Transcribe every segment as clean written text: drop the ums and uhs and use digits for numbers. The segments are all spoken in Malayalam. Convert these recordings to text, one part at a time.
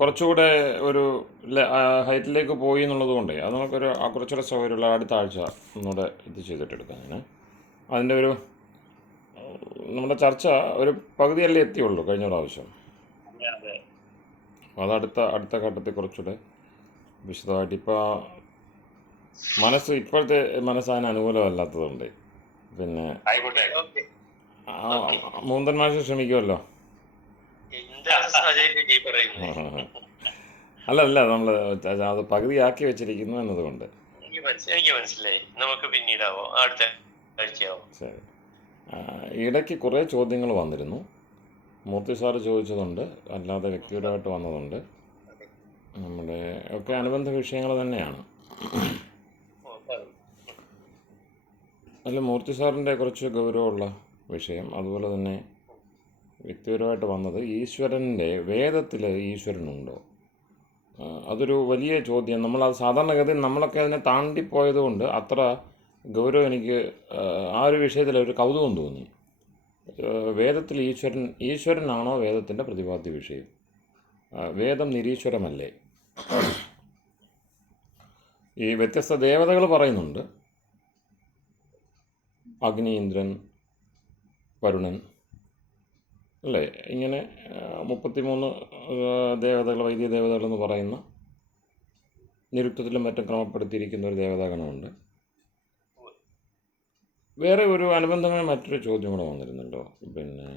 കുറച്ചുകൂടെ ഒരു ഹൈറ്റിലേക്ക് പോയി എന്നുള്ളത് കൊണ്ടേ അത് നമുക്കൊരു കുറച്ചുകൂടെ സൗകര്യമുള്ള അടുത്ത ആഴ്ച ഒന്നുകൂടെ ഇത് ചെയ്തിട്ടെടുക്കാം ഞാൻ. അതിൻ്റെ ഒരു നമ്മുടെ ചർച്ച ഒരു പകുതിയല്ലേ എത്തിയുള്ളൂ കഴിഞ്ഞ പ്രാവശ്യം. അത് അടുത്ത ഘട്ടത്തിൽ കുറച്ചുകൂടെ വിശദമായിട്ട് ഇപ്പോഴത്തെ മനസ്സ് അതിന് അനുകൂലമല്ലാത്തതുകൊണ്ട് പിന്നെ മൂന്തൻ മാഷ് ശ്രമിക്കുമല്ലോ. അല്ല നമ്മൾ അത് പകുതിയാക്കി വെച്ചിരിക്കുന്നു എന്നതുകൊണ്ട്. എനിക്ക് മനസ്സിലായി. നമുക്ക് പിന്നീടാവോ, അടുത്ത ആഴ്ചയാവോ. ശരി. ഇടയ്ക്ക് കുറേ ചോദ്യങ്ങൾ വന്നിരുന്നു. മൂർത്തി സാറ് ചോദിച്ചതുണ്ട്, അല്ലാതെ വ്യക്തിപരമായിട്ട് വന്നതുണ്ട്. നമ്മുടെ ഒക്കെ അനുബന്ധ വിഷയങ്ങൾ തന്നെയാണ്. അതിൽ മൂർത്തി സാറിൻ്റെ കുറച്ച് ഗൗരവമുള്ള വിഷയം, അതുപോലെ തന്നെ വ്യക്തിപരമായിട്ട് വന്നത് ഈശ്വരൻ്റെ വേദത്തിൽ ഈശ്വരനുണ്ടോ? അതൊരു വലിയ ചോദ്യം. നമ്മളത് സാധാരണഗതിയിൽ നമ്മളൊക്കെ അതിനെ താണ്ടിപ്പോയതുകൊണ്ട് അത്ര ഗൗരവം എനിക്ക് ആ ഒരു വിഷയത്തിൽ ഒരു കൗതുകം തോന്നി. വേദത്തിൽ ഈശ്വരനാണോ വേദത്തിൻ്റെ പ്രതിപാദ്യ വിഷയം? വേദം നിരീശ്വരമല്ലേ? ഈ വ്യത്യസ്ത ദേവതകൾ പറയുന്നുണ്ട്, അഗ്നി, ഇന്ദ്രൻ, വരുണൻ അല്ലേ, ഇങ്ങനെ 33 ദേവതകൾ, വൈദിക ദേവതകളെന്ന് പറയുന്ന നിരുക്തത്തിലും മറ്റും ക്രമപ്പെടുത്തിയിരിക്കുന്ന ഒരു ദേവതാഗണമുണ്ട്. വേറെ ഒരു അനുബന്ധമായ മറ്റൊരു ചോദ്യം കൂടെ വന്നിരുന്നല്ലോ. പിന്നെ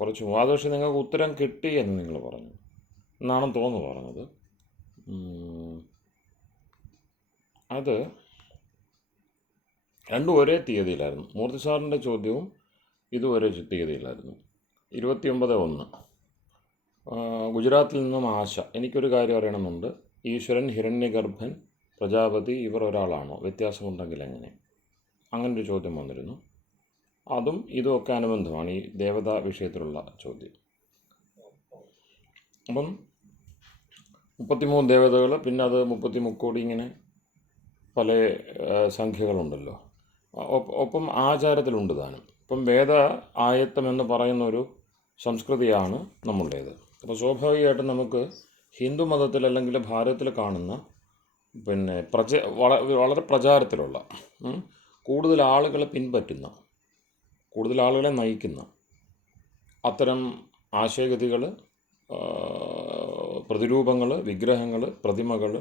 കുറച്ച് പക്ഷേ നിങ്ങൾക്ക് ഉത്തരം കിട്ടി എന്ന് നിങ്ങൾ പറഞ്ഞു എന്നാണെന്ന് തോന്നുന്നു പറഞ്ഞത്. അത് രണ്ടും ഒരേ തീയതിയിലായിരുന്നു. മൂർത്തി സാറിൻ്റെ ചോദ്യവും ഇതും ഒരേ തീയതിയിലായിരുന്നു. 29/1. ഗുജറാത്തിൽ നിന്നും ആശ. എനിക്കൊരു കാര്യം അറിയണമെന്നുണ്ട്. ഈശ്വരൻ, ഹിരണ്യഗർഭൻ, പ്രജാപതി ഇവർ ഒരാളാണോ? വ്യത്യാസമുണ്ടെങ്കിൽ എങ്ങനെ? അങ്ങനൊരു ചോദ്യം വന്നിരുന്നു. അതും ഇതുമൊക്കെ അനുബന്ധമാണ് ഈ ദേവതാ വിഷയത്തിലുള്ള ചോദ്യം. അപ്പം 33 ദേവതകൾ, പിന്നെ അത് 33 കോടി, ഇങ്ങനെ പല സംഖ്യകളുണ്ടല്ലോ. ഒപ്പം ആചാരത്തിലുണ്ട് താനും. ഇപ്പം വേദ ആയത്തം എന്ന് പറയുന്നൊരു സംസ്കൃതിയാണ് നമ്മളുടേത്. അപ്പോൾ സ്വാഭാവികമായിട്ടും നമുക്ക് ഹിന്ദു മതത്തിൽ അല്ലെങ്കിൽ ഭാരതത്തിൽ കാണുന്ന പിന്നെ വളരെ പ്രചാരത്തിലുള്ള, കൂടുതൽ ആളുകളെ പിൻപറ്റുന്ന, കൂടുതൽ ആളുകളെ നയിക്കുന്ന അത്തരം ആശയഗതികൾ, പ്രതിരൂപങ്ങൾ, വിഗ്രഹങ്ങൾ, പ്രതിമകൾ,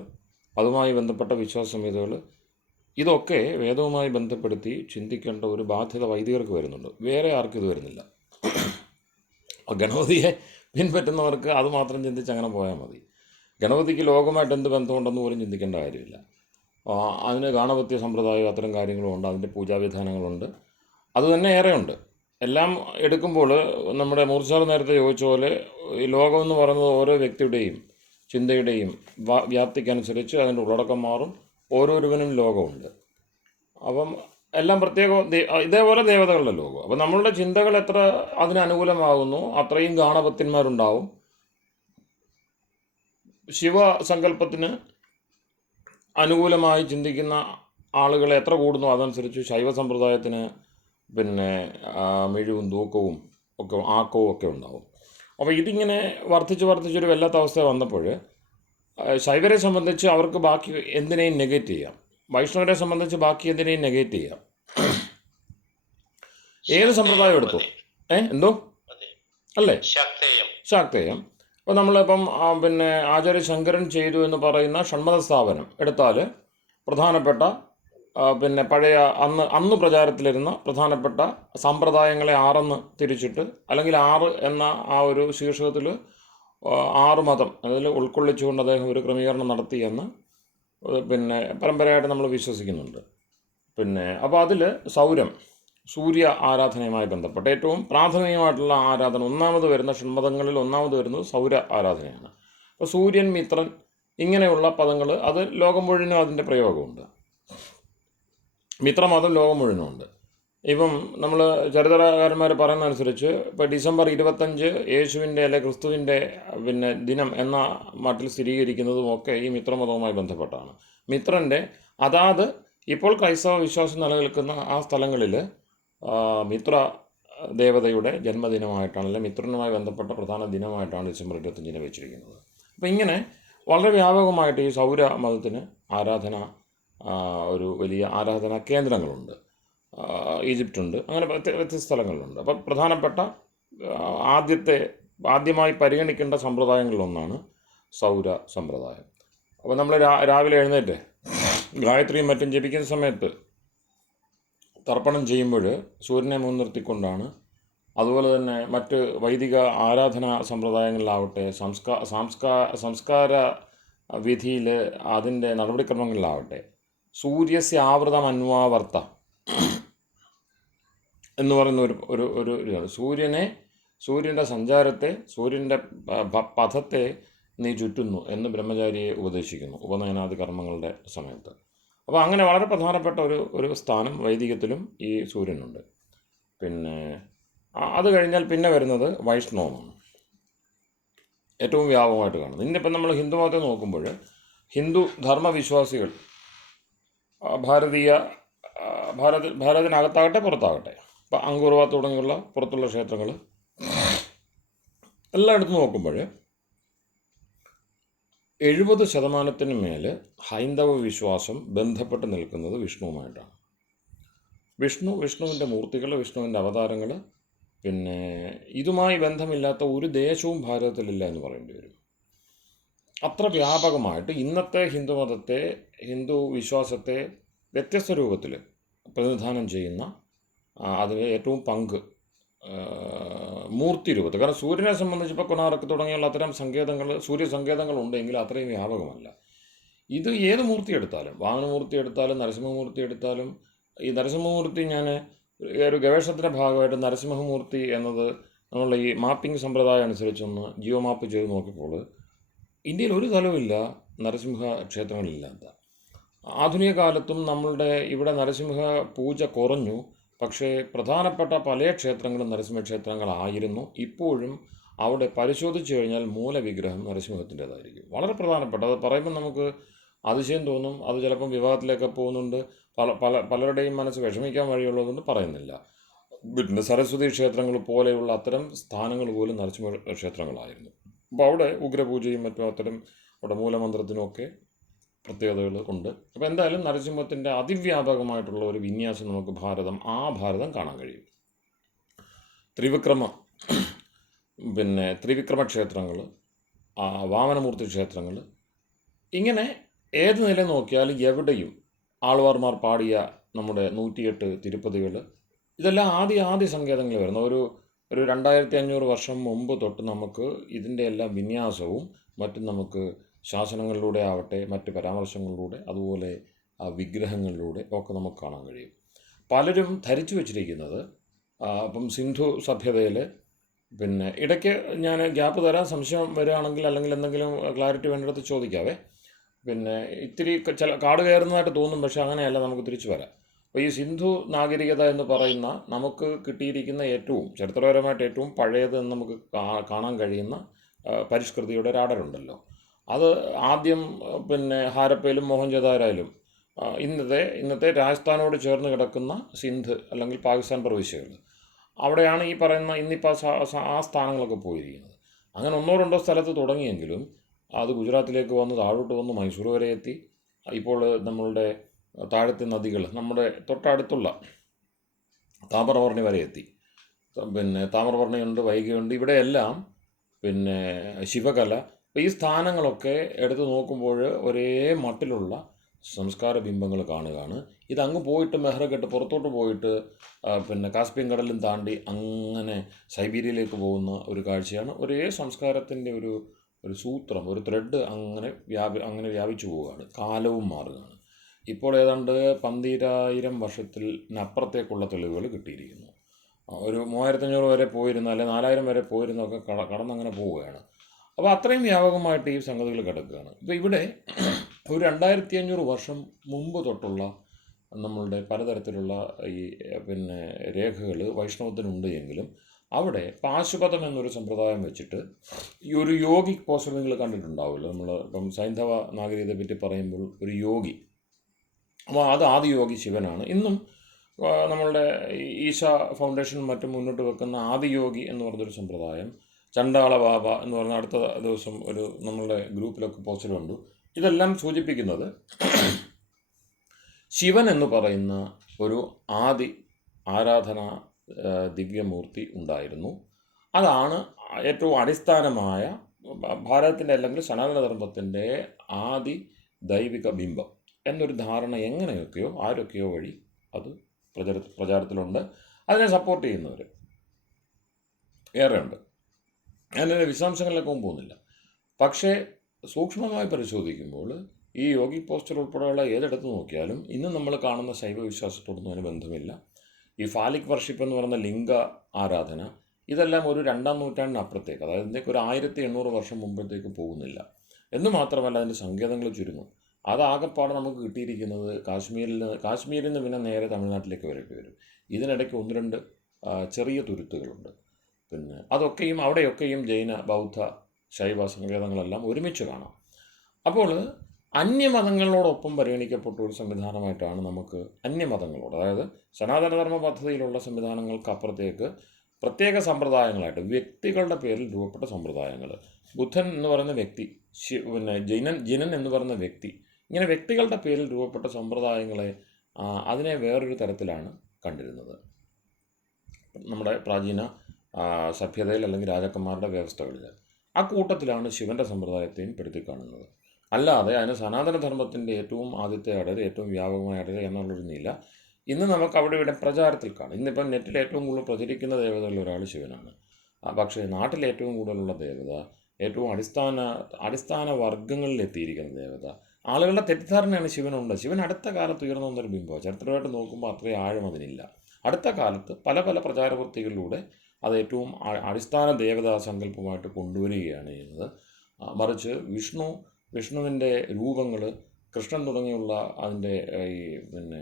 അതുമായി ബന്ധപ്പെട്ട വിശ്വാസ സംഹിതകൾ, ഇതൊക്കെ വേദവുമായി ബന്ധപ്പെടുത്തി ചിന്തിക്കേണ്ട ഒരു ബാധ്യത വൈദികർക്ക് വരുന്നുണ്ട്. വേറെ ആർക്കും ഇത് വരുന്നില്ല. ഗണപതിയെ പിൻപറ്റുന്നവർക്ക് അത് മാത്രം ചിന്തിച്ച് അങ്ങനെ പോയാൽ മതി. ഗണപതിക്ക് ലോകമായിട്ട് എന്ത് ബന്ധമുണ്ടെന്ന് പോലും ചിന്തിക്കേണ്ട കാര്യമില്ല. അതിന് ഗാണപത്യ സമ്പ്രദായം, അത്തരം കാര്യങ്ങളും ഉണ്ട്, അതിൻ്റെ പൂജാവിധാനങ്ങളുണ്ട്, അതുതന്നെ ഏറെയുണ്ട്. എല്ലാം എടുക്കുമ്പോൾ നമ്മുടെ മൂർച്ചാർ നേരത്തെ ചോദിച്ച പോലെ ഈ ലോകമെന്ന് പറയുന്നത് ഓരോ വ്യക്തിയുടെയും ചിന്തയുടെയും വ്യാപ്തിക്കനുസരിച്ച് അതിൻ്റെ ഉള്ളടക്കം മാറും. ഓരോരുവനും ലോകമുണ്ട്. അപ്പം എല്ലാം ഇതേപോലെ ദേവതകളുടെ ലോകം. അപ്പം നമ്മളുടെ ചിന്തകൾ എത്ര അതിനനുകൂലമാകുന്നു അത്രയും ഗാണപത്യന്മാരുണ്ടാവും. ശിവസങ്കല്പത്തിന് അനുകൂലമായി ചിന്തിക്കുന്ന ആളുകൾ എത്ര കൂടുന്നു അതനുസരിച്ച് ശൈവ സമ്പ്രദായത്തിന് പിന്നെ മിഴിവും തൂക്കവും ഒക്കെ ആക്കവും ഒക്കെ ഉണ്ടാവും. അപ്പോൾ ഇതിങ്ങനെ വർദ്ധിച്ചൊരു വല്ലാത്ത അവസ്ഥ വന്നപ്പോൾ ശൈവരെ സംബന്ധിച്ച് അവർക്ക് ബാക്കി എന്തിനേയും നെഗറ്റ് ചെയ്യാം, വൈഷ്ണവരെ സംബന്ധിച്ച് ബാക്കി എന്തിനേയും നെഗറ്റ് ചെയ്യാം. ഏത് സമ്പ്രദായം എടുത്തു എന്തോ അല്ലേ, ശാക്തേയം. അപ്പോൾ നമ്മളിപ്പം പിന്നെ ആചാര്യ ശങ്കരൻ ചെയ്തു എന്ന് പറയുന്ന ഷൺമത സ്ഥാപനം എടുത്താൽ പ്രധാനപ്പെട്ട പിന്നെ പഴയ അന്ന് പ്രചാരത്തിലിരുന്ന പ്രധാനപ്പെട്ട സമ്പ്രദായങ്ങളെ 6 തിരിച്ചിട്ട്, അല്ലെങ്കിൽ 6 എന്ന ആ ഒരു ശീർഷകത്തിൽ 6 മതം അതിൽ ഉൾക്കൊള്ളിച്ചുകൊണ്ട് അദ്ദേഹം ഒരു ക്രമീകരണം നടത്തിയെന്ന് പിന്നെ പരമ്പരയായിട്ട് നമ്മൾ വിശ്വസിക്കുന്നുണ്ട്. പിന്നെ അപ്പോൾ അതിൽ സൂര്യ ആരാധനയുമായി ബന്ധപ്പെട്ട് ഏറ്റവും പ്രാഥമികമായിട്ടുള്ള ആരാധന ഒന്നാമത് വരുന്ന ഷൺമതങ്ങളിൽ ഒന്നാമത് വരുന്നത് സൗര ആരാധനയാണ്. അപ്പോൾ സൂര്യൻ, മിത്രൻ ഇങ്ങനെയുള്ള പദങ്ങൾ അത് ലോകം മുഴുവനും അതിൻ്റെ പ്രയോഗമുണ്ട്. മിത്രമതം ലോകം മുഴുവനുമുണ്ട്. ഇപ്പം നമ്മൾ ചരിത്രകാരന്മാർ പറയുന്ന അനുസരിച്ച് ഇപ്പോൾ ഡിസംബർ 25 യേശുവിൻ്റെ അല്ലെ ക്രിസ്തുവിൻ്റെ പിന്നെ ദിനം എന്ന മട്ടിൽ സ്ഥിരീകരിക്കുന്നതും ഒക്കെ ഈ മിത്രമതവുമായി ബന്ധപ്പെട്ടാണ്. മിത്രൻ്റെ അതാത് ഇപ്പോൾ ക്രൈസ്തവ വിശ്വാസം നിലനിൽക്കുന്ന ആ സ്ഥലങ്ങളിൽ മിത്ര ദേവതയുടെ ജന്മദിനമായിട്ടാണ്, അല്ലെങ്കിൽ മിത്രനുമായി ബന്ധപ്പെട്ട പ്രധാന ദിനമായിട്ടാണ് ഡിസംബർ 25 വെച്ചിരിക്കുന്നത്. അപ്പം ഇങ്ങനെ വളരെ വ്യാപകമായിട്ട് ഈ സൗര മതത്തിന് ആരാധന ഒരു വലിയ ആരാധനാ കേന്ദ്രങ്ങളുണ്ട്. ഈജിപ്തുണ്ട്, അങ്ങനെ വ്യത്യസ്ത സ്ഥലങ്ങളിലുണ്ട്. അപ്പം പ്രധാനപ്പെട്ട ആദ്യമായി പരിഗണിക്കേണ്ട സമ്പ്രദായങ്ങളിലൊന്നാണ് സൗര സമ്പ്രദായം. അപ്പോൾ നമ്മൾ രാവിലെ എഴുന്നേറ്റ് ഗായത്രിയും മറ്റും ജപിക്കുന്ന സമയത്ത് തർപ്പണം ചെയ്യുമ്പോൾ സൂര്യനെ മുൻനിർത്തിക്കൊണ്ടാണ്. അതുപോലെ തന്നെ മറ്റ് വൈദിക ആരാധനാ സമ്പ്രദായങ്ങളിലാവട്ടെ, സംസ്കാര വിധിയിൽ അതിൻ്റെ നടപടിക്രമങ്ങളിലാവട്ടെ, സൂര്യസ്യ ആവൃതമന്വാവർത്ത എന്ന് പറയുന്ന ഒരു ഇതാണ്. സൂര്യൻ്റെ സഞ്ചാരത്തെ, സൂര്യൻ്റെ പഥത്തെ നീ ചുറ്റുന്നു എന്ന് ബ്രഹ്മചാരിയെ ഉപദേശിക്കുന്നു ഉപനയനാദി കർമ്മങ്ങളുടെ സമയത്ത്. അപ്പോൾ അങ്ങനെ വളരെ പ്രധാനപ്പെട്ട ഒരു സ്ഥാനം വൈദികത്തിലും ഈ സൂര്യനുണ്ട്. പിന്നെ അത് കഴിഞ്ഞാൽ പിന്നെ വരുന്നത് വൈഷ്ണവമാണ്, ഏറ്റവും വ്യാപകമായിട്ട് കാണുന്നത്. ഇന്നിപ്പം നമ്മൾ ഹിന്ദുമതത്തെ നോക്കുമ്പോൾ ഹിന്ദു ധർമ്മവിശ്വാസികൾ ഭാരതത്തിനകത്താകട്ടെ പുറത്താകട്ടെ, ഇപ്പം അങ്കൂർവാത്ത് തുടങ്ങിയുള്ള പുറത്തുള്ള ക്ഷേത്രങ്ങൾ എല്ലായിടത്തും നോക്കുമ്പോൾ 70% മേൽ ഹൈന്ദവ വിശ്വാസം ബന്ധപ്പെട്ട് നിൽക്കുന്നത് വിഷ്ണുവുമായിട്ടാണ്. വിഷ്ണുവിൻ്റെ മൂർത്തികൾ, വിഷ്ണുവിൻ്റെ അവതാരങ്ങൾ, പിന്നെ ഇതുമായി ബന്ധമില്ലാത്ത ഒരു ദേശവും ഭാരതത്തിലില്ല എന്ന് പറയേണ്ടി വരും. അത്ര വ്യാപകമായിട്ട് ഇന്നത്തെ ഹിന്ദുമതത്തെ, ഹിന്ദു വിശ്വാസത്തെ വ്യത്യസ്ത രൂപത്തിൽ പ്രതിനിധാനം ചെയ്യുന്ന, അതിന് ഏറ്റവും പങ്ക് മൂർത്തി രൂപത്തിൽ. കാരണം സൂര്യനെ സംബന്ധിച്ച് ഇപ്പോൾ കൊണാർക്ക് തുടങ്ങിയുള്ള അത്തരം സങ്കേതങ്ങൾ, സൂര്യസങ്കേതങ്ങൾ ഉണ്ടെങ്കിൽ അത്രയും വ്യാപകമല്ല. ഇത് ഏത് മൂർത്തി എടുത്താലും, വാമനമൂർത്തി എടുത്താലും നരസിംഹമൂർത്തി എടുത്താലും, ഈ നരസിംഹമൂർത്തി ഞാൻ ഒരു ഗവേഷണത്തിൻ്റെ ഭാഗമായിട്ട് നരസിംഹമൂർത്തി എന്നത് നമ്മൾ ഈ മാപ്പിംഗ് സമ്പ്രദായം അനുസരിച്ചൊന്ന് ജിയോ മാപ്പ് ചെയ്ത് നോക്കിയപ്പോൾ ഇന്ത്യയിൽ ഒരു സ്ഥലവുമില്ല നരസിംഹ ക്ഷേത്രങ്ങളില്ലാത്ത. ആധുനിക കാലത്തും നമ്മളുടെ ഇവിടെ നരസിംഹ പൂജ കുറഞ്ഞു. പക്ഷേ പ്രധാനപ്പെട്ട പല ക്ഷേത്രങ്ങളും നരസിംഹ ക്ഷേത്രങ്ങളായിരുന്നു. ഇപ്പോഴും അവിടെ പരിശോധിച്ച് കഴിഞ്ഞാൽ മൂലവിഗ്രഹം നരസിംഹത്തിൻ്റേതായിരിക്കും. വളരെ പ്രധാനപ്പെട്ട, അത് പറയുമ്പോൾ നമുക്ക് അതിശയം തോന്നും. അത് ചിലപ്പം വിവാഹത്തിലേക്ക് പോകുന്നുണ്ട്, പലരുടെയും മനസ്സ് വിഷമിക്കാൻ വഴിയുള്ളതുകൊണ്ട് പറയുന്നില്ല. പിന്നെ സരസ്വതി ക്ഷേത്രങ്ങൾ പോലെയുള്ള അത്തരം സ്ഥാനങ്ങൾ പോലും നരസിംഹ ക്ഷേത്രങ്ങളായിരുന്നു. അപ്പോൾ അവിടെ ഉഗ്രപൂജയും മറ്റും അത്തരം അവിടെ മൂലമന്ത്രത്തിനുമൊക്കെ പ്രത്യേകതകൾ ഉണ്ട്. അപ്പോൾ എന്തായാലും നരസിംഹത്തിൻ്റെ അതിവ്യാപകമായിട്ടുള്ള ഒരു വിന്യാസം നമുക്ക് ഭാരതം കാണാൻ കഴിയും. ത്രിവിക്രമ ക്ഷേത്രങ്ങൾ, വാമനമൂർത്തി ക്ഷേത്രങ്ങൾ, ഇങ്ങനെ ഏത് നില നോക്കിയാലും എവിടെയും ആൾവാർമാർ പാടിയ നമ്മുടെ 108 തിരുപ്പതികൾ, ഇതെല്ലാം ആദ്യ സങ്കേതങ്ങളിൽ വരുന്ന ഒരു 2500 വർഷം മുമ്പ് തൊട്ട് നമുക്ക് ഇതിൻ്റെ എല്ലാം വിന്യാസവും മറ്റും നമുക്ക് ശാസനങ്ങളിലൂടെ ആവട്ടെ, മറ്റ് പരാമർശങ്ങളിലൂടെ, അതുപോലെ വിഗ്രഹങ്ങളിലൂടെ ഒക്കെ നമുക്ക് കാണാൻ കഴിയും. പലരും ധരിച്ചു വച്ചിരിക്കുന്നത് ഇപ്പം സിന്ധു സഭ്യതയിൽ, പിന്നെ ഇടയ്ക്ക് ഞാൻ ഗ്യാപ്പ് തരാൻ സംശയം വരികയാണെങ്കിൽ, അല്ലെങ്കിൽ എന്തെങ്കിലും ക്ലാരിറ്റി വേണ്ടിടത്ത് ചോദിക്കാവേ. പിന്നെ ഇത്തിരി ചില കാട് കയറുന്നതായിട്ട് തോന്നും, പക്ഷേ അങ്ങനെയല്ല, നമുക്ക് തിരിച്ചു വരാം. അപ്പോൾ ഈ സിന്ധു നാഗരികത എന്ന് പറയുന്ന നമുക്ക് കിട്ടിയിരിക്കുന്ന ചരിത്രപരമായിട്ട് ഏറ്റവും പഴയതെന്ന് നമുക്ക് കാണാൻ കഴിയുന്ന പരിഷ്കൃതിയുടെ ഒരാടരുണ്ടല്ലോ. അത് ആദ്യം പിന്നെ ഹാരപ്പയിലും മോഹൻജദാരോയിലും ഇന്നത്തെ രാജസ്ഥാനോട് ചേർന്ന് കിടക്കുന്ന സിന്ധ് അല്ലെങ്കിൽ പാകിസ്ഥാൻ പ്രവിശ്യകൾ, അവിടെയാണ് ഈ പറയുന്ന ഇന്നിപ്പോൾ ആ സ്ഥാനങ്ങളൊക്കെ പോയിരിക്കുന്നത്. അങ്ങനെ 1-2 സ്ഥലത്ത് തുടങ്ങിയെങ്കിലും അത് ഗുജറാത്തിലേക്ക് വന്ന് താഴോട്ട് വന്ന് മൈസൂർ വരെ എത്തി. ഇപ്പോൾ നമ്മളുടെ താഴത്തെ നദികൾ, നമ്മുടെ തൊട്ടടുത്തുള്ള താമ്രവർണ്ണി വരെ എത്തി. പിന്നെ താമ്രവർണ്ണിയുണ്ട്, വൈഗയുണ്ട്, ഇവിടെയെല്ലാം പിന്നെ ശിവകല. അപ്പോൾ ഈ സ്ഥാനങ്ങളൊക്കെ എടുത്ത് നോക്കുമ്പോൾ ഒരേ മട്ടിലുള്ള സംസ്കാര ബിംബങ്ങൾ കാണുകയാണ്. ഇതങ്ങ് പോയിട്ട് മെഹ്റഗട്ട് പുറത്തോട്ട് പോയിട്ട് പിന്നെ കാസ്പിയൻ കടലും താണ്ടി അങ്ങനെ സൈബീരിയയിലേക്ക് പോകുന്ന ഒരു കാഴ്ചയാണ്. ഒരേ സംസ്കാരത്തിൻ്റെ ഒരു സൂത്രം, ഒരു ത്രെഡ് അങ്ങനെ വ്യാപിച്ചു പോവുകയാണ്. കാലവും മാറുകയാണ്. ഇപ്പോൾ ഏതാണ്ട് 12,000 വർഷത്തിനപ്പുറത്തേക്കുള്ള തെളിവുകൾ കിട്ടിയിരിക്കുന്നു. ഒരു 3500 വരെ പോയിരുന്ന, അല്ലെങ്കിൽ 4000 വരെ പോയിരുന്നൊക്കെ കടന്നങ്ങനെ പോവുകയാണ്. അപ്പോൾ അത്രയും വ്യാപകമായിട്ട് ഈ സംഗതികൾ കിടക്കുകയാണ്. ഇപ്പോൾ ഇവിടെ ഒരു 2500 വർഷം മുമ്പ് തൊട്ടുള്ള നമ്മളുടെ പലതരത്തിലുള്ള ഈ പിന്നെ രേഖകൾ വൈഷ്ണവത്തിനുണ്ട് എങ്കിലും അവിടെ പാശുപതം എന്നൊരു സമ്പ്രദായം വെച്ചിട്ട് ഈ ഒരു യോഗി പോസ്റ്റർ നിങ്ങൾ കണ്ടിട്ടുണ്ടാവുമല്ലോ. നമ്മൾ ഇപ്പം സൈന്ധവ നാഗരികതയെ പറ്റി പറയുമ്പോൾ ഒരു യോഗി, അപ്പോൾ അത് ആദിയോഗി ശിവനാണ്. ഇന്നും നമ്മളുടെ ഈശ ഫൗണ്ടേഷൻ മറ്റും മുന്നോട്ട് വെക്കുന്ന ആദിയോഗി എന്ന് പറഞ്ഞൊരു സമ്പ്രദായം ചണ്ടാള ബാബ എന്ന് പറഞ്ഞ അടുത്ത ദിവസം ഒരു നമ്മളുടെ ഗ്രൂപ്പിലൊക്കെ പോസ്റ്റർ കണ്ടു. ഇതെല്ലാം സൂചിപ്പിക്കുന്നത് ശിവൻ എന്ന് പറയുന്ന ഒരു ആദി ആരാധന ദിവ്യമൂർത്തി ഉണ്ടായിരുന്നു. അതാണ് ഏറ്റവും അടിസ്ഥാനമായ ഭാരതത്തിൻ്റെ അല്ലെങ്കിൽ സനാതനധർമ്മത്തിൻ്റെ ആദി ദൈവിക ബിംബം എന്നൊരു ധാരണ എങ്ങനെയൊക്കെയോ ആരൊക്കെയോ വഴി അത് പ്രചാരത്തിലുണ്ട്. അതിനെ സപ്പോർട്ട് ചെയ്യുന്നവർ ഏറെയുണ്ട്. ഞാനതിൻ്റെ വിശദാംശങ്ങളിലൊക്കെ പോകുന്നില്ല. പക്ഷേ സൂക്ഷ്മമായി പരിശോധിക്കുമ്പോൾ ഈ യോഗി പോസ്റ്റർ ഉൾപ്പെടെയുള്ള ഏതെടുത്ത് നോക്കിയാലും ഇന്ന് നമ്മൾ കാണുന്ന ശൈവ വിശ്വാസത്തോടൊന്നും അതിന് ബന്ധമില്ല. ഈ ഫാലിക് വർഷിപ്പ് എന്ന് പറയുന്ന ലിംഗ ആരാധന ഇതെല്ലാം ഒരു 2-ാം നൂറ്റാണ്ടിനപ്പുറത്തേക്ക്, അതായത് ഇതിൻ്റെയൊക്കെ ഒരു 1800 വർഷം മുമ്പത്തേക്ക് പോകുന്നില്ല എന്ന് മാത്രമല്ല അതിൻ്റെ സങ്കേതങ്ങൾ ചുരുങ്ങും. അതാകെപ്പാടെ നമുക്ക് കിട്ടിയിരിക്കുന്നത് കാശ്മീരിൽ നിന്ന് പിന്നെ നേരെ തമിഴ്നാട്ടിലേക്ക് വരേണ്ടി വരും. ഇതിനിടയ്ക്ക് 1-2 ചെറിയ തുരുത്തുകളുണ്ട്. പിന്നെ അതൊക്കെയും അവിടെയൊക്കെയും ജൈന ബൗദ്ധ ശൈവ സങ്കേതങ്ങളെല്ലാം ഒരുമിച്ച് കാണാം. അപ്പോൾ അന്യമതങ്ങളോടൊപ്പം പരിഗണിക്കപ്പെട്ട ഒരു സംവിധാനമായിട്ടാണ് നമുക്ക് അന്യമതങ്ങളോട്, അതായത് സനാതനധർമ്മ പദ്ധതിയിലുള്ള സംവിധാനങ്ങൾക്ക് അപ്പുറത്തേക്ക് പ്രത്യേക സമ്പ്രദായങ്ങളായിട്ട് വ്യക്തികളുടെ പേരിൽ രൂപപ്പെട്ട സമ്പ്രദായങ്ങൾ, ബുദ്ധൻ എന്ന് പറയുന്ന വ്യക്തി, പിന്നെ ജിനൻ എന്ന് പറയുന്ന വ്യക്തി, ഇങ്ങനെ വ്യക്തികളുടെ പേരിൽ രൂപപ്പെട്ട സമ്പ്രദായങ്ങളെ അതിനെ വേറൊരു തരത്തിലാണ് കണ്ടിരുന്നത്. നമ്മുടെ പ്രാചീന സഭ്യതയിൽ അല്ലെങ്കിൽ രാജാക്കന്മാരുടെ വ്യവസ്ഥകളിൽ ആ കൂട്ടത്തിലാണ് ശിവൻ്റെ സമ്പ്രദായത്തെയും പെടുത്തി കാണുന്നത്. അല്ലാതെ അതിന് സനാതനധർമ്മത്തിൻ്റെ ഏറ്റവും ആദ്യത്തെ അടര്, ഏറ്റവും വ്യാപകമായ അടര് എന്നുള്ളൊരു നില ഇന്ന് നമുക്ക് അവിടെ ഇവിടെ പ്രചാരത്തിൽ കാണും. ഇന്നിപ്പം നെറ്റിൽ ഏറ്റവും കൂടുതൽ പ്രചരിക്കുന്ന ദേവതകളിൽ ഒരാൾ ശിവനാണ്. പക്ഷേ നാട്ടിൽ ഏറ്റവും കൂടുതലുള്ള ദേവത, ഏറ്റവും അടിസ്ഥാന വർഗ്ഗങ്ങളിൽ എത്തിയിരിക്കുന്ന ദേവത, ആളുകളുടെ തെറ്റിദ്ധാരണയാണ് ശിവനുണ്ട്. ശിവൻ അടുത്ത കാലത്ത് ഉയർന്നു വന്നൊരു ബിംബമാണ്. ചരിത്രമായിട്ട് നോക്കുമ്പോൾ അത്രയും ആഴം അതിനില്ല. അടുത്ത കാലത്ത് പല പല പ്രചാരവൃത്തികളിലൂടെ അത് ഏറ്റവും അടിസ്ഥാന ദേവതാ സങ്കല്പമായിട്ട് കൊണ്ടുവരികയാണ് ചെയ്യുന്നത്. മറിച്ച് വിഷ്ണുവിൻ്റെ രൂപങ്ങൾ, കൃഷ്ണൻ തുടങ്ങിയുള്ള അതിൻ്റെ ഈ പിന്നെ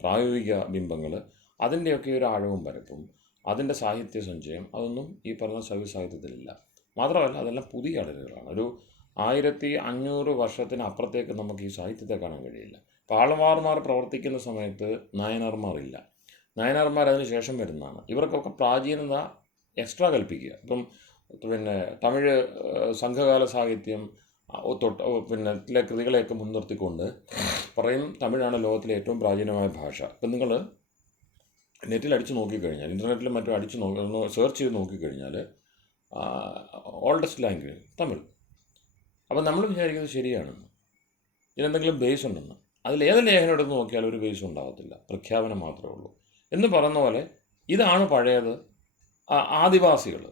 പ്രായോഗിക ബിംബങ്ങൾ, അതിൻ്റെയൊക്കെ ഒരു ആഴവും പരപ്പും, അതിൻ്റെ സാഹിത്യ സഞ്ചയം അതൊന്നും ഈ പറഞ്ഞ ശൈവ സാഹിത്യത്തിലില്ല. മാത്രമല്ല അതെല്ലാം പുതിയ അടരുകളാണ്. ഒരു 1500 വർഷത്തിനപ്പുറത്തേക്ക് നമുക്ക് ഈ സാഹിത്യത്തെ കാണാൻ കഴിയില്ല. പാളമാർമാർ പ്രവർത്തിക്കുന്ന സമയത്ത് നായനാർമാരില്ല. നായനാർമാർ അതിന് ശേഷം വരുന്നതാണ്. ഇവർക്കൊക്കെ പ്രാചീനത എക്സ്ട്രാ കൽപ്പിക്കുക. ഇപ്പം പിന്നെ തമിഴ് സംഘകാല സാഹിത്യം പിന്നെ കൃതികളെയൊക്കെ മുൻനിർത്തിക്കൊണ്ട് പറയും തമിഴാണ് ലോകത്തിലെ ഏറ്റവും പ്രാചീനമായ ഭാഷ. ഇപ്പം നിങ്ങൾ നെറ്റിൽ അടിച്ചു നോക്കിക്കഴിഞ്ഞാൽ, ഇൻ്റർനെറ്റിലും മറ്റും സെർച്ച് ചെയ്ത് നോക്കിക്കഴിഞ്ഞാൽ ഓൾഡസ്റ്റ് ലാംഗ്വേജ് തമിഴ്. അപ്പം നമ്മൾ വിചാരിക്കുന്നത് ശരിയാണെന്ന്, ഇതിനെന്തെങ്കിലും ബേസ് ഉണ്ടെന്ന്. അതിലേത് ലേഖനം എടുത്ത് നോക്കിയാലും ഒരു ബേസ് ഉണ്ടാകത്തില്ല, പ്രഖ്യാപനം മാത്രമേ ഉള്ളൂ. എന്ന് പറയുന്ന പോലെ ഇതാണ് പഴയത്. ആദിവാസികൾ,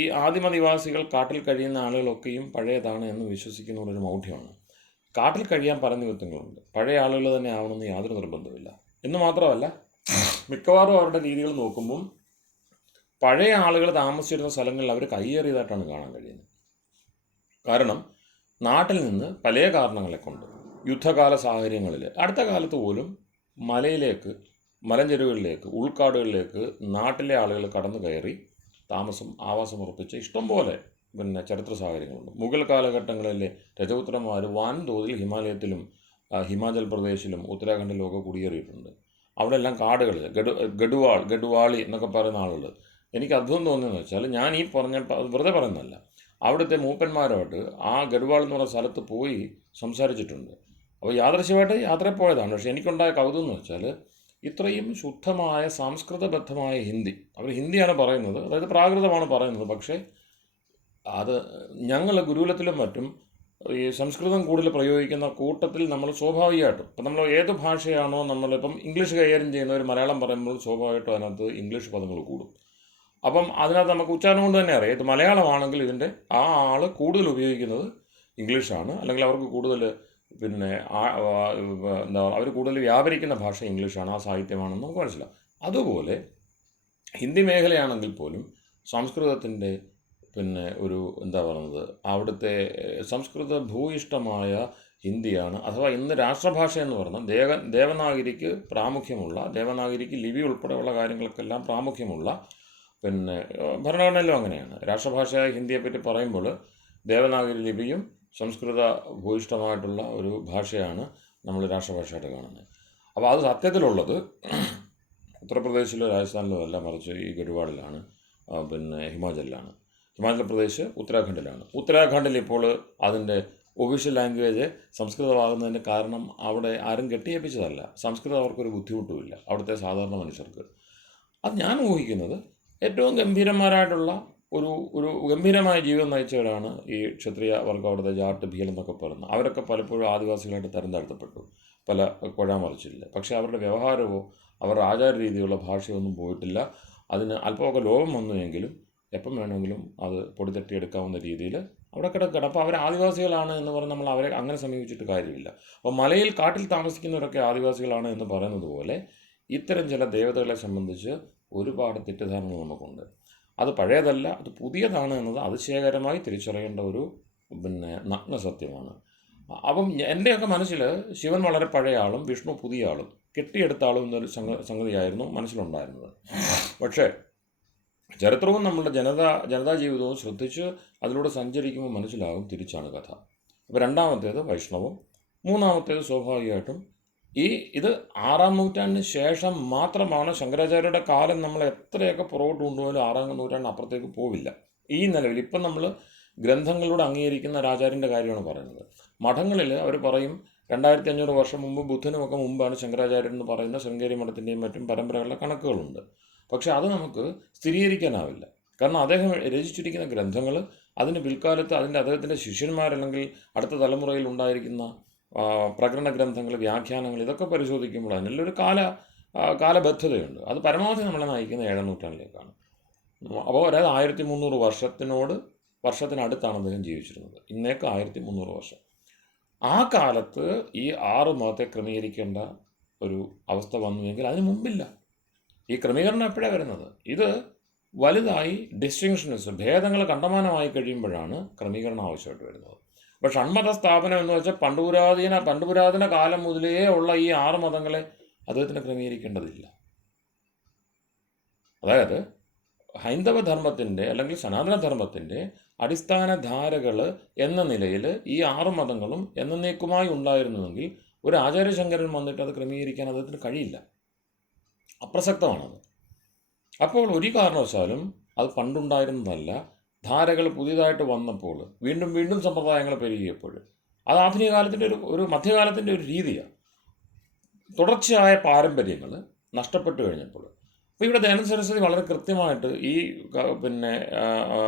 ഈ ആദിമനിവാസികൾ, കാട്ടിൽ കഴിയുന്ന ആളുകളൊക്കെയും പഴയതാണ് എന്ന് വിശ്വസിക്കുന്നതൊരു മൗഢ്യമാണ്. കാട്ടിൽ കഴിയാൻ പല നിമിത്തങ്ങളുണ്ട്. പഴയ ആളുകൾ തന്നെ ആവണമെന്ന് യാതൊരു നിർബന്ധമില്ല. എന്ന് മാത്രമല്ല മിക്കവാറും അവരുടെ രീതികൾ നോക്കുമ്പം പഴയ ആളുകൾ താമസിച്ചിരുന്ന സ്ഥലങ്ങളിൽ അവർ കയ്യേറിയതായിട്ടാണ് കാണാൻ കഴിയുന്നത്. കാരണം നാട്ടിൽ നിന്ന് പല കാരണങ്ങളെ കൊണ്ട് യുദ്ധകാല സാഹചര്യങ്ങളിൽ അടുത്ത കാലത്ത് പോലും മലഞ്ചെരുവുകളിലേക്ക്, ഉൾക്കാടുകളിലേക്ക് നാട്ടിലെ ആളുകൾ കടന്നു കയറി ആവാസമുറപ്പിച്ച് ഇഷ്ടംപോലെ പിന്നെ ചരിത്ര സാഹചര്യങ്ങളുണ്ട്. മുഗൾ കാലഘട്ടങ്ങളിലെ രജപുത്രന്മാർ വൻതോതിൽ ഹിമാലയത്തിലും ഹിമാചൽ പ്രദേശിലും ഉത്തരാഖണ്ഡിലും ഒക്കെ കുടിയേറിയിട്ടുണ്ട്. അവിടെ എല്ലാം കാടുകൾ, ഗഡ്വാളി എന്നൊക്കെ പറയുന്ന ആളുകൾ. എനിക്ക് അത്ഭുതം തോന്നിയെന്ന് വെച്ചാൽ, ഞാൻ ഈ വെറുതെ പറയുന്നതല്ല, അവിടുത്തെ മൂപ്പന്മാരുമായിട്ട് ആ ഗഡ്വാൾ എന്ന് പറയുന്ന സ്ഥലത്ത് പോയി സംസാരിച്ചിട്ടുണ്ട്. അപ്പോൾ യാദൃശ്യമായിട്ട് യാത്രയിൽ പോയതാണ്. പക്ഷേ എനിക്കുണ്ടായ കൗതുകം എന്ന് വെച്ചാൽ, ഇത്രയും ശുദ്ധമായ സംസ്കൃതബദ്ധമായ ഹിന്ദി, അവർ ഹിന്ദിയാണ് പറയുന്നത്, അതായത് പ്രാകൃതമാണ് പറയുന്നത്. പക്ഷേ അത് ഞങ്ങൾ ഗുരുകുലത്തിലും മറ്റും ഈ സംസ്കൃതം കൂടുതൽ പ്രയോഗിക്കുന്ന കൂട്ടത്തിൽ നമ്മൾ സ്വാഭാവികമായിട്ടും, ഇപ്പം നമ്മൾ ഏത് ഭാഷയാണോ നമ്മളിപ്പം ഇംഗ്ലീഷ് കൈകാര്യം ചെയ്യുന്നവർ മലയാളം പറയുമ്പോൾ സ്വാഭാവികമായിട്ടും അതിനകത്ത് ഇംഗ്ലീഷ് പദങ്ങൾ കൂടും. അപ്പം അതിനകത്ത് നമുക്ക് ഉച്ചാരണം കൊണ്ട് തന്നെ അറിയാം, ഇത് മലയാളമാണെങ്കിൽ ഇതിൻ്റെ ആ ആൾ കൂടുതൽ ഉപയോഗിക്കുന്നത് ഇംഗ്ലീഷാണ്, അല്ലെങ്കിൽ അവർക്ക് കൂടുതൽ പിന്നെ അവർ കൂടുതൽ വ്യാപരിക്കുന്ന ഭാഷ ഇംഗ്ലീഷാണ്, ആ സാഹിത്യമാണെന്ന് നമുക്ക് മനസ്സിലാവും. അതുപോലെ ഹിന്ദി മേഖലയാണെങ്കിൽ പോലും സംസ്കൃതത്തിൻ്റെ പിന്നെ ഒരു അവിടുത്തെ സംസ്കൃത ഭൂയിഷ്ടമായ ഹിന്ദിയാണ്. അഥവാ ഇന്ന് രാഷ്ട്രഭാഷ എന്ന് പറഞ്ഞാൽ ദേവനാഗരിക്ക് പ്രാമുഖ്യമുള്ള, ദേവനാഗരിക്ക് ലിപി ഉൾപ്പെടെയുള്ള കാര്യങ്ങൾക്കെല്ലാം പ്രാമുഖ്യമുള്ള, പിന്നെ ഭരണഘടനയിലും അങ്ങനെയാണ്. രാഷ്ട്രഭാഷയായ ഹിന്ദിയെപ്പറ്റി പറയുമ്പോൾ ദേവനാഗരി ലിപിയും സംസ്കൃത ഭൂയിഷ്ടമായിട്ടുള്ള ഒരു ഭാഷയാണ് നമ്മൾ രാഷ്ട്രഭാഷയായിട്ട് കാണുന്നത്. അപ്പോൾ അത് സത്യത്തിലുള്ളത് ഉത്തർപ്രദേശിലോ രാജസ്ഥാനിലോ അല്ല, മറിച്ച് ഈ ഗഡ്വാളിലാണ്, പിന്നെ ഹിമാചലിലാണ്. ഹിമാചൽ പ്രദേശ് ഉത്തരാഖണ്ഡിലാണ്. ഉത്തരാഖണ്ഡിൽ ഇപ്പോൾ അതിൻ്റെ ഒഫീഷ്യൽ ലാംഗ്വേജ് സംസ്കൃതമാകുന്നതിന് കാരണം അവിടെ ആരും കെട്ടിയേപ്പിച്ചതല്ല, സംസ്കൃതം അവർക്കൊരു ബുദ്ധിമുട്ടുമില്ല അവിടുത്തെ സാധാരണ മനുഷ്യർക്ക്. അത് ഞാൻ ഊഹിക്കുന്നത് ഏറ്റവും ഗംഭീരന്മാരായിട്ടുള്ള ഒരു ഒരു ഗംഭീരമായ ജീവിതം നയിച്ചവരാണ് ഈ ക്ഷത്രിയ വർഗ്ഗം, അവിടുത്തെ ജാട്ട് ഭീൽ എന്നൊക്കെ പറയുന്നത്. അവരൊക്കെ പലപ്പോഴും ആദിവാസികളായിട്ട് തരം താഴ്ത്തപ്പെട്ടു, പല കുഴാമറിച്ചില്ല. പക്ഷേ അവരുടെ വ്യവഹാരമോ അവരുടെ ആചാര രീതിയുള്ള ഭാഷയൊന്നും പോയിട്ടില്ല. അതിന് അല്പമൊക്കെ ലോകം വന്നുവെങ്കിലും എപ്പം വേണമെങ്കിലും അത് പൊടി തട്ടിയെടുക്കാവുന്ന രീതിയിൽ അവിടെ കിടക്കണം. അപ്പോൾ അവർ ആദിവാസികളാണ് എന്ന് പറഞ്ഞ് നമ്മൾ അവരെ അങ്ങനെ സമീപിച്ചിട്ട് കാര്യമില്ല. അപ്പോൾ മലയിൽ കാട്ടിൽ താമസിക്കുന്നവരൊക്കെ ആദിവാസികളാണ് എന്ന് പറയുന്നത് പോലെ ഇത്തരം ചില ദേവതകളെ സംബന്ധിച്ച് ഒരുപാട് തെറ്റിദ്ധാരണകൾ നമുക്കുണ്ട്. അത് പഴയതല്ല, അത് പുതിയതാണ് എന്നത് അതിശയകരമായി തിരിച്ചറിയേണ്ട ഒരു നഗ്ന സത്യമാണ്. അപ്പം എൻ്റെയൊക്കെ മനസ്സിൽ ശിവൻ വളരെ പഴയ ആളും വിഷ്ണു പുതിയ ആളും കെട്ടിയെടുത്ത ആളും എന്നൊരു സംഗതിയായിരുന്നു മനസ്സിലുണ്ടായിരുന്നത്. പക്ഷേ ചരിത്രവും നമ്മളുടെ ജനതാ ജീവിതവും ശ്രദ്ധിച്ച് അതിലൂടെ സഞ്ചരിക്കുമ്പോൾ മനസ്സിലാകും തിരിച്ചാണ് കഥ. അപ്പോൾ രണ്ടാമത്തേത് വൈഷ്ണവം, മൂന്നാമത്തേത് സ്വാഭാവികമായിട്ടും ഇത് 6-ാം നൂറ്റാണ്ടിന് ശേഷം മാത്രമാണ്. ശങ്കരാചാര്യരുടെ കാലം നമ്മൾ എത്രയൊക്കെ പുറകോട്ട് കൊണ്ടുപോയാലും 6-ാം നൂറ്റാണ്ടിന് അപ്പുറത്തേക്ക് പോവില്ല. ഈ നിലവിൽ ഇപ്പം നമ്മൾ ഗ്രന്ഥങ്ങളിലൂടെ അംഗീകരിക്കുന്ന ഒരു ആചാര്യൻ്റെ കാര്യമാണ് പറയുന്നത്. മഠങ്ങളിൽ അവർ പറയും 2500 വർഷം മുമ്പ് ബുദ്ധനുമൊക്കെ മുമ്പാണ് ശങ്കരാചാര്യൻ എന്ന് പറയുന്ന ശൃംഗേരി മഠത്തിൻ്റെയും മറ്റും പരമ്പരകളിലെ കണക്കുകളുണ്ട്. പക്ഷേ അത് നമുക്ക് സ്ഥിരീകരിക്കാനാവില്ല. കാരണം അദ്ദേഹം രചിച്ചിരിക്കുന്ന ഗ്രന്ഥങ്ങൾ അതിന് പിൽക്കാലത്ത് അദ്ദേഹത്തിൻ്റെ ശിഷ്യന്മാരല്ലെങ്കിൽ അടുത്ത തലമുറയിൽ ഉണ്ടായിരിക്കുന്ന പ്രകരണ ഗ്രന്ഥങ്ങൾ, വ്യാഖ്യാനങ്ങൾ, ഇതൊക്കെ പരിശോധിക്കുമ്പോൾ അതിനുള്ളൊരു കാലബദ്ധതയുണ്ട്. അത് പരമാവധി നമ്മളെ നയിക്കുന്ന 7-ാം നൂറ്റാണ്ടിലേക്കാണ്. അപ്പോൾ അതായത് 1300 വർഷത്തിനടുത്താണ് അദ്ദേഹം ജീവിച്ചിരുന്നത്. ഇന്നേക്ക് 1300 വർഷം. ആ കാലത്ത് ഈ 6 മതത്തെ ക്രമീകരിക്കേണ്ട ഒരു അവസ്ഥ വന്നുവെങ്കിൽ അതിന് മുമ്പില്ല. ഈ ക്രമീകരണം എപ്പോഴാണ് വരുന്നത്? ഇത് വലുതായി ഡിസ്റ്റിങ്ഷൻസ്, ഭേദങ്ങൾ കണ്ടമാനമായി കഴിയുമ്പോഴാണ് ക്രമീകരണം ആവശ്യമായിട്ട് വരുന്നത്. അപ്പോൾ ഷൺമത സ്ഥാപനം എന്ന് വെച്ചാൽ പണ്ടുപുരാതന കാലം മുതലേ ഉള്ള ഈ 6 മതങ്ങളെ അദ്ദേഹത്തിന് ക്രമീകരിക്കേണ്ടതില്ല. അതായത് ഹൈന്ദവ ധർമ്മത്തിൻ്റെ അല്ലെങ്കിൽ സനാതനധർമ്മത്തിൻ്റെ അടിസ്ഥാന ധാരകൾ എന്ന നിലയിൽ ഈ 6 മതങ്ങളും എന്നേക്കുമായി ഉണ്ടായിരുന്നുവെങ്കിൽ ഒരു ആചാര്യശങ്കരൻ വന്നിട്ട് അത് ക്രമീകരിക്കാൻ അദ്ദേഹത്തിന് കഴിയില്ല, അപ്രസക്തമാണത്. അപ്പോൾ ഒരു കാരണവശാലും അത് പണ്ടുണ്ടായിരുന്നതല്ല. ധാരകൾ പുതിയതായിട്ട് വന്നപ്പോൾ വീണ്ടും സമ്പ്രദായങ്ങൾ പെരുകിയപ്പോൾ അത് ആധുനിക കാലത്തിൻ്റെ ഒരു മധ്യകാലത്തിൻ്റെ ഒരു രീതിയാണ്. തുടർച്ചയായ പാരമ്പര്യങ്ങൾ നഷ്ടപ്പെട്ടു കഴിഞ്ഞപ്പോൾ അപ്പോൾ ഇവിടെ ദയാനന്ദ സരസ്വതി വളരെ കൃത്യമായിട്ട് ഈ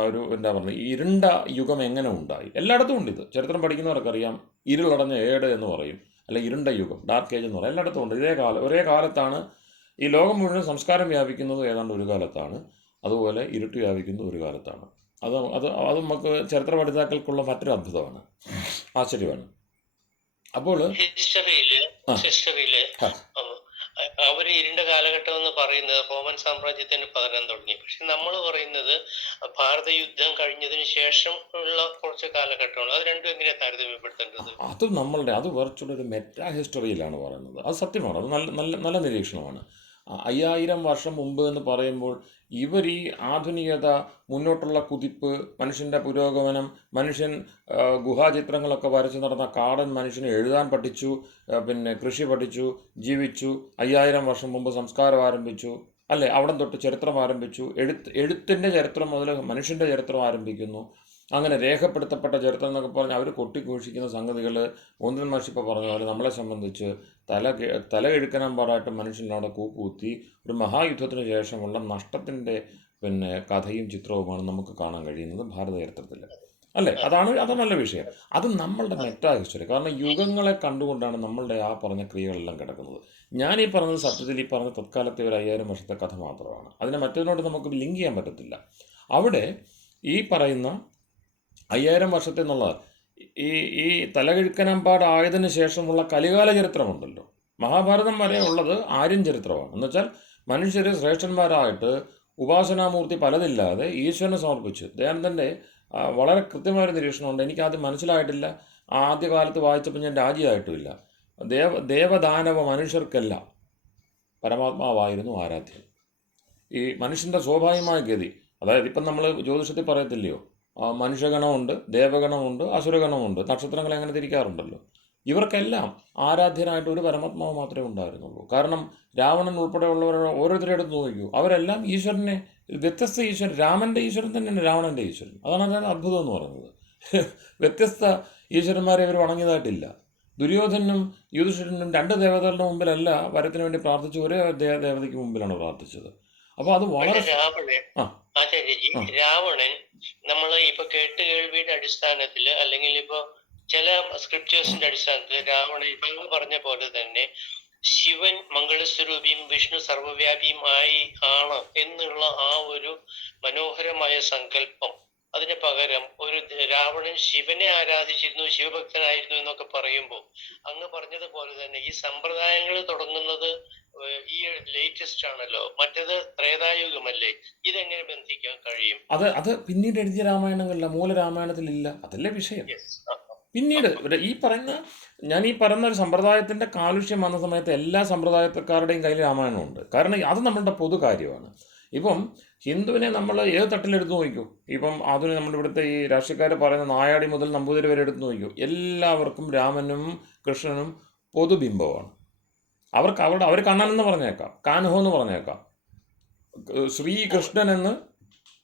ഒരു എന്താ പറയുക, ഇരുണ്ട യുഗം എങ്ങനെ ഉണ്ടായി എല്ലായിടത്തും ഉണ്ട്. ഇത് ചരിത്രം പഠിക്കുന്നവർക്കറിയാം. ഇരുളടഞ്ഞ ഏട് എന്ന് പറയും, അല്ല ഇരുണ്ട യുഗം, ഡാർക്ക് ഏജ് എന്ന് പറയും. എല്ലായിടത്തും ഉണ്ട്. ഒരേ കാലത്താണ് ഈ ലോകം മുഴുവൻ സംസ്കാരം വ്യാപിക്കുന്നത് ഏതാണ്ട് ഒരു കാലത്താണ്. അതുപോലെ ഇരുട്ട് വ്യാപിക്കുന്നത് ഒരു കാലത്താണ്. അത് നമുക്ക് ചരിത്ര പഠിതാക്കൾക്കുള്ള മറ്റൊരു അത്ഭുതമാണ്, ആശ്ചര്യമാണ്. അപ്പോൾ ഹിസ്റ്ററിയില് അവർ ഇരുണ്ട കാലഘട്ടം എന്ന് പറയുന്നത് റോമൻ സാമ്രാജ്യത്തിന് പകരാൻ തുടങ്ങി. പക്ഷെ നമ്മൾ പറയുന്നത് ഭാരത യുദ്ധം കഴിഞ്ഞതിന് ശേഷം ഉള്ള കുറച്ച് കാലഘട്ടമാണ്. അത് രണ്ടും എങ്ങനെയാണ് താരതമ്യപ്പെടുത്തേണ്ടത്? അത് കുറച്ചുകൂടെ ഒരു മെറ്റാ ഹിസ്റ്ററിയിലാണ് പറയുന്നത്. അത് സത്യമാണ്. അത് നല്ല നിരീക്ഷണമാണ്. 5000 വർഷം മുമ്പ് എന്ന് പറയുമ്പോൾ ഇവർ ഈ ആധുനികത, മുന്നോട്ടുള്ള കുതിപ്പ്, മനുഷ്യൻ്റെ പുരോഗമനം, മനുഷ്യൻ ഗുഹാചിത്രങ്ങളൊക്കെ വരച്ച് നടന്ന കാടൻ മനുഷ്യനെ എഴുതാൻ പഠിച്ചു, കൃഷി പഠിച്ചു, ജീവിച്ചു. 5000 വർഷം മുമ്പ് സംസ്കാരം ആരംഭിച്ചു, അല്ലേ? അവിടെ തൊട്ട് ചരിത്രം ആരംഭിച്ചു. എഴുത്തിൻ്റെ ചരിത്രം മുതൽ മനുഷ്യൻ്റെ ചരിത്രം ആരംഭിക്കുന്നു. അങ്ങനെ രേഖപ്പെടുത്തപ്പെട്ട ചരിത്രം എന്നൊക്കെ പറഞ്ഞ് അവർ കൊട്ടിഘോഷിക്കുന്ന സംഗതികൾ ഒന്നിൻ മഷിപ്പോൾ പറഞ്ഞ പോലെ നമ്മളെ സംബന്ധിച്ച് തല കഴുക്കനാമ്പാടായിട്ട് മനുഷ്യനവിടെ കൂപ്പുകുത്തി ഒരു മഹായുദ്ധത്തിന് ശേഷമുള്ള നഷ്ടത്തിൻ്റെ കഥയും ചിത്രവുമാണ് നമുക്ക് കാണാൻ കഴിയുന്നത് ഭാരത ചരിത്രത്തിൽ, അല്ലേ? അതാണ് നല്ല വിഷയം. അത് നമ്മളുടെ മെറ്റാ ഹിസ്റ്ററി. കാരണം യുഗങ്ങളെ കണ്ടുകൊണ്ടാണ് നമ്മളുടെ ആ പറഞ്ഞ ക്രിയകളെല്ലാം കിടക്കുന്നത്. ഞാനീ പറഞ്ഞത് സത്യത്തിൽ ഈ പറഞ്ഞ തത്കാലത്തെ ഒരു 5000 വർഷത്തെ കഥ മാത്രമാണ്. അതിനെ മറ്റൊന്നിനോട് നമുക്ക് ലിങ്ക് ചെയ്യാൻ പറ്റത്തില്ല. അവിടെ ഈ പറയുന്ന 5000 വർഷത്തെ എന്നുള്ള ഈ തലകിഴുക്കനമ്പാടായതിനു ശേഷമുള്ള കലികാല ചരിത്രമുണ്ടല്ലോ, മഹാഭാരതം വരെ ഉള്ളത് ആര്യൻ ചരിത്രമാണ്. എന്നുവെച്ചാൽ മനുഷ്യർ ശ്രേഷ്ഠന്മാരായിട്ട് ഉപാസനാമൂർത്തി പലതില്ലാതെ ഈശ്വരനെ സമർപ്പിച്ച്. ദയാനന്ദൻ്റെ വളരെ കൃത്യമായൊരു നിരീക്ഷണമുണ്ട്. എനിക്കാദ്യം മനസ്സിലായിട്ടില്ല. ആദ്യകാലത്ത് വായിച്ചപ്പോൾ ഞാൻ രാജിയായിട്ടുമില്ല. ദേവദാനവ മനുഷ്യർക്കെല്ലാം പരമാത്മാവായിരുന്നു ആരാധ്യൻ. ഈ മനുഷ്യൻ്റെ സ്വാഭാവികമായ ഗതി, അതായത് ഇപ്പം നമ്മൾ ജ്യോതിഷത്തിൽ പറയത്തില്ലയോ, മനുഷ്യഗണമുണ്ട്, ദേവഗണമുണ്ട്, അസുരഗണമുണ്ട്. നക്ഷത്രങ്ങളെ അങ്ങനെ തിരിക്കാറുണ്ടല്ലോ. ഇവർക്കെല്ലാം ആരാധ്യനായിട്ട് ഒരു പരമാത്മാവ് മാത്രമേ ഉണ്ടായിരുന്നുള്ളൂ. കാരണം രാവണൻ ഉൾപ്പെടെയുള്ളവർ ഓരോരുത്തരെ എടുത്ത് നോക്കൂ, അവരെല്ലാം ഈശ്വരനെ, വ്യത്യസ്ത ഈശ്വരൻ, രാമൻ്റെ ഈശ്വരൻ തന്നെയാണ് രാവണൻ്റെ ഈശ്വരൻ. അതാണ് അതിന് അത്ഭുതം എന്ന് പറയുന്നത്. വ്യത്യസ്ത ഈശ്വരന്മാരെ ഇവർ വണങ്ങിയതായിട്ടില്ല. ദുര്യോധനും യുധിഷ്ഠിരനും രണ്ട് ദേവതകളുടെ മുമ്പിലല്ല വരത്തിന് വേണ്ടി പ്രാർത്ഥിച്ചു, ഒരേ ദേവതയ്ക്ക് മുമ്പിലാണ് പ്രാർത്ഥിച്ചത്. അപ്പോൾ അത് വളരെ രാവണൻ നമ്മൾ ഇപ്പൊ കേട്ടുകേൾവിയുടെ അടിസ്ഥാനത്തിൽ അല്ലെങ്കിൽ ഇപ്പൊ ചില സ്ക്രിപ്റ്റേഴ്സിന്റെ അടിസ്ഥാനത്തിൽ രാവണൻ ഇപ്പൊ പറഞ്ഞ പോലെ തന്നെ ശിവൻ മംഗളസ്വരൂപിയും വിഷ്ണു സർവ്വവ്യാപിയും ആണ് എന്നുള്ള ആ ഒരു മനോഹരമായ സങ്കല്പം, അതിന് പകരം ഒരു രാവണൻ ശിവനെ ആരാധിച്ചിരുന്നു, ശിവഭക്തനായിരുന്നു എന്നൊക്കെ പറയുമ്പോൾ അങ്ങ് പറഞ്ഞതുപോലെ തന്നെ ഈ സമ്പ്രദായങ്ങൾ തുടങ്ങുന്നത് ഈ ലേറ്റസ്റ്റ് ആണല്ലോ, മറ്റേത് ത്രേതായുഗമല്ലേ, ഇതെങ്ങനെ ബന്ധിക്കാൻ കഴിയും? അത് പിന്നീട് എഴുതിയ രാമായണങ്ങളില്ല, മൂലരാമായണത്തിലില്ല. അതല്ലേ വിഷയം. പിന്നീട് ഞാൻ ഈ പറയുന്ന ഒരു സമ്പ്രദായത്തിൻ്റെ കാലുഷ്യം വന്ന സമയത്ത് എല്ലാ സമ്പ്രദായക്കാരുടെയും കയ്യിൽ രാമായണമുണ്ട്. കാരണം അത് നമ്മളുടെ പൊതു കാര്യമാണ്. ഇപ്പം ഹിന്ദുവിനെ നമ്മൾ ഏത് തട്ടിലെടുത്ത് നോക്കൂ, ഇപ്പം അതിന് നമ്മുടെ ഇവിടുത്തെ ഈ രാഷ്ട്രീയക്കാർ പറയുന്ന നായാടി മുതൽ നമ്പൂതിരി വരെ എടുത്ത് നോക്കൂ, എല്ലാവർക്കും രാമനും കൃഷ്ണനും പൊതുബിംബമാണ്. അവർ കണ്ണൻ എന്ന് പറഞ്ഞേക്കാം, കാൻഹോ എന്ന് പറഞ്ഞേക്കാം, ശ്രീകൃഷ്ണൻ എന്ന്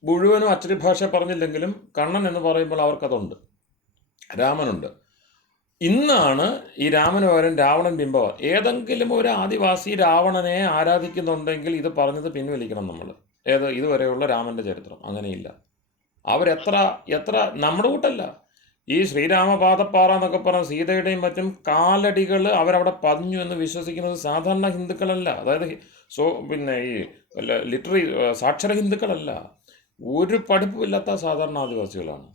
മുഴുവനും അച്ചടി ഭാഷ പറഞ്ഞില്ലെങ്കിലും കണ്ണൻ എന്ന് പറയുമ്പോൾ അവർക്കതുണ്ട്, രാമനുണ്ട്. ഇന്നാണ് ഈ രാമന് പകരം രാവണൻ ബിംബം. ഏതെങ്കിലും ഒരു ആദിവാസി രാവണനെ ആരാധിക്കുന്നുണ്ടെങ്കിൽ ഇത് പറഞ്ഞത് പിൻവലിക്കണം നമ്മൾ. ഇതുവരെയുള്ള രാമൻ്റെ ചരിത്രം അങ്ങനെയില്ല. എത്ര നമ്മുടെ കൂട്ടല്ല, ഈ ശ്രീരാമപാദപ്പാറ എന്നൊക്കെ പറഞ്ഞ സീതയുടെയും മറ്റും കാലടികൾ അവരവിടെ പതിഞ്ഞു എന്ന് വിശ്വസിക്കുന്നത് സാധാരണ ഹിന്ദുക്കളല്ല. അതായത് പിന്നെ ഈ ലിറ്റററി സാക്ഷര ഹിന്ദുക്കളല്ല, ഒരു പഠിപ്പുമില്ലാത്ത സാധാരണ ആദിവാസികളാണ്.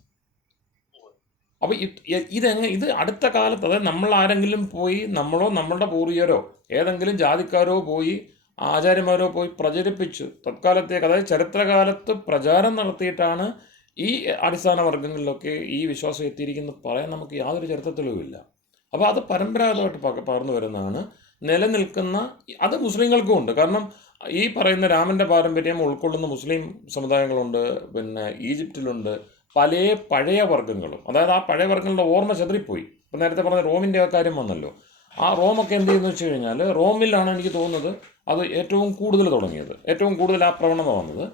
അപ്പോൾ ഇത് അടുത്ത കാലത്ത്, അതായത് നമ്മൾ ആരെങ്കിലും പോയി, നമ്മളോ നമ്മളുടെ പൂർവികരോ ഏതെങ്കിലും ജാതിക്കാരോ പോയി, ആചാര്യന്മാരോ പോയി പ്രചരിപ്പിച്ച് തത്കാലത്തേക്ക്, അതായത് ചരിത്രകാലത്ത് പ്രചാരം നടത്തിയിട്ടാണ് ഈ അടിസ്ഥാന വർഗ്ഗങ്ങളിലൊക്കെ ഈ വിശ്വാസം എത്തിയിരിക്കുന്നത് പറയാൻ നമുക്ക് യാതൊരു ചരിത്രത്തിലുമില്ല. അപ്പോൾ അത് പരമ്പരാഗതമായിട്ട് പകർന്നു വരുന്നതാണ്, നിലനിൽക്കുന്ന. അത് മുസ്ലിങ്ങൾക്കും ഉണ്ട്. കാരണം ഈ പറയുന്ന രാമൻ്റെ പാരമ്പര്യം ഉൾക്കൊള്ളുന്ന മുസ്ലിം സമുദായങ്ങളുണ്ട്, പിന്നെ ഈജിപ്തിലുണ്ട്, പഴയ വർഗ്ഗങ്ങളും. അതായത് ആ പഴയ വർഗ്ഗങ്ങളുടെ ഓർമ്മ ചെതറിപ്പോയി. ഇപ്പം നേരത്തെ പറഞ്ഞ റോമിൻ്റെ കാര്യം വന്നല്ലോ. ആ റോമൊക്കെ എന്ത് ചെയ്യുന്നു വെച്ച് കഴിഞ്ഞാൽ, റോമിലാണ് എനിക്ക് തോന്നുന്നത് അത് ഏറ്റവും കൂടുതൽ തുടങ്ങിയത്, ഏറ്റവും കൂടുതൽ ആ പ്രവണത വന്നത്.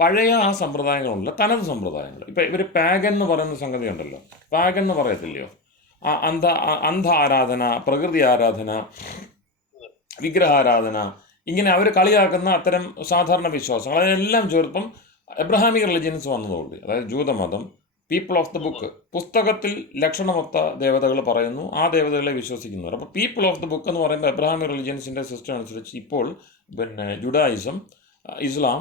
പഴയ ആ സമ്പ്രദായങ്ങളുള്ള തനത് സമ്പ്രദായങ്ങൾ. ഇപ്പം ഇവർ പാഗൻ എന്ന് പറയുന്ന സംഗതി ഉണ്ടല്ലോ, പാഗൻ എന്ന് പറയത്തില്ലയോ, അന്ധ ആരാധന, പ്രകൃതി ആരാധന, വിഗ്രഹാരാധന, ഇങ്ങനെ അവർ കളിയാക്കുന്ന അത്തരം സാധാരണ വിശ്വാസങ്ങൾ അതിനെല്ലാം ചേർപ്പം എബ്രഹാമിക് റിലിജിയൻസ് വന്നതോടെ, അതായത് ജൂതമതം, പീപ്പിൾ ഓഫ് ദ ബുക്ക്, പുസ്തകത്തിൽ ലക്ഷണമൊത്ത ദേവതകൾ പറയുന്നു, ആ ദേവതകളെ വിശ്വസിക്കുന്നവർ. അപ്പോൾ പീപ്പിൾ ഓഫ് ദ ബുക്ക് എന്ന് പറയുമ്പോൾ എബ്രഹാമിക് റിലിജിയൻസിൻ്റെ സിസ്റ്റം അനുസരിച്ച് ഇപ്പോൾ പിന്നെ ജുഡായിസം, ഇസ്ലാം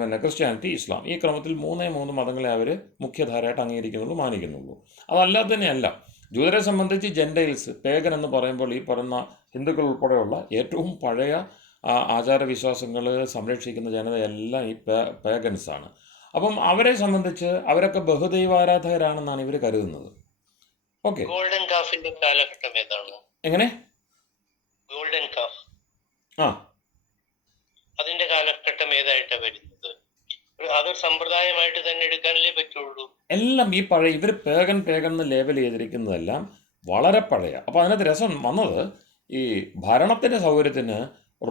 പിന്നെ ക്രിസ്ത്യാനിറ്റി, ഇസ്ലാം, ഈ ക്രമത്തിൽ മൂന്ന് മതങ്ങളെ അവർ മുഖ്യധാരയായിട്ട് അംഗീകരിക്കുന്നുള്ളൂ, മാനിക്കുന്നുള്ളൂ. അതല്ലാതെ തന്നെയല്ല ജൂതരെ സംബന്ധിച്ച് ജെൻഡൈൽസ്, പേഗൻ എന്ന് പറയുമ്പോൾ ഈ പറയുന്ന ഹിന്ദുക്കൾ ഉൾപ്പെടെയുള്ള ഏറ്റവും പഴയ ആചാരവിശ്വാസങ്ങൾ സംരക്ഷിക്കുന്ന ജനതയെല്ലാം ഈ പേഗൻസാണ്. അപ്പം അവരെ സംബന്ധിച്ച് അവരൊക്കെ ബഹുദൈവാരാധകരാണെന്നാണ് ഇവർ കരുതുന്നത്. ഓക്കെ, ഗോൾഡൻ കാഫിന്റെ കാലഘട്ടം ഏതാണ്? എങ്ങനെ? ഗോൾഡൻ കാഫ്, അതിന്റെ കാലഘട്ടം ഏതായിട്ടാണ് വരുന്നത്? അതൊരു സമ്പ്രദായമായിട്ട് തന്നെ എടുക്കാനല്ലേ പറ്റുള്ളൂ. എല്ലാം ഈ പഴയ ഇവർ പേഗൻ എന്ന് ലേബൽ ചെയ്തിരിക്കുന്നതെല്ലാം വളരെ പഴയ. അപ്പോൾ അതിനകത്ത് രസം വന്നത്, ഈ ഭരണത്തിൻ്റെ സൗകര്യത്തിന്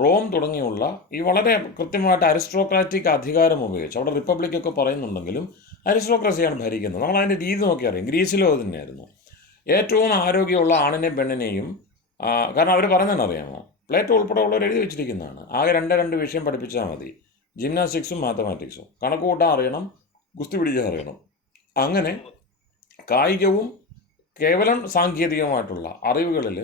റോം തുടങ്ങിയുള്ള ഈ വളരെ കൃത്യമായിട്ട് അരിസ്ട്രോക്രാറ്റിക് അധികാരം ഉപയോഗിച്ച്, അവിടെ റിപ്പബ്ലിക്കൊക്കെ പറയുന്നുണ്ടെങ്കിലും അരിസ്ട്രോക്രസിയാണ് ഭരിക്കുന്നത്. നമ്മൾ അതിൻ്റെ രീതി നോക്കി അറിയാം. ഗ്രീസിലും അത് തന്നെയായിരുന്നു. ഏറ്റവും ആരോഗ്യമുള്ള ആണിനെയും പെണ്ണിനെയും, കാരണം അവർ പറഞ്ഞതെന്നറിയാമോ, പ്ലേറ്റോ ഉൾപ്പെടെയുള്ളവർ എഴുതി വെച്ചിരിക്കുന്നതാണ്, ആകെ രണ്ട് വിഷയം പഠിപ്പിച്ചാൽ മതി, ജിംനാസ്റ്റിക്സും മാത്തമാറ്റിക്സും. കണക്ക് കൂട്ടാൻ അറിയണം, ഗുസ്തി പിടിക്കാൻ അറിയണം. അങ്ങനെ കായികവും കേവലം സാങ്കേതികമായിട്ടുള്ള അറിവുകളിൽ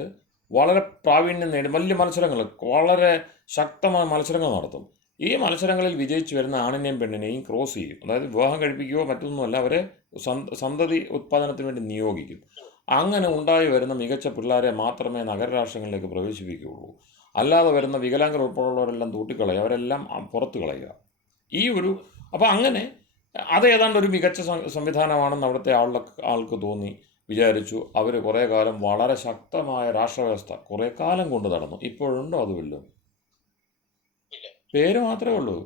വളരെ പ്രാവീണ്യം നേടി വലിയ മത്സരങ്ങൾ, വളരെ ശക്തമായ മത്സരങ്ങൾ നടത്തും. ഈ മത്സരങ്ങളിൽ വിജയിച്ചു വരുന്ന ആണിനെയും പെണ്ണിനെയും ക്രോസ് ചെയ്യും, അതായത് വിവാഹം കഴിപ്പിക്കുകയോ മറ്റൊന്നുമല്ല, അവരെ സന്തതി ഉത്പാദനത്തിന് വേണ്ടി നിയോഗിക്കും. അങ്ങനെ ഉണ്ടായി വരുന്ന മികച്ച പിള്ളേരെ മാത്രമേ നഗരരാഷ്ട്രങ്ങളിലേക്ക് പ്രവേശിപ്പിക്കുകയുള്ളൂ. അല്ലാതെ വരുന്ന വികലാംഗർ ഉൾപ്പെടെയുള്ളവരെല്ലാം തൂട്ടിക്കളയുക, അവരെല്ലാം പുറത്ത് കളയുക. അപ്പോൾ അങ്ങനെ അത് ഏതാണ്ട് ഒരു മികച്ച സംവിധാനമാണെന്ന് അവിടുത്തെ ആൾക്ക് തോന്നി, വിചാരിച്ചു. അവർ കുറേ കാലം വളരെ ശക്തമായ രാഷ്ട്രവ്യവസ്ഥ കുറേ കാലം കൊണ്ട് നടന്നു. ഇപ്പോഴുണ്ടോ? അതുമില്ല, പേര് മാത്രമേ ഉള്ളൂ.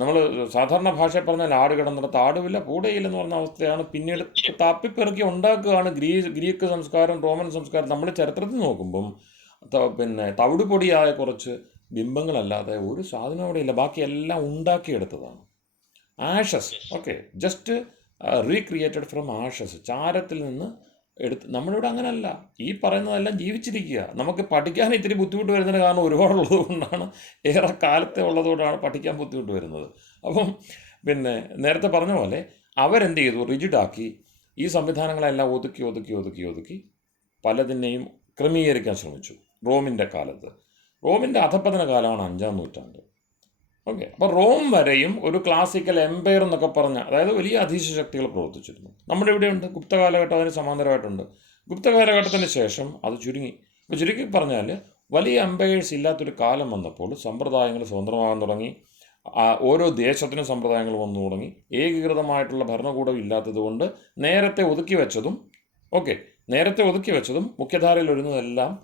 നമ്മൾ സാധാരണ ഭാഷ പറഞ്ഞാൽ ആട് കിടന്നിടത്ത് ആടുമില്ല പൂടയില്ലെന്ന് പറഞ്ഞ അവസ്ഥയാണ്. പിന്നീട് തപ്പിപ്പെറുക്കി ഉണ്ടാക്കുകയാണ് ഗ്രീക്ക് സംസ്കാരം, റോമൻ സംസ്കാരം. നമ്മൾ ചരിത്രത്തിൽ നോക്കുമ്പം പിന്നെ തവിട് പൊടിയായ കുറച്ച് ബിംബങ്ങളല്ലാതെ ഒരു സാധനം അവിടെ ഇല്ല. ബാക്കി എല്ലാം ഉണ്ടാക്കിയെടുത്തതാണ്. Ashes, okay, just recreated from ashes, ചാരത്തിൽ നിന്ന് എടുത്ത്. നമ്മളിവിടെ അങ്ങനല്ല. ഈ പറയുന്നതെല്ലാം ജീവിച്ചിരിക്കുക. നമുക്ക് പഠിക്കാൻ ഇത്തിരി ബുദ്ധിമുട്ട് വരുന്നതിന് കാരണം ഒരുപാടുള്ളത് കൊണ്ടാണ്, ഏറെ കാലത്തെ ഉള്ളതുകൊണ്ടാണ് പഠിക്കാൻ ബുദ്ധിമുട്ട് വരുന്നത്. അപ്പം പിന്നെ നേരത്തെ പറഞ്ഞ പോലെ അവരെന്ത് ചെയ്തു? റിജിഡാക്കി ഈ സംവിധാനങ്ങളെല്ലാം ഒതുക്കി ഒതുക്കി ഒതുക്കി ഒതുക്കി പലതിനെയും ക്രമീകരിക്കാൻ ശ്രമിച്ചു. റോമിൻ്റെ കാലത്ത്, റോമിൻ്റെ അധപ്പതന കാലമാണ് 5-ാം നൂറ്റാണ്ട്. ഓക്കെ, അപ്പോൾ റോം വരെയും ഒരു ക്ലാസിക്കൽ എംപയർ എന്നൊക്കെ പറഞ്ഞ, അതായത് വലിയ അധീശ ശക്തികൾ പ്രവർത്തിച്ചിരുന്നു. നമ്മുടെ ഇവിടെയുണ്ട്. ഗുപ്ത കാലഘട്ടം അതിന് സമാന്തരമായിട്ടുണ്ട്. ഗുപ്ത കാലഘട്ടത്തിന് ശേഷം അത് ചുരുങ്ങി. ഇപ്പോൾ ചുരുക്കി പറഞ്ഞാൽ വലിയ എംപയേഴ്സ് ഇല്ലാത്തൊരു കാലം വന്നപ്പോൾ സമ്പ്രദായങ്ങൾ സ്വതന്ത്രമാകാൻ തുടങ്ങി. ഓരോ ദേശത്തിനും സമ്പ്രദായങ്ങൾ വന്നു തുടങ്ങി. ഏകീകൃതമായിട്ടുള്ള ഭരണകൂടം ഇല്ലാത്തതുകൊണ്ട് നേരത്തെ ഒതുക്കി വെച്ചതും മുഖ്യധാരയിൽ വരുന്നതെല്ലാം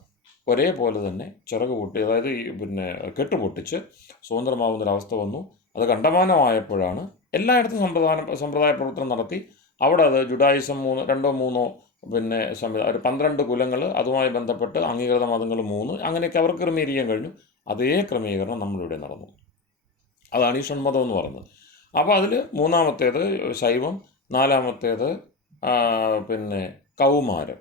ഒരേപോലെ തന്നെ ചിറക് പൊട്ടി, അതായത് ഈ പിന്നെ കെട്ടുപൊട്ടിച്ച് സ്വതന്ത്രമാകുന്നൊരവസ്ഥ വന്നു. അത് കണ്ടമാനമായപ്പോഴാണ് എല്ലായിടത്തും സമ്പ്രദായ പ്രവർത്തനം നടത്തി. അവിടെ അത് ജുഡായിസം 2-3 പിന്നെ ഒരു 12 കുലങ്ങൾ, അതുമായി ബന്ധപ്പെട്ട് അംഗീകൃത മതങ്ങൾ 3, അങ്ങനെയൊക്കെ അവർക്ക് ക്രമീകരിക്കാൻ കഴിഞ്ഞു. അതേ ക്രമീകരണം നമ്മളിവിടെ നടന്നു. അതാണ് ഈ ഷൺമതം എന്ന് പറയുന്നത്. അപ്പോൾ അതിൽ 3-ാമത്തേത് ശൈവം, 4-ാമത്തേത് പിന്നെ കൗമാരം.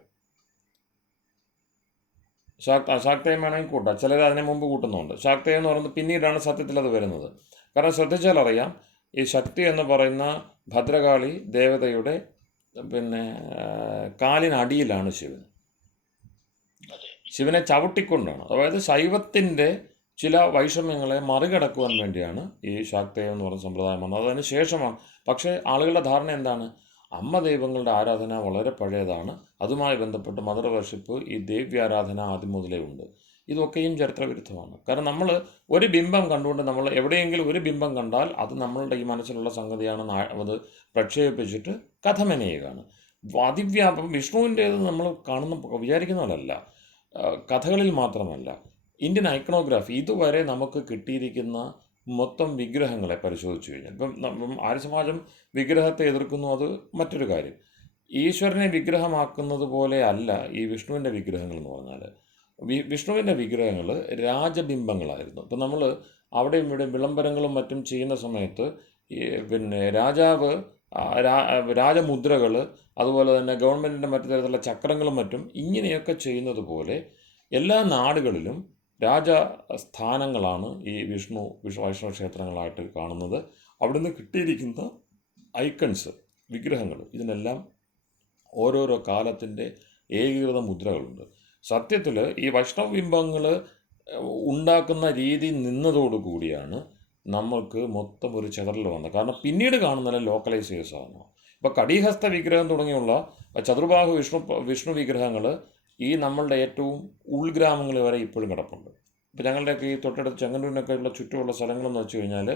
ശാക്തേയം വേണമെങ്കിൽ കൂട്ടാം. ചിലർ അതിനെ മുമ്പ് കൂട്ടുന്നുണ്ട്. ശാക്തേയം എന്ന് പറയുന്നത് പിന്നീടാണ് സത്യത്തിൽ അത് വരുന്നത്. കാരണം ശ്രദ്ധിച്ചാൽ അറിയാം, ഈ ശക്തി എന്ന് പറയുന്ന ഭദ്രകാളി ദേവതയുടെ പിന്നെ കാലിനടിയിലാണ് ശിവനെ ചവിട്ടിക്കൊണ്ടാണ്. അതായത് ശൈവത്തിൻ്റെ ചില വൈഷമ്യങ്ങളെ മറികടക്കുവാൻ വേണ്ടിയാണ് ഈ ശാക്തേയം എന്ന് പറയുന്ന സമ്പ്രദായം വന്നത്. അതിന് ശേഷമാണ്. പക്ഷേ ആളുകളുടെ ധാരണ എന്താണ്? അമ്മ ദൈവങ്ങളുടെ ആരാധന വളരെ പഴയതാണ്. അതുമായി ബന്ധപ്പെട്ട് മദർ വർഷിപ്പ്, ഈ ദേവ്യാരാധന ആദ്യം മുതലേ ഉണ്ട്. ഇതൊക്കെയും ചരിത്രവിരുദ്ധമാണ്. കാരണം നമ്മൾ ഒരു ബിംബം കണ്ടുകൊണ്ട്, നമ്മൾ എവിടെയെങ്കിലും ഒരു ബിംബം കണ്ടാൽ അത് നമ്മളുടെ ഈ മനസ്സിലുള്ള സംഗതിയാണെന്ന് അത് പ്രക്ഷേപിച്ചിട്ട് കഥ മെനയുകയാണ്. അതിവ്യാപം വിഷ്ണുവിൻ്റേത് നമ്മൾ വിചാരിക്കുന്ന പോലല്ല. കഥകളിൽ മാത്രമല്ല, ഇന്ത്യൻ ഐക്കണോഗ്രാഫി ഇതുവരെ നമുക്ക് കിട്ടിയിരിക്കുന്ന മൊത്തം വിഗ്രഹങ്ങളെ പരിശോധിച്ചു കഴിഞ്ഞാൽ, ഇപ്പം ആര്യസമാജം വിഗ്രഹത്തെ എതിർക്കുന്നു, അത് മറ്റൊരു കാര്യം. ഈശ്വരനെ വിഗ്രഹമാക്കുന്നത് പോലെ അല്ല ഈ വിഷ്ണുവിൻ്റെ വിഗ്രഹങ്ങൾ എന്ന് പറഞ്ഞാൽ. വിഷ്ണുവിൻ്റെ വിഗ്രഹങ്ങൾ രാജബിംബങ്ങളായിരുന്നു. ഇപ്പം നമ്മൾ അവിടെയും ഇവിടെ വിളംബരങ്ങളും മറ്റും ചെയ്യുന്ന സമയത്ത് പിന്നെ രാജാവ്, രാജമുദ്രകൾ, അതുപോലെ തന്നെ ഗവൺമെൻറ്റിൻ്റെ മറ്റു തരത്തിലുള്ള ചക്രങ്ങളും മറ്റും ഇങ്ങനെയൊക്കെ ചെയ്യുന്നത് പോലെ എല്ലാ നാടുകളിലും രാജസ്ഥാനങ്ങളാണ് ഈ വൈഷ്ണവ ക്ഷേത്രങ്ങളായിട്ട് കാണുന്നത്. അവിടുന്ന് കിട്ടിയിരിക്കുന്ന ഐക്കൺസ്, വിഗ്രഹങ്ങൾ, ഇതിനെല്ലാം ഓരോരോ കാലത്തിൻ്റെ ഏകീകൃത മുദ്രകളുണ്ട്. സത്യത്തിൽ ഈ വൈഷ്ണവ ബിംബങ്ങൾ ഉണ്ടാക്കുന്ന രീതി നിന്നതോടുകൂടിയാണ് നമ്മൾക്ക് മൊത്തം ഒരു ചെതറൽ വന്നത്. കാരണം പിന്നീട് കാണുന്നതെല്ലാം ലോക്കലൈസ് ചെയ്ത സാധനമാണ്. ഇപ്പോൾ കടീഹസ്ത വിഗ്രഹം തുടങ്ങിയുള്ള ചതുർബാഹു വിഷ്ണു വിഗ്രഹങ്ങൾ ഈ നമ്മളുടെ ഏറ്റവും ഉൾഗ്രാമങ്ങളിൽ വരെ ഇപ്പോഴും കിടപ്പുണ്ട്. ഇപ്പോൾ ഞങ്ങളുടെയൊക്കെ ഈ തൊട്ടടുത്ത് ചെങ്ങന്നൂരിനൊക്കെ ഉള്ള ചുറ്റുമുള്ള സ്ഥലങ്ങളെന്ന് വെച്ച് കഴിഞ്ഞാൽ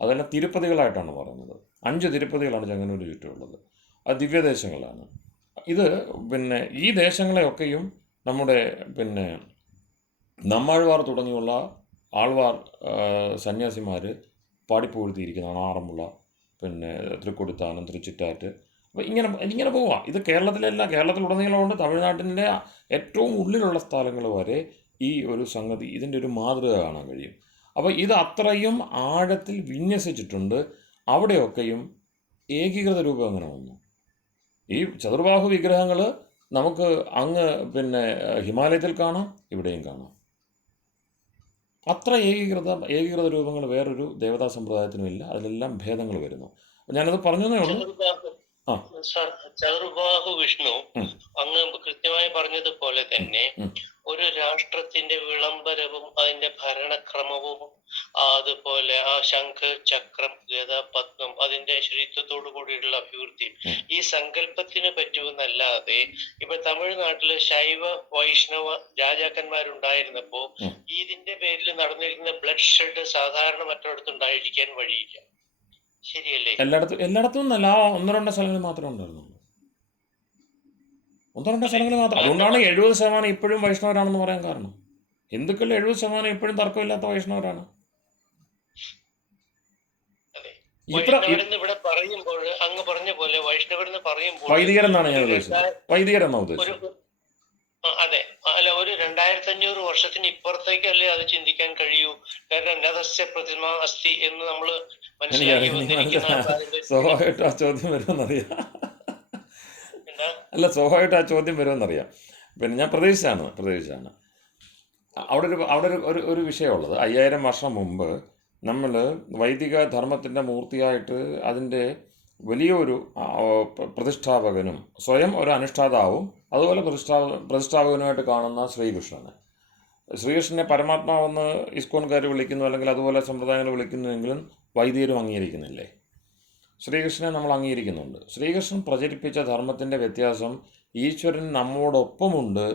അതെല്ലാം തിരുപ്പതികളായിട്ടാണ് പറയുന്നത്. 5 തിരുപ്പതികളാണ് ചെങ്ങന്നൂരിന് ചുറ്റുമുള്ളത്. അത് ദിവ്യദേശങ്ങളാണ്. ഇത് പിന്നെ ഈ ദേശങ്ങളെയൊക്കെയും നമ്മുടെ പിന്നെ നമ്മാഴ്വാർ തുടങ്ങിയുള്ള ആൾവാർ സന്യാസിമാർ പാടിപ്പുകഴ്ത്തിയിരിക്കുന്നതാണ്. ആറന്മുള, പിന്നെ തൃക്കൊടിത്താനം, തൃച്ചിറ്റാറ്റ്. അപ്പോൾ ഇങ്ങനെ പോവാം. ഇത് കേരളത്തിലുടനീളമുണ്ട്. തമിഴ്നാട്ടിൻ്റെ ഏറ്റവും ഉള്ളിലുള്ള സ്ഥലങ്ങൾ വരെ ഈ ഒരു സംഗതി, ഇതിൻ്റെ ഒരു മാതൃക കാണാൻ കഴിയും. അപ്പോൾ ഇത് അത്രയും ആഴത്തിൽ വിന്യസിച്ചിട്ടുണ്ട്. അവിടെയൊക്കെയും ഏകീകൃത രൂപം അങ്ങനെ വന്നു. ഈ ചതുർബാഹു വിഗ്രഹങ്ങൾ നമുക്ക് അങ്ങ് പിന്നെ ഹിമാലയത്തിൽ കാണാം, ഇവിടെയും കാണാം. അത്ര ഏകീകൃത രൂപങ്ങൾ വേറൊരു ദേവതാ സമ്പ്രദായത്തിനുമില്ല. അതിലെല്ലാം ഭേദങ്ങൾ വരുന്നു. ഞാനത് പറഞ്ഞതേ ഉള്ളൂ. ചതുർബാഹു വിഷ്ണു അങ്ങ് കൃത്യമായി പറഞ്ഞതുപോലെ തന്നെ ഒരു രാഷ്ട്രത്തിന്റെ വിളംബരവും അതിന്റെ ഭരണക്രമവും അതുപോലെ ആ ശംഖ്, ചക്രം, ഗദ, പത്മം അതിന്റെ ശുചിത്വത്തോടു കൂടിയുള്ള അഭിവൃദ്ധിയും ഈ സങ്കല്പത്തിന് പറ്റുമെന്നല്ലാതെ ഇപ്പൊ തമിഴ്നാട്ടില് ശൈവ വൈഷ്ണവ രാജാക്കന്മാരുണ്ടായിരുന്നപ്പോ ഇതിന്റെ പേരിൽ നടന്നിരിക്കുന്ന ബ്ലഡ് ഷെഡ് സാധാരണ മറ്റൊരിടത്തുണ്ടായിരിക്കാൻ വഴിയില്ല. ശരിയല്ലേ? എല്ലായിടത്തും നല്ല 1-2 സ്ഥലങ്ങളിൽ മാത്രമേ ഉണ്ടായിരുന്നുള്ളൂ. 1-2 സ്ഥലങ്ങളിൽ മാത്രം. അതുകൊണ്ടാണ് 70% ഇപ്പോഴും വൈഷ്ണവരാണെന്ന് പറയാൻ കാരണം. ഹിന്ദുക്കളിൽ 70% ഇപ്പോഴും തർക്കമില്ലാത്ത വൈഷ്ണവരാണ്. വൈഷ്ണവരെന്ന് ഇവിടെ പറയുമ്പോൾ അങ്ങ് പറഞ്ഞ പോലെ വൈഷ്ണവരെന്ന് പറയുമ്പോൾ വൈദികരെന്നാണ് ഞാൻ ഉദ്ദേശിച്ചത്. വൈദികരെന്നാണ് ഉദ്ദേശിച്ചത്. അതെ, അല്ല, ഒരു 2500 വർഷത്തിന് ഇപ്പുറത്തേക്കല്ലേ അത് ചിന്തിക്കാൻ കഴിയൂ. കാരണം നദസ്യ പ്രതിമ അസ്ഥി എന്ന് നമ്മൾ മനസ്സിലാക്കി വന്നിരിക്കുന്ന സ്വാഭാവികമായിട്ട് ആ ചോദ്യം വരുമെന്നറിയാം. എന്താ അല്ല, സ്വാഭാവികമായിട്ട് ആ ചോദ്യം വരുമെന്നറിയാം. പിന്നെ ഞാൻ പ്രതീക്ഷിച്ചാണ് അവിടെ ഒരു വിഷയമുള്ളത്. 5000 വർഷം മുമ്പ് നമ്മൾ വൈദിക ധർമ്മത്തിൻ്റെ മൂർത്തിയായിട്ട് അതിൻ്റെ വലിയൊരു പ്രതിഷ്ഠാപകനും സ്വയം ഒരു അനുഷ്ഠാതാവും അതുപോലെ പ്രതിഷ്ഠാപകനുമായിട്ട് കാണുന്ന ശ്രീകൃഷ്ണനെ പരമാത്മാവെന്ന് ഇസ്കോൺകാർ വിളിക്കുന്നു, അല്ലെങ്കിൽ അതുപോലെ സമ്പ്രദായങ്ങൾ വിളിക്കുന്നുവെങ്കിലും വൈദികരും അംഗീകരിക്കുന്നില്ലേ? ശ്രീകൃഷ്ണനെ നമ്മൾ അംഗീകരിക്കുന്നുണ്ട്. ശ്രീകൃഷ്ണൻ പ്രചരിപ്പിച്ച ധർമ്മത്തിൻ്റെ വ്യത്യാസം ഈശ്വരൻ നമ്മോടൊപ്പമുണ്ട്.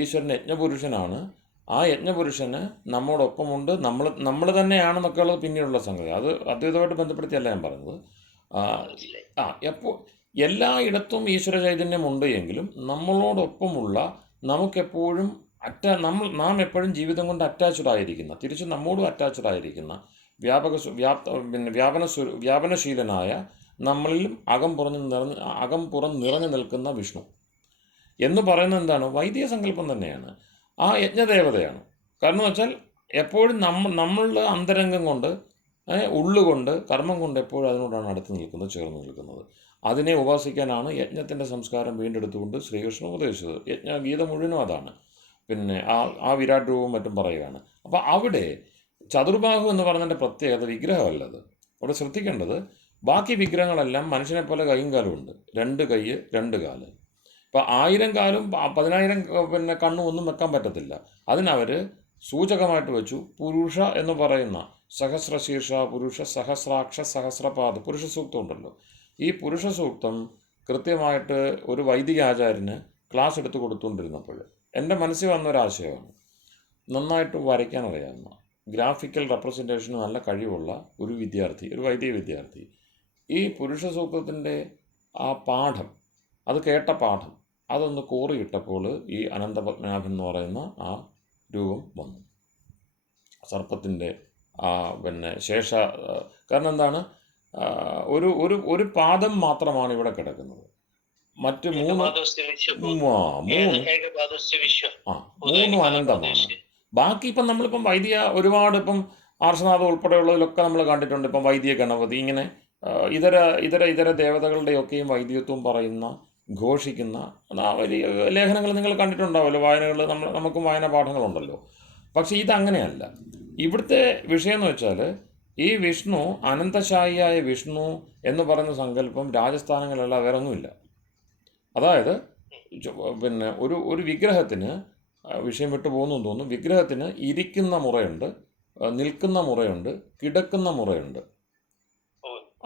ഈശ്വരൻ യജ്ഞപുരുഷനാണ്. ആ യജ്ഞപുരുഷന് നമ്മോടൊപ്പമുണ്ട്, നമ്മൾ തന്നെയാണെന്നൊക്കെ ഉള്ളത് പിന്നീടുള്ള സംഗതി. അത് അദ്വൈതമായിട്ട് ബന്ധപ്പെടുത്തിയല്ല ഞാൻ പറഞ്ഞത്. എപ്പോൾ എല്ലായിടത്തും ഈശ്വര ചൈതന്യമുണ്ട് എങ്കിലും നമ്മളോടൊപ്പമുള്ള, നമുക്കെപ്പോഴും നാം എപ്പോഴും ജീവിതം കൊണ്ട് അറ്റാച്ച്ഡ് ആയിരിക്കുന്ന, തിരിച്ച് നമ്മോടും അറ്റാച്ച്ഡ് ആയിരിക്കുന്ന വ്യാപനശീലനായ, നമ്മളിലും അകം പുറം നിറഞ്ഞു നിൽക്കുന്ന വിഷ്ണു എന്ന് പറയുന്നത് എന്താണ്? വൈദിക സങ്കല്പം തന്നെയാണ്. ആ യജ്ഞദേവതയാണ്. കാരണം എന്ന് വെച്ചാൽ എപ്പോഴും നമ്മളുടെ അന്തരംഗം കൊണ്ട്, ഉള്ളുകൊണ്ട്, കർമ്മം കൊണ്ട് എപ്പോഴും അതിനോടാണ് അടുത്ത് നിൽക്കുന്നത്, ചേർന്ന് നിൽക്കുന്നത്. അതിനെ ഉപാസിക്കാനാണ് യജ്ഞത്തിൻ്റെ സംസ്കാരം വീണ്ടെടുത്തുകൊണ്ട് ശ്രീകൃഷ്ണൻ ഉപദേശിച്ചത്. യജ്ഞഗീത മുഴുവനും അതാണ്. പിന്നെ ആ വിരാട് രൂപവും മറ്റും പറയുകയാണ്. അപ്പോൾ അവിടെ ചതുർബാഹു എന്ന് പറഞ്ഞതിൻ്റെ പ്രത്യേകത വിഗ്രഹമല്ലത്. അവിടെ ശ്രദ്ധിക്കേണ്ടത്, ബാക്കി വിഗ്രഹങ്ങളെല്ലാം മനുഷ്യനെ പോലെ കൈയും കാലും ഉണ്ട്. 2 കൈ 2 കാല്. ഇപ്പോൾ 1000 കാലും 10000 കണ്ണും ഒന്നും വെക്കാൻ പറ്റത്തില്ല. അതിനവർ സൂചകമായിട്ട് വെച്ചു പുരുഷ എന്ന് പറയുന്ന സഹസ്രശീർഷ പുരുഷ സഹസ്രാക്ഷ സഹസ്രപാദ പുരുഷ സൂക്തം ഉണ്ടല്ലോ. ഈ പുരുഷ സൂക്തം കൃത്യമായിട്ട് ഒരു വൈദിക ആചാര്യന് ക്ലാസ് എടുത്ത് കൊടുത്തുകൊണ്ടിരുന്നപ്പോൾ എൻ്റെ മനസ്സിൽ വന്നൊരാശയമാണ്. നന്നായിട്ട് വരയ്ക്കാൻ അറിയാവുന്ന, ഗ്രാഫിക്കൽ റെപ്രസെൻറ്റേഷന് നല്ല കഴിവുള്ള ഒരു വൈദിക വിദ്യാർത്ഥി ഈ പുരുഷ സൂക്തത്തിൻ്റെ ആ പാഠം, അത് കേട്ട പാഠം അതൊന്ന് കോറിയിട്ടപ്പോൾ ഈ അനന്തപത്മനാഭൻ എന്ന് പറയുന്ന ആ രൂപം വന്നു. സർപ്പത്തിൻ്റെ കാരണം എന്താണ്? ഒരു പാദം മാത്രമാണ് ഇവിടെ കിടക്കുന്നത്. മറ്റ് മൂന്നും അനന്തമാണ്. ബാക്കി ഇപ്പം നമ്മളിപ്പം ഒരുപാട് ഇപ്പം ആർഷനാഥം ഉൾപ്പെടെയുള്ളതിലൊക്കെ നമ്മൾ കണ്ടിട്ടുണ്ട്. ഇപ്പം വൈദിക ഗണപതി, ഇങ്ങനെ ഇതര ദേവതകളുടെയൊക്കെയും വൈദികത്വം പറയുന്ന, ഘോഷിക്കുന്ന വലിയ ലേഖനങ്ങൾ നിങ്ങൾ കണ്ടിട്ടുണ്ടാവുമല്ലോ, വായനകൾ. നമുക്കും വായനാ പാഠങ്ങളുണ്ടല്ലോ. പക്ഷേ ഇതങ്ങനെയല്ല. ഇവിടുത്തെ വിഷയം എന്ന് വെച്ചാൽ ഈ വിഷ്ണു, അനന്തശായിയായ വിഷ്ണു എന്ന് പറയുന്ന സങ്കല്പം രാജസ്ഥാനങ്ങളിലുള്ള വേറെ ഒന്നുമില്ല. അതായത് ഒരു വിഗ്രഹത്തിന്, വിഷയം വിട്ടു പോകുന്നു തോന്നുന്നു, വിഗ്രഹത്തിന് ഇരിക്കുന്ന മുറയുണ്ട്, നിൽക്കുന്ന മുറയുണ്ട്, കിടക്കുന്ന മുറയുണ്ട്.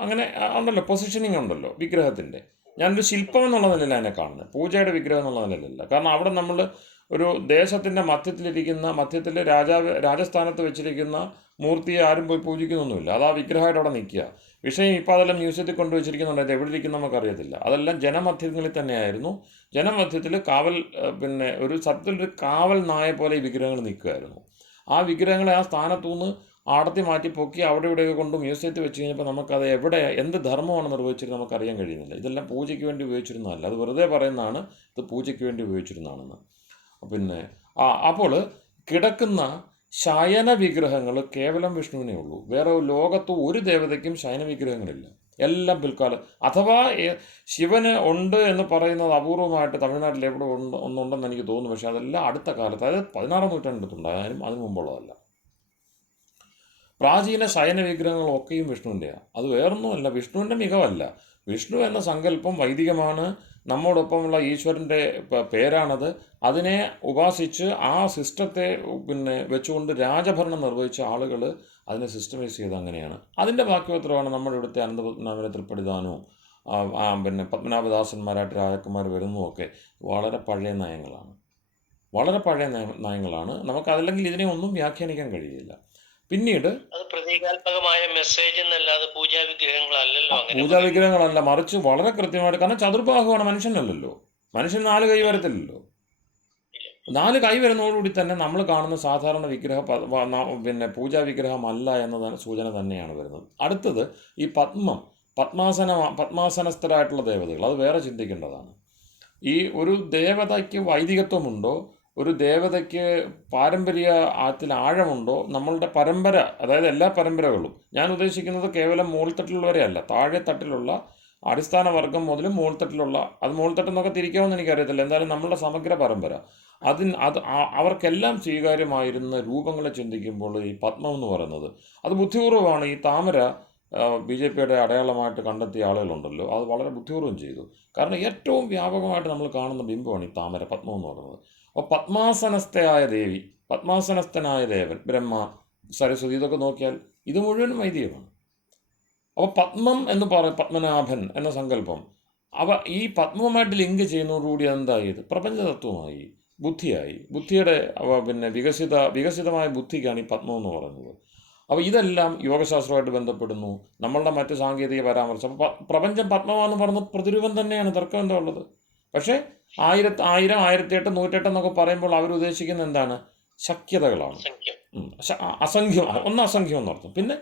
അങ്ങനെ ഉണ്ടല്ലോ, പൊസിഷനിങ് ഉണ്ടല്ലോ വിഗ്രഹത്തിൻ്റെ. ഞാനൊരു ശില്പം എന്നുള്ള നിലയിൽ അതിനെ കാണുന്നത്, പൂജയുടെ വിഗ്രഹം എന്നുള്ള നിലയിലല്ല. കാരണം അവിടെ നമ്മൾ ഒരു ദേശത്തിൻ്റെ മധ്യത്തിൽ രാജസ്ഥാനത്ത് വെച്ചിരിക്കുന്ന മൂർത്തിയെ ആരും പോയി പൂജിക്കുന്നൊന്നുമില്ല. അത് ആ വിഗ്രഹമായിട്ട് അവിടെ നിൽക്കുക. വിഷയം ഇപ്പോൾ അതെല്ലാം മ്യൂസിയത്തിൽ കൊണ്ടുവച്ചിരിക്കുന്നുണ്ട്. അത് എവിടെ ഇരിക്കുന്ന നമുക്കറിയത്തില്ല. അതെല്ലാം ജനമധ്യങ്ങളിൽ തന്നെയായിരുന്നു. ജനമധ്യത്തിൽ ഒരു സത്യത്തിലൊരു കാവൽ നായ പോലെ ഈ വിഗ്രഹങ്ങൾ നിൽക്കുമായിരുന്നു. ആ വിഗ്രഹങ്ങളെ ആ സ്ഥാനത്തുനിന്ന് ആടത്തി മാറ്റി പൊക്കി അവിടെ ഇവിടെയൊക്കെ കൊണ്ട് മ്യൂസിയത്തിൽ വെച്ച് കഴിഞ്ഞപ്പോൾ നമുക്കത് എന്ത് ധർമ്മമാണ് നിർവഹിച്ചിരുന്നത് നമുക്കറിയാൻ കഴിയുന്നില്ല. ഇതെല്ലാം പൂജയ്ക്ക് വേണ്ടി ഉപയോഗിച്ചിരുന്നതല്ല. അത് വെറുതെ പറയുന്നതാണ് ഇത് പൂജയ്ക്ക് വേണ്ടി ഉപയോഗിച്ചിരുന്നതാണെന്ന്. അപ്പോൾ കിടക്കുന്ന ശയന വിഗ്രഹങ്ങൾ കേവലം വിഷ്ണുവിനേ ഉള്ളൂ. വേറെ ലോകത്ത് ഒരു ദേവതയ്ക്കും ശയന വിഗ്രഹങ്ങളില്ല. എല്ലാം പിൽക്കാലം, അഥവാ ശിവന് ഉണ്ട് എന്ന് പറയുന്നത് അപൂർവമായിട്ട് തമിഴ്നാട്ടിൽ എവിടെ ഒന്നുണ്ടെന്ന് എനിക്ക് തോന്നുന്നു. പക്ഷേ അതെല്ലാം അടുത്ത കാലത്ത്, അതായത് 16ാം നൂറ്റാണ്ടിലുണ്ടായാലും അതിന് മുമ്പുള്ളതല്ല. പ്രാചീന ശയന വിഗ്രഹങ്ങളൊക്കെയും വിഷ്ണുവിൻ്റെയാണ്. അത് വേറൊന്നുമല്ല, വിഷ്ണുവിൻ്റെ മികവല്ല. വിഷ്ണു എന്ന സങ്കല്പം വൈദികമാണ്, നമ്മോടൊപ്പമുള്ള ഈശ്വരൻ്റെ പേരാണത്. അതിനെ ഉപാസിച്ച് ആ സിസ്റ്റത്തെ വെച്ചുകൊണ്ട് രാജഭരണം നിർവഹിച്ച ആളുകൾ അതിനെ സിസ്റ്റമൈസ് ചെയ്ത് അങ്ങനെയാണ്. അതിൻ്റെ ബാക്കിപത്രമാണ് നമ്മുടെ ഇവിടുത്തെ അനന്തപത്മനാഭനെ തൃപ്പടിദാനവും പത്മനാഭദാസന്മാരായിട്ട് രാജാക്കന്മാർ വരുന്നതുമൊക്കെ വളരെ പഴയ നയങ്ങളാണ്. നമുക്കതല്ലെങ്കിൽ ഇതിനെ ഒന്നും വ്യാഖ്യാനിക്കാൻ കഴിയില്ല. പിന്നീട് പ്രതീകാത്മകമായ മെസ്സേജ് എന്നല്ലാതെ പൂജാ വിഗ്രഹങ്ങളല്ല, മറിച്ച് വളരെ കൃത്യമായിട്ട്. കാരണം ചതുർബാഹുവാണ്, മനുഷ്യനല്ലല്ലോ. മനുഷ്യൻ 4 കൈ വരത്തില്ലല്ലോ. 4 കൈ വരുന്നതോടുകൂടി തന്നെ നമ്മൾ കാണുന്ന സാധാരണ പിന്നെ പൂജാ വിഗ്രഹമല്ല എന്നതാണ് സൂചന തന്നെയാണ് വരുന്നത്. അടുത്തത് ഈ പത്മാസനസ്ഥരായിട്ടുള്ള ദേവതകൾ, അത് വേറെ ചിന്തിക്കേണ്ടതാണ്. ഈ ഒരു ദേവതയ്ക്ക് വൈദികത്വമുണ്ടോ, ഒരു ദേവതയ്ക്ക് പാരമ്പര്യത്തിൽ ആഴമുണ്ടോ, നമ്മളുടെ പരമ്പര, അതായത് എല്ലാ പരമ്പരകളും, ഞാൻ ഉദ്ദേശിക്കുന്നത് കേവലം മുകൾത്തട്ടിലുള്ളവരെയല്ല, താഴെ തട്ടിലുള്ള അടിസ്ഥാന വർഗം മുതലും മുകൾത്തട്ടിലുള്ള, അത് മുകൾത്തട്ടെന്നൊക്കെ തിരിക്കാമെന്ന് എനിക്കറിയത്തില്ല, എന്തായാലും നമ്മളുടെ സമഗ്ര പരമ്പര, അവർക്കെല്ലാം സ്വീകാര്യമായിരുന്ന രൂപങ്ങളെ ചിന്തിക്കുമ്പോൾ ഈ പത്മം എന്ന് പറയുന്നത് അത് ബുദ്ധിപൂർവ്വമാണ്. ഈ താമര BJPയുടെ അടയാളമായിട്ട് കണ്ടെത്തിയ ആളുകളുണ്ടല്ലോ, അത് വളരെ ബുദ്ധിപൂർവ്വം ചെയ്തു. കാരണം ഏറ്റവും വ്യാപകമായിട്ട് നമ്മൾ കാണുന്ന ബിംബമാണ് ഈ താമര, പത്മം എന്ന് പറയുന്നത്. അപ്പോൾ പത്മാസനസ്ഥയായ ദേവി, പത്മാസനസ്ഥനായ ദേവൻ, ബ്രഹ്മ, സരസ്വതി, ഇതൊക്കെ നോക്കിയാൽ ഇത് മുഴുവനും വൈദികമാണ്. അപ്പോൾ പത്മം എന്ന് പത്മനാഭൻ എന്ന സങ്കല്പം ഈ പത്മവുമായിട്ട് ലിങ്ക് ചെയ്യുന്നതോടുകൂടി എന്തായി? ഇത് പ്രപഞ്ചതത്വമായി, ബുദ്ധിയായി. ബുദ്ധിയുടെ പിന്നെ വികസിതമായ ബുദ്ധിക്കാണ് ഈ പത്മം എന്ന് പറയുന്നത്. അപ്പോൾ ഇതെല്ലാം യോഗശാസ്ത്രമായിട്ട് ബന്ധപ്പെടുന്നു, നമ്മളുടെ മറ്റ് സാങ്കേതിക പരാമർശം. പ്രപഞ്ചം പത്മമാണെന്ന് പറഞ്ഞ് പ്രതിരൂപം തന്നെയാണ്, തർക്കം എന്താ ഉള്ളത്? പക്ഷേ 1000, 1008, 108 എന്നൊക്കെ പറയുമ്പോൾ അവരുദ്ദേശിക്കുന്നത് എന്താണ്? ശക്യതകളാണ്. അസംഖ്യം എന്നർത്ഥം. പിന്നെ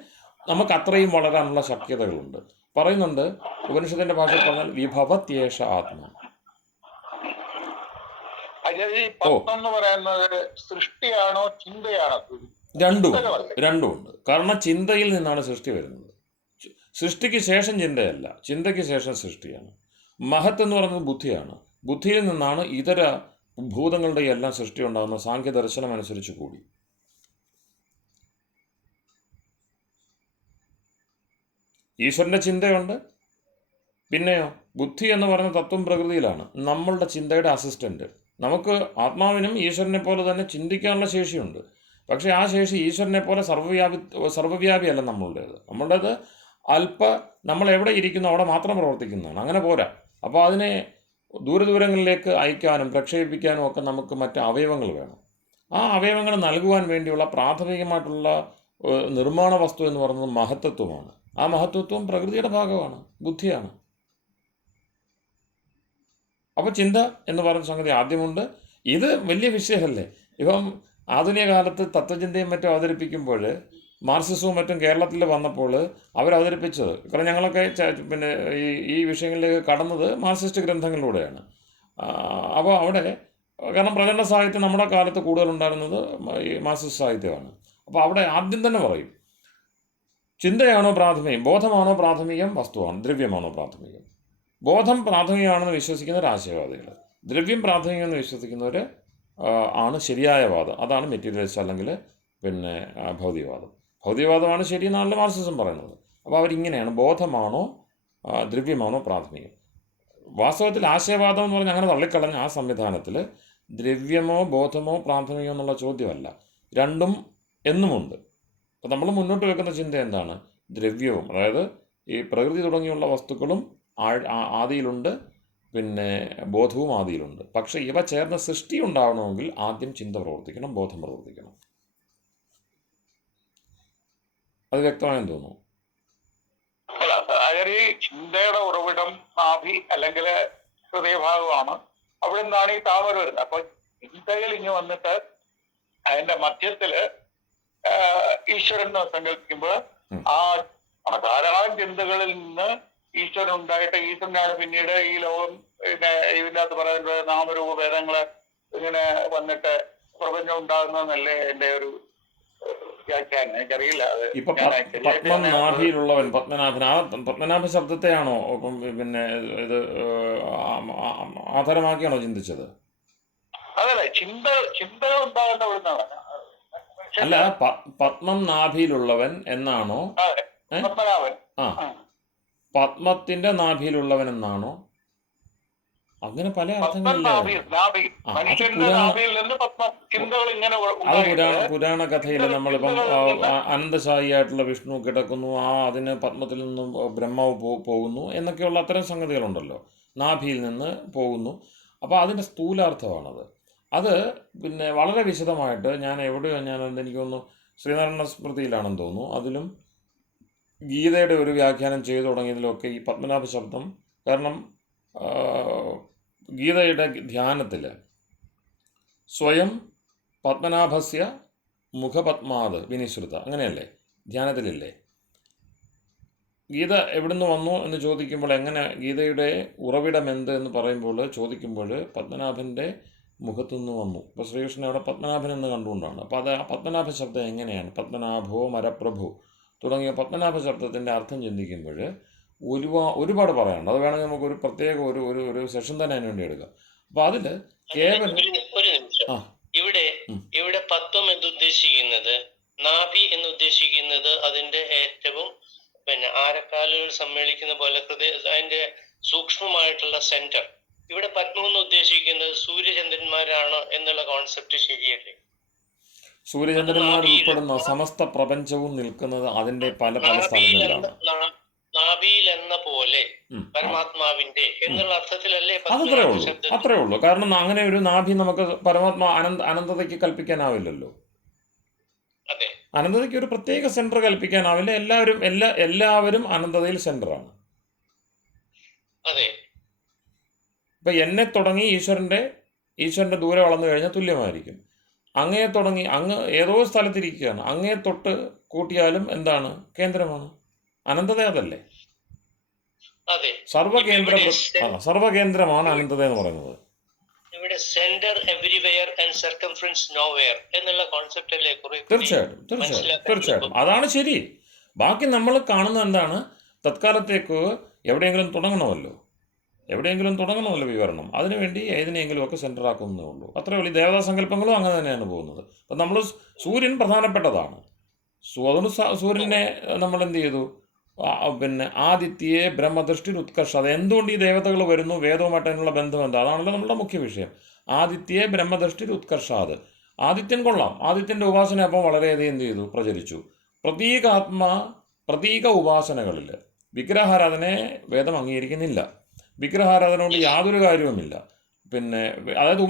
നമുക്ക് അത്രയും വളരാനുള്ള ശക്യതകളുണ്ട്. പറയുന്നുണ്ട്, ഉപനിഷത്തിന്റെ ഭാഷയിൽ പറഞ്ഞാൽ വിഭവത്യേഷ ആത്മ. സൃഷ്ടിയാണോ ചിന്തയാണോ? രണ്ടുമുണ്ട്. കാരണം ചിന്തയിൽ നിന്നാണ് സൃഷ്ടി വരുന്നത്. സൃഷ്ടിക്ക് ശേഷം ചിന്തയല്ല, ചിന്തയ്ക്ക് ശേഷം സൃഷ്ടിയാണ്. മഹത്ത് എന്ന് പറയുന്നത് ബുദ്ധിയാണ്. ബുദ്ധിയിൽ നിന്നാണ് ഇതര ഭൂതങ്ങളുടെ എല്ലാം സൃഷ്ടി ഉണ്ടാകുന്ന സാഖ്യ ദർശനം അനുസരിച്ച് കൂടി. ഈശ്വരൻ്റെ ചിന്തയുണ്ട്. പിന്നെയോ ബുദ്ധി എന്ന് പറയുന്ന തത്വം പ്രകൃതിയിലാണ്, നമ്മളുടെ ചിന്തയുടെ അസിസ്റ്റൻ്റ്. നമുക്ക് ആത്മാവിനും ഈശ്വരനെ പോലെ തന്നെ ചിന്തിക്കാനുള്ള ശേഷിയുണ്ട്. പക്ഷേ ആ ശേഷി ഈശ്വരനെ പോലെ സർവ്വവ്യാപിയല്ല നമ്മളുടേത്. നമ്മൾ എവിടെ ഇരിക്കുന്നു അവിടെ മാത്രം പ്രവർത്തിക്കുന്നതാണ്. അങ്ങനെ പോരാ. അപ്പോൾ അതിനെ ദൂരങ്ങളിലേക്ക് അയക്കാനും പ്രക്ഷേപിക്കാനും ഒക്കെ നമുക്ക് മറ്റ് അവയവങ്ങൾ വേണം. ആ അവയവങ്ങൾ നൽകുവാൻ വേണ്ടിയുള്ള പ്രാഥമികമായിട്ടുള്ള നിർമ്മാണ വസ്തു എന്ന് പറയുന്നത് മഹത്തത്വമാണ്. ആ മഹത്വത്വം പ്രകൃതിയുടെ ഭാഗമാണ്, ബുദ്ധിയാണ്. അപ്പോൾ ചിന്ത എന്ന് പറയുന്ന സംഗതി ആദ്യമുണ്ട്. ഇത് വലിയ വിഷയമല്ലേ. ഇപ്പം ആധുനിക കാലത്ത് തത്വചിന്തയും മറ്റും അവതരിപ്പിക്കുമ്പോൾ, മാർക്സിസവും മറ്റും കേരളത്തിൽ വന്നപ്പോൾ അവരവതരിപ്പിച്ചത്, കാരണം ഞങ്ങളൊക്കെ പിന്നെ ഈ വിഷയങ്ങളിലേക്ക് കടന്നത് മാർക്സിസ്റ്റ് ഗ്രന്ഥങ്ങളിലൂടെയാണ്. അപ്പോൾ അവിടെ, കാരണം പ്രചണ്ഡ സാഹിത്യം നമ്മുടെ കാലത്ത് കൂടുതലുണ്ടായിരുന്നത് ഈ മാർക്സിസ്റ്റ് സാഹിത്യമാണ്. അപ്പോൾ അവിടെ ആദ്യം തന്നെ പറയും, ചിന്തയാണോ പ്രാഥമികം, ബോധമാണോ പ്രാഥമികം, വസ്തുവാണ്, ദ്രവ്യമാണോ പ്രാഥമികം. ബോധം പ്രാഥമികമാണെന്ന് വിശ്വസിക്കുന്നവർ ആശയവാദികൾ, ദ്രവ്യം പ്രാഥമികമെന്ന് വിശ്വസിക്കുന്നവർ ആണ് ശരിയായ വാദം. അതാണ് മെറ്റീരിയലിസ്റ്റ്, അല്ലെങ്കിൽ പിന്നെ ഭൗതികവാദം. ഭൗതികവാദമാണ് ശരിയെന്നാണല്ലോ മാർക്സിസം പറയുന്നത്. അപ്പോൾ അവരിങ്ങനെയാണ്, ബോധമാണോ ദ്രവ്യമാണോ പ്രാഥമികം. വാസ്തവത്തിൽ ആശയവാദം എന്ന് പറഞ്ഞാൽ അങ്ങനെ തള്ളിക്കളഞ്ഞ ആ സംവിധാനത്തിൽ ദ്രവ്യമോ ബോധമോ പ്രാഥമികമോ എന്നുള്ള ചോദ്യമല്ല, രണ്ടും എന്നുമുണ്ട്. അപ്പോൾ നമ്മൾ മുന്നോട്ട് വെക്കുന്ന ചിന്ത എന്താണ്? ദ്രവ്യവും, അതായത് ഈ പ്രകൃതി തുടങ്ങിയുള്ള വസ്തുക്കളും ആദിയിലുണ്ട്, പിന്നെ ബോധവും ആദിയിലുണ്ട്. പക്ഷേ ഇവ ചേർന്ന് സൃഷ്ടി ഉണ്ടാവണമെങ്കിൽ ആദ്യം ചിന്ത പ്രവർത്തിക്കണം, ബോധം പ്രവർത്തിക്കണം. അത് വ്യക്തമായെന്ന് തോന്നുന്നു. അതായത് ഈ ചിന്തയുടെ ഉറവിടം നാഭി അല്ലെങ്കിൽ ഹൃദയഭാഗമാണ്. അവിടെ നിന്നാണ് ഈ താമര വരുന്നത്. അപ്പൊ ചിന്തയിൽ ഇങ്ങ് വന്നിട്ട് അതിന്റെ മധ്യത്തില് ഈശ്വരൻ എന്ന് സങ്കല്പിക്കുമ്പോൾ ആ ധാരാളം ചിന്തകളിൽ നിന്ന് ഈശ്വരൻ ഉണ്ടായിട്ട് ഈശ്വരനാണ് പിന്നീട് ഈ ലോകം പിന്നെ ഇതിനകത്ത് പറയുന്നത് നാമരൂപ ഭേദങ്ങള് ഇങ്ങനെ വന്നിട്ട് പ്രപഞ്ചം ഉണ്ടാകുന്നതെന്നല്ലേ എന്റെ ഒരു വ്യാഖ്യാനം. എനിക്കറിയില്ല. ഇപ്പൊ പത്മനാഭിയിലുള്ളവൻ, പത്മനാഭ ശബ്ദത്തെയാണോ പിന്നെ ഇത് ആധാരമാക്കിയാണോ ചിന്തിച്ചത്? അതല്ലേ ചിന്ത ഉണ്ടാകേണ്ട ഇവിടുന്നാണ്. അല്ല, പത്മം നാഭിയിലുള്ളവൻ എന്നാണോ? പത്മനാഭൻ. പത്മത്തിന്റെ നാഭിയിലുള്ളവൻ എന്നാണോ? അങ്ങനെ പല അർത്ഥങ്ങളില്ല. അത് പുരാണ കഥയിൽ നമ്മളിപ്പം അനന്തശായിയായിട്ടുള്ള വിഷ്ണു കിടക്കുന്നു, അതിന് പത്മത്തിൽ നിന്നും ബ്രഹ്മാവ് പോകുന്നു എന്നൊക്കെയുള്ള അത്തരം സംഗതികളുണ്ടല്ലോ, നാഭിയിൽ നിന്ന് പോകുന്നു. അപ്പോൾ അതിൻ്റെ സ്ഥൂലാർത്ഥമാണത്. അത് പിന്നെ വളരെ വിശദമായിട്ട് എനിക്ക് തോന്നുന്നു ശ്രീനാരായണ സ്മൃതിയിലാണെന്ന് തോന്നുന്നു, അതിലും ഗീതയുടെ ഒരു വ്യാഖ്യാനം ചെയ്തു തുടങ്ങിയതിലൊക്കെ ഈ പത്മനാഭ ശബ്ദം, കാരണം ഗീതയുടെ ധ്യാനത്തിൽ സ്വയം പത്മനാഭസ്യ മുഖപത്മാത് വിനിശ്രുത, അങ്ങനെയല്ലേ ധ്യാനത്തിലില്ലേ? ഗീത എവിടുന്ന് വന്നു എന്ന് ചോദിക്കുമ്പോൾ എങ്ങനെ ഗീതയുടെ ഉറവിടം എന്ത് എന്ന് പറയുമ്പോൾ ചോദിക്കുമ്പോൾ പത്മനാഭൻ്റെ മുഖത്തുനിന്ന് വന്നു. ഇപ്പോൾ ശ്രീകൃഷ്ണൻ അവിടെ പത്മനാഭൻ എന്ന് കണ്ടുകൊണ്ടാണ്. അപ്പോൾ അത് ആ പത്മനാഭ ശബ്ദം എങ്ങനെയാണ്? പത്മനാഭോ മരപ്രഭു തുടങ്ങിയ പത്മനാഭ ശബ്ദത്തിൻ്റെ അർത്ഥം ചിന്തിക്കുമ്പോൾ ഒരുപാട് പറയാനുണ്ട്. അത് വേണമെങ്കിൽ നമുക്ക് ഒരു പ്രത്യേക ഒരു സെഷൻ തന്നെ അതിന് വേണ്ടി എടുക്കാം. അപ്പോൾ അതിൽ കേവലം ഒരു നിമിഷം, ഇവിടെ പത്വം എന്നുദ്ദേശിക്കുന്നത്, നാഭി എന്നുദ്ദേശിക്കുന്നത് അതിന്റെ ഏറ്റവും ആരക്കാലുകൾ സമ്മേളിക്കുന്ന പോലെ അതിന്റെ സൂക്ഷ്മമായിട്ടുള്ള സെന്റർ. ഇവിടെ പത്മം എന്ന് ഉദ്ദേശിക്കുന്നത് സൂര്യചന്ദ്രന്മാരാണ് എന്നുള്ള കോൺസെപ്റ്റ് ശരിയല്ലേ? സൂര്യചന്ദ്രന്മാർ ഉൾപ്പെടുന്ന സമസ്ത പ്രപഞ്ചവും നിൽക്കുന്നത് അതിന്റെ പല പല സ്ഥലങ്ങളിലാണ്. നാഭിയിൽ എന്ന പോലെ പരമാത്മാവിന്റെ എന്നുള്ള അർത്ഥത്തിലല്ലേ അത്രേ ഉള്ളൂ. കാരണം അങ്ങനെ ഒരു നാഭി നമുക്ക് പരമാത്മാ അനന്തതയ്ക്ക് കൽപ്പിക്കാനാവില്ലല്ലോ. അനന്തതയ്ക്ക് ഒരു പ്രത്യേക സെന്റർ കൽപ്പിക്കാനാവില്ല. എല്ലാവരും അനന്തതയിൽ സെന്ററാണ്. ഇപ്പൊ എന്നെ തുടങ്ങി ഈശ്വരന്റെ ദൂരം വളർന്നു കഴിഞ്ഞാൽ തുല്യമായിരിക്കും. അങ്ങയെ തുടങ്ങി അങ്ങ് ഏതോ സ്ഥലത്തിരിക്കുകയാണ്, അങ്ങയെ തൊട്ട് കൂട്ടിയാലും എന്താണ്? കേന്ദ്രമാണ്. അനന്തത അതല്ലേ? സർവകേന്ദ്രമാണ് അനന്തത എന്ന് പറയുന്നത്. ഇവിടെ centre everywhere and circumference nowhere എന്നുള്ള കോൺസെപ്റ്റ് അല്ലേ? തീർച്ചയായിട്ടും അതാണ് ശരി. ബാക്കി നമ്മൾ കാണുന്നത് എന്താണ്? തത്കാലത്തേക്ക് എവിടെയെങ്കിലും തുടങ്ങണമല്ലോ വിവരണം. അതിനുവേണ്ടി ഏതിനെങ്കിലുമൊക്കെ സെൻറ്റർ ആക്കുന്നതേ ഉള്ളൂ. അത്രേ ഉള്ളൂ. ദേവതാ സങ്കല്പങ്ങളും അങ്ങനെ തന്നെയാണ് പോകുന്നത്. അപ്പം നമ്മൾ സൂര്യൻ പ്രധാനപ്പെട്ടതാണ്. അതുകൊണ്ട് സൂര്യനെ നമ്മൾ എന്ത് ചെയ്തു? ആദിത്യയെ ബ്രഹ്മദൃഷ്ടി ഉത്കർഷ. അത് എന്തുകൊണ്ട് ഈ ദേവതകൾ വരുന്നു, വേദവുമായിട്ട് അതിനുള്ള ബന്ധം എന്താ? അതാണല്ലോ നമ്മുടെ മുഖ്യ വിഷയം. ആദിത്യയെ ബ്രഹ്മദൃഷ്ടി ഉത്കർഷാത്. ആദിത്യൻ കൊള്ളാം. ആദിത്യൻ്റെ ഉപാസന അപ്പം വളരെയധികം എന്ത് ചെയ്തു? പ്രചരിച്ചു. പ്രതീക ഉപാസനകളിൽ വിഗ്രഹാരാധനയെ വേദം അംഗീകരിക്കുന്നില്ല. വിഗ്രഹാരാധന കൊണ്ട് യാതൊരു കാര്യവുമില്ല. അതായത്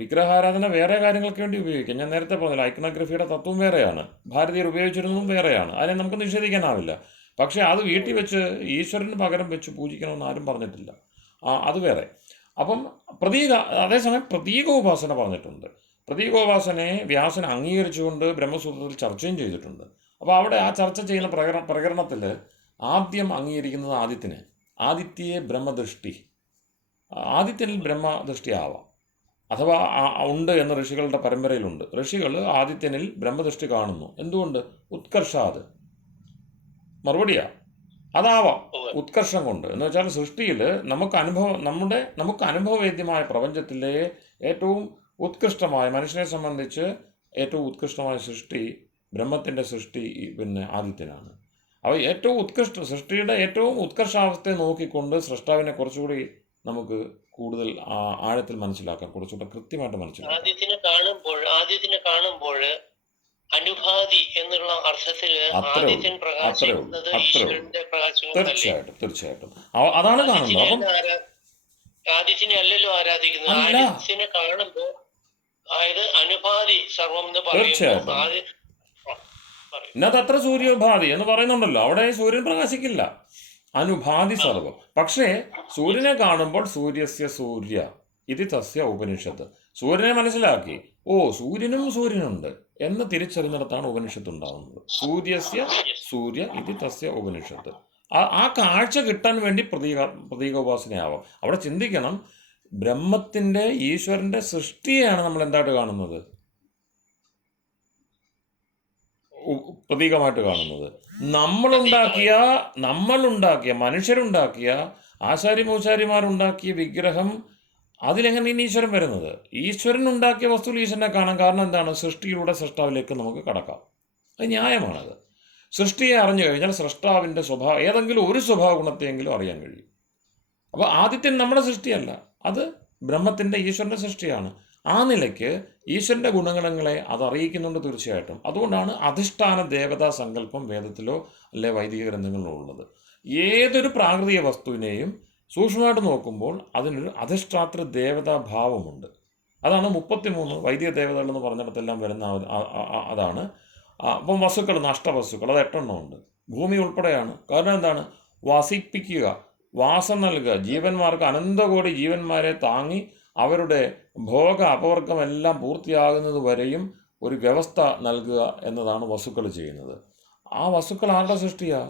വിഗ്രഹാരാധന വേറെ കാര്യങ്ങൾക്ക് വേണ്ടി ഉപയോഗിക്കാം. ഞാൻ നേരത്തെ പറഞ്ഞില്ല, ഐക്കണോഗ്രഫിയുടെ തത്വം വേറെയാണ്, ഭാരതീയർ ഉപയോഗിച്ചിരുന്നതും വേറെയാണ്. അതിനെ നമുക്ക് നിഷേധിക്കാനാവില്ല. പക്ഷേ അത് വീട്ടിൽ വെച്ച് ഈശ്വരന് പകരം വെച്ച് പൂജിക്കണമെന്ന് ആരും പറഞ്ഞിട്ടില്ല. അത് വേറെ. അപ്പം അതേസമയം പ്രതീക ഉപാസന പറഞ്ഞിട്ടുണ്ട്. പ്രതീകോപാസനയെ വ്യാസൻ അംഗീകരിച്ചുകൊണ്ട് ബ്രഹ്മസൂത്രത്തിൽ ചർച്ചയും ചെയ്തിട്ടുണ്ട്. അപ്പോൾ അവിടെ ആ ചർച്ച ചെയ്യുന്ന പ്രകരണത്തിൽ ആദ്യം അംഗീകരിക്കുന്നത് ആദിത്യയെ ബ്രഹ്മദൃഷ്ടി, ആദിത്യനിൽ ബ്രഹ്മദൃഷ്ടി ആവാം, അഥവാ ഉണ്ട് എന്ന ഋഷികളുടെ പരമ്പരയിലുണ്ട്. ഋഷികൾ ആദിത്യനിൽ ബ്രഹ്മദൃഷ്ടി കാണുന്നു. എന്തുകൊണ്ട്? ഉത്കർഷാത്. മറുപടിയാ അതാവാം, ഉത്കർഷം കൊണ്ട്. എന്ന് വെച്ചാൽ സൃഷ്ടിയിൽ നമുക്ക് അനുഭവവേദ്യമായ പ്രപഞ്ചത്തിലെ ഏറ്റവും ഉത്കൃഷ്ടമായ, മനുഷ്യനെ സംബന്ധിച്ച് ഏറ്റവും ഉത്കൃഷ്ടമായ സൃഷ്ടി, ബ്രഹ്മത്തിൻ്റെ സൃഷ്ടി ആദിത്യനാണ്. അപ്പോൾ സൃഷ്ടിയുടെ ഏറ്റവും ഉത്കർഷാവസ്ഥയെ നോക്കിക്കൊണ്ട് സൃഷ്ടാവിനെ കുറച്ചുകൂടി നമുക്ക് കൂടുതൽ ആഴത്തിൽ മനസ്സിലാക്കാം, കുറച്ചുകൂടെ കൃത്യമായിട്ട് മനസ്സിലാക്കാം. ആദ്യത്തിനെ കാണുമ്പോൾ അനുഭാതി എന്നുള്ള അർത്ഥത്തിൽ തീർച്ചയായിട്ടും അതാണ് കാണുന്നത്. അപ്പം ആദിത്യനെ അല്ലല്ലോ ആരാധിക്കുന്നത്, ആദിത്യനെ കാണുമ്പോൾ അതായത് അനുഭാതി സർവം എന്ന് പറയുമ്പോൾ ഇന്നതത്ര സൂര്യോഭാതി എന്ന് പറയുന്നുണ്ടല്ലോ, അവിടെ സൂര്യൻ പ്രകാശിക്കില്ല, അനുഭാതി സർവം. പക്ഷേ സൂര്യനെ കാണുമ്പോൾ സൂര്യസ്യ സൂര്യ ഇത് തസ്യ ഉപനിഷത്ത്. സൂര്യനെ മനസ്സിലാക്കി, സൂര്യനുണ്ട് എന്ന് തിരിച്ചറിഞ്ഞിടത്താണ് ഉപനിഷത്ത് ഉണ്ടാകുന്നത്. സൂര്യസ്യ സൂര്യ ഇത് തസ്യ ഉപനിഷത്ത്. ആ കാഴ്ച കിട്ടാൻ വേണ്ടി പ്രതീകോപാസനയാവാം. അവിടെ ചിന്തിക്കണം, ബ്രഹ്മത്തിൻ്റെ ഈശ്വരൻ്റെ സൃഷ്ടിയെയാണ് നമ്മൾ എന്തായിട്ട് കാണുന്നത്? പ്രതീകമായിട്ട് കാണുന്നത്. നമ്മളുണ്ടാക്കിയ മനുഷ്യരുണ്ടാക്കിയ ആശാരിമൂശാരിമാരുണ്ടാക്കിയ വിഗ്രഹം, അതിലെങ്ങനെ ഇനി ഈശ്വരൻ വരുന്നത്? ഈശ്വരൻ ഉണ്ടാക്കിയ വസ്തുവിൽ ഈശ്വരനെ കാണാം. കാരണം എന്താണ്? സൃഷ്ടിയിലൂടെ സൃഷ്ടാവിലേക്ക് നമുക്ക് കടക്കാം. അത് ന്യായമാണത്. സൃഷ്ടിയെ അറിഞ്ഞു കഴിഞ്ഞാൽ സൃഷ്ടാവിൻ്റെ ഏതെങ്കിലും ഒരു സ്വഭാവ ഗുണത്തെയെങ്കിലും അറിയാൻ കഴിയും. അപ്പോൾ ആദിത്യൻ നമ്മുടെ സൃഷ്ടിയല്ല, അത് ബ്രഹ്മത്തിൻ്റെ ഈശ്വരൻ്റെ സൃഷ്ടിയാണ്. ആ നിലയ്ക്ക് ഈശ്വരൻ്റെ ഗുണഗണങ്ങളെ അത് അറിയിക്കുന്നുണ്ട് തീർച്ചയായിട്ടും. അതുകൊണ്ടാണ് അധിഷ്ഠാന ദേവതാ സങ്കല്പം വേദത്തിലോ അല്ലെ വൈദിക ഗ്രന്ഥങ്ങളിലോ ഉള്ളത്. ഏതൊരു പ്രാകൃതിക വസ്തുവിനെയും സൂക്ഷ്മമായിട്ട് നോക്കുമ്പോൾ അതിനൊരു അധിഷ്ഠാതൃ ദേവതാ ഭാവമുണ്ട്. അതാണ് 33 വൈദിക ദേവതകൾ എന്ന് പറഞ്ഞിടത്തെല്ലാം വരുന്ന അതാണ്. അപ്പം വസ്തുക്കൾ, നഷ്ടവസ്തുക്കൾ, അത് 8 ഉണ്ട്. ഭൂമി ഉൾപ്പെടെയാണ്. കാരണം എന്താണ്? വസിപ്പിക്കുക, വാസം നൽകുക, ജീവന്മാർക്ക് അനന്തകോടി ജീവന്മാരെ താങ്ങി അവരുടെ ഭോഗ അപവർഗമെല്ലാം പൂർത്തിയാകുന്നത് വരെയും ഒരു വ്യവസ്ഥ നൽകുക എന്നതാണ് വസുക്കൾ ചെയ്യുന്നത്. ആ വസുക്കൾ ആരുടെ സൃഷ്ടിയാ?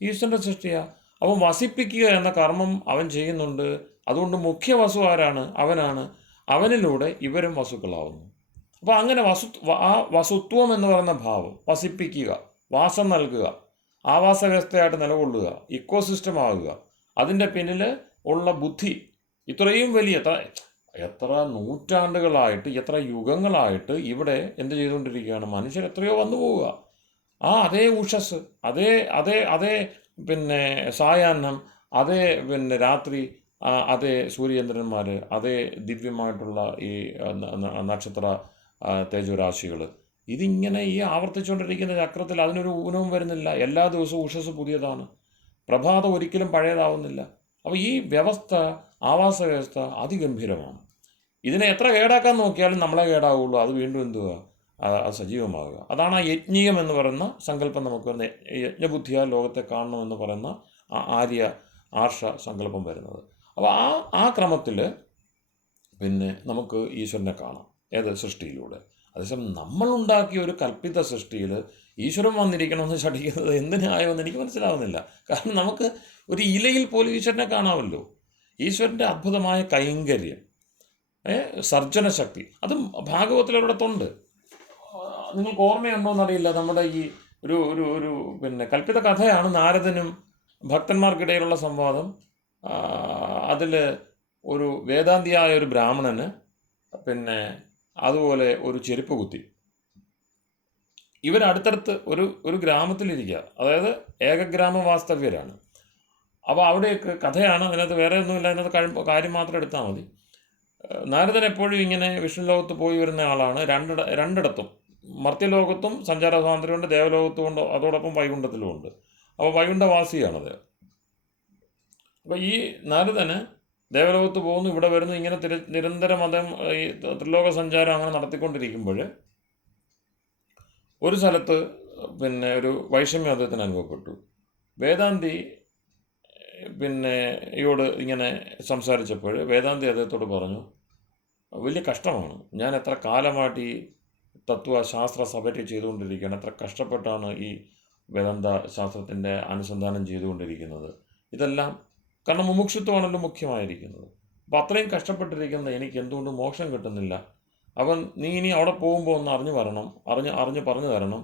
ഈശ്വരൻ്റെ സൃഷ്ടിയാ. അവൻ വസിപ്പിക്കുക എന്ന കർമ്മം അവൻ ചെയ്യുന്നുണ്ട്. അതുകൊണ്ട് മുഖ്യ വസു ആരാണ്? അവനാണ്. അവനിലൂടെ ഇവരും വസുക്കളാവുന്നു. അപ്പോൾ അങ്ങനെ ആ വസുത്വം എന്ന് പറയുന്ന ഭാവം, വസിപ്പിക്കുക, വാസം നൽകുക, ആവാസ വ്യവസ്ഥയായിട്ട് നിലകൊള്ളുക, ഇക്കോസിസ്റ്റം ആകുക, അതിൻ്റെ പിന്നിൽ ഉള്ള ബുദ്ധി, ഇത്രയും വലിയ എത്ര നൂറ്റാണ്ടുകളായിട്ട്, എത്ര യുഗങ്ങളായിട്ട് ഇവിടെ എന്ത് ചെയ്തുകൊണ്ടിരിക്കുകയാണ്? മനുഷ്യർ എത്രയോ വന്നു പോവുക. അതേ ഉഷസ്, അതേ അതേ അതേ പിന്നെ സായാഹ്നം, അതേ രാത്രി, അതേ സൂര്യചന്ദ്രന്മാർ, അതേ ദിവ്യമായിട്ടുള്ള ഈ നക്ഷത്ര തേജോരാശികൾ, ഇതിങ്ങനെ ഈ ആവർത്തിച്ചുകൊണ്ടിരിക്കുന്ന ചക്രത്തിൽ അതിനൊരു ഊനവും വരുന്നില്ല. എല്ലാ ദിവസവും ഉഷസ് പുതിയതാണ്. പ്രഭാതം ഒരിക്കലും പഴയതാവുന്നില്ല. അപ്പോൾ ഈ വ്യവസ്ഥ, ആവാസ വ്യവസ്ഥ അതിഗംഭീരമാണ്. ഇതിനെ എത്ര കേടാക്കാൻ നോക്കിയാലും നമ്മളെ കേടാവുള്ളൂ. അത് വീണ്ടും എന്തുക? അത് സജീവമാകുക. അതാണ് ആ യജ്ഞീയം എന്ന് പറയുന്ന സങ്കല്പം നമുക്ക് വരുന്നത്. യജ്ഞബുദ്ധിയാ ലോകത്തെ കാണണമെന്ന് പറയുന്ന ആർഷ സങ്കല്പം വരുന്നത്. അപ്പോൾ ആ ക്രമത്തിൽ നമുക്ക് ഈശ്വരനെ കാണാം. ഏത്? സൃഷ്ടിയിലൂടെ. അതേസമയം നമ്മളുണ്ടാക്കിയ ഒരു കൽപ്പിത സൃഷ്ടിയിൽ ഈശ്വരൻ വന്നിരിക്കണമെന്ന് ശഠിക്കുന്നത് എന്തിനായോന്ന് എനിക്ക് മനസ്സിലാവുന്നില്ല. കാരണം നമുക്ക് ഒരു ഇലയിൽ പോലും ഈശ്വരനെ കാണാമല്ലോ. ഈശ്വരൻ്റെ അദ്ഭുതമായ കൈങ്കര്യം, സർജനശക്തി, അതും ഭാഗവത്തിലൊരിടത്തുണ്ട്. നിങ്ങൾക്ക് ഓർമ്മയുണ്ടോ എന്നറിയില്ല. നമ്മുടെ ഈ ഒരു ഒരു ഒരു കൽപ്പിത കഥയാണ്. നാരദനും ഭക്തന്മാർക്കിടയിലുള്ള സംവാദം. അതിൽ ഒരു വേദാന്തിയായ ഒരു ബ്രാഹ്മണന് അതുപോലെ ഒരു ചെരുപ്പ് കുത്തി. ഇവരടുത്തടുത്ത് ഒരു ഗ്രാമത്തിലിരിക്കുക, അതായത് ഏകഗ്രാമ വാസ്തവ്യരാണ്. അപ്പോൾ അവിടെയൊക്കെ കഥയാണ്, അതിനകത്ത് വേറെ ഒന്നുമില്ല, അതിനകത്ത് കാര്യം മാത്രം എടുത്താൽ മതി. നാരദൻ എപ്പോഴും ഇങ്ങനെ വിഷ്ണു ലോകത്ത് പോയി വരുന്ന ആളാണ്. രണ്ടിടത്തും, മർത്യലോകത്തും സഞ്ചാര സ്വാതന്ത്ര്യമുണ്ട്, ദേവലോകത്തും ഉണ്ട്, അതോടൊപ്പം വൈകുണ്ഠത്തിലും ഉണ്ട്. അപ്പോൾ വൈകുണ്ഠവാസിയാണത്. അപ്പോൾ ഈ നാരദന് ദേവലോകത്ത് പോകുന്നു, ഇവിടെ വരുന്നു, ഇങ്ങനെ നിരന്തരം ഈ ത്രിലോക സഞ്ചാരം അങ്ങനെ നടത്തിക്കൊണ്ടിരിക്കുമ്പോൾ ഒരു സ്ഥലത്ത് ഒരു വൈഷമ്യം അദ്ദേഹത്തിന് അനുഭവപ്പെട്ടു. വേദാന്തി ഇയോട് ഇങ്ങനെ സംസാരിച്ചപ്പോൾ വേദാന്തി അദ്ദേഹത്തോട് പറഞ്ഞു, വലിയ കഷ്ടമാണ്, ഞാൻ എത്ര കാലമായിട്ട് ഈ തത്വശാസ്ത്ര സഭറ്റി ചെയ്തുകൊണ്ടിരിക്കുകയാണ്, എത്ര കഷ്ടപ്പെട്ടാണ് ഈ വേദാന്ത ശാസ്ത്രത്തിൻ്റെ അനുസന്ധാനം ചെയ്തുകൊണ്ടിരിക്കുന്നത്. ഇതെല്ലാം കാരണം മുമുക്ഷുത്വമാണല്ലോ മുഖ്യമായിരിക്കുന്നത്. അപ്പോൾ അത്രയും കഷ്ടപ്പെട്ടിരിക്കുന്നത് എനിക്ക് എന്തുകൊണ്ട് മോക്ഷം കിട്ടുന്നില്ല? നീ ഇനി അവിടെ പോകുമ്പോൾ ഒന്ന് അറിഞ്ഞു പറഞ്ഞു തരണം,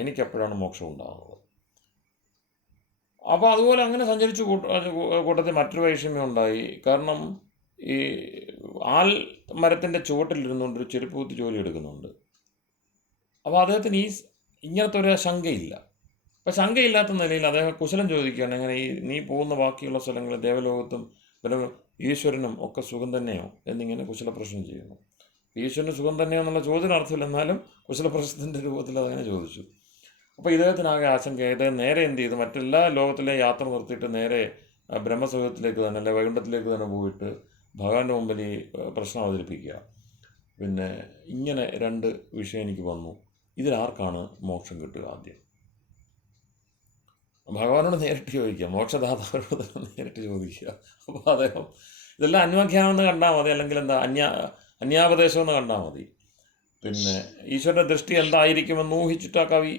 എനിക്കെപ്പോഴാണ് മോക്ഷം ഉണ്ടാകുന്നത്. അപ്പോൾ അതുപോലെ അങ്ങനെ സഞ്ചരിച്ചു കൂട്ടത്തിൽ മറ്റൊരു വൈഷമ്യം ഉണ്ടായി. കാരണം ഈ മരത്തിൻ്റെ ചുവട്ടിലിരുന്നുകൊണ്ടൊരു ചെരുപ്പ് കുത്തി ജോലി എടുക്കുന്നുണ്ട്. അപ്പോൾ അദ്ദേഹത്തിന് ഇങ്ങനത്തെ ഒരു ശങ്കയില്ല. അപ്പം ശങ്കയില്ലാത്ത നിലയിൽ അദ്ദേഹം കുശലം ചോദിക്കുകയാണ്, എങ്ങനെ നീ പോകുന്ന ബാക്കിയുള്ള സ്ഥലങ്ങളിൽ ദേവലോകത്തും ഈശ്വരനും ഒക്കെ സുഖം തന്നെയോ എന്നിങ്ങനെ കുശലപ്രശ്നം ചെയ്യുന്നു. ഈശ്വരന് സുഖം തന്നെയോ എന്നുള്ള ചോദ്യം അർത്ഥമില്ല, എന്നാലും കുശലപ്രശ്നത്തിൻ്റെ രൂപത്തിൽ അതങ്ങനെ ചോദിച്ചു. അപ്പോൾ ഇദ്ദേഹത്തിനാകെ ആശങ്ക. ഇദ്ദേഹം നേരെ എന്ത് ചെയ്തു? മറ്റെല്ലാ ലോകത്തിലെ യാത്ര നിർത്തിയിട്ട് നേരെ ബ്രഹ്മസ്വരൂപത്തിലേക്ക് തന്നെ, അല്ലെ വൈകുണ്ഠത്തിലേക്ക് തന്നെ പോയിട്ട് ഭഗവാന്റെ മുമ്പിൽ ഈ പ്രശ്നം അവതരിപ്പിക്കുക. ഇങ്ങനെ രണ്ട് വിഷയം എനിക്ക് വന്നു, ഇതിലാർക്കാണ് മോക്ഷം കിട്ടുക? ആദ്യം ഭഗവാനോട് നേരിട്ട് ചോദിക്കുക, മോക്ഷദാതാവിനോട് നേരിട്ട് ചോദിക്കുക. അപ്പോൾ അദ്ദേഹം ഇതെല്ലാം അന്വാഖ്യാനമെന്ന് കണ്ടാൽ മതി, അല്ലെങ്കിൽ എന്താ അന്യാപദേശം എന്ന് കണ്ടാൽ മതി. ഈശ്വരൻ്റെ ദൃഷ്ടി എന്തായിരിക്കുമെന്ന് ഊഹിച്ചിട്ട് ആ കവി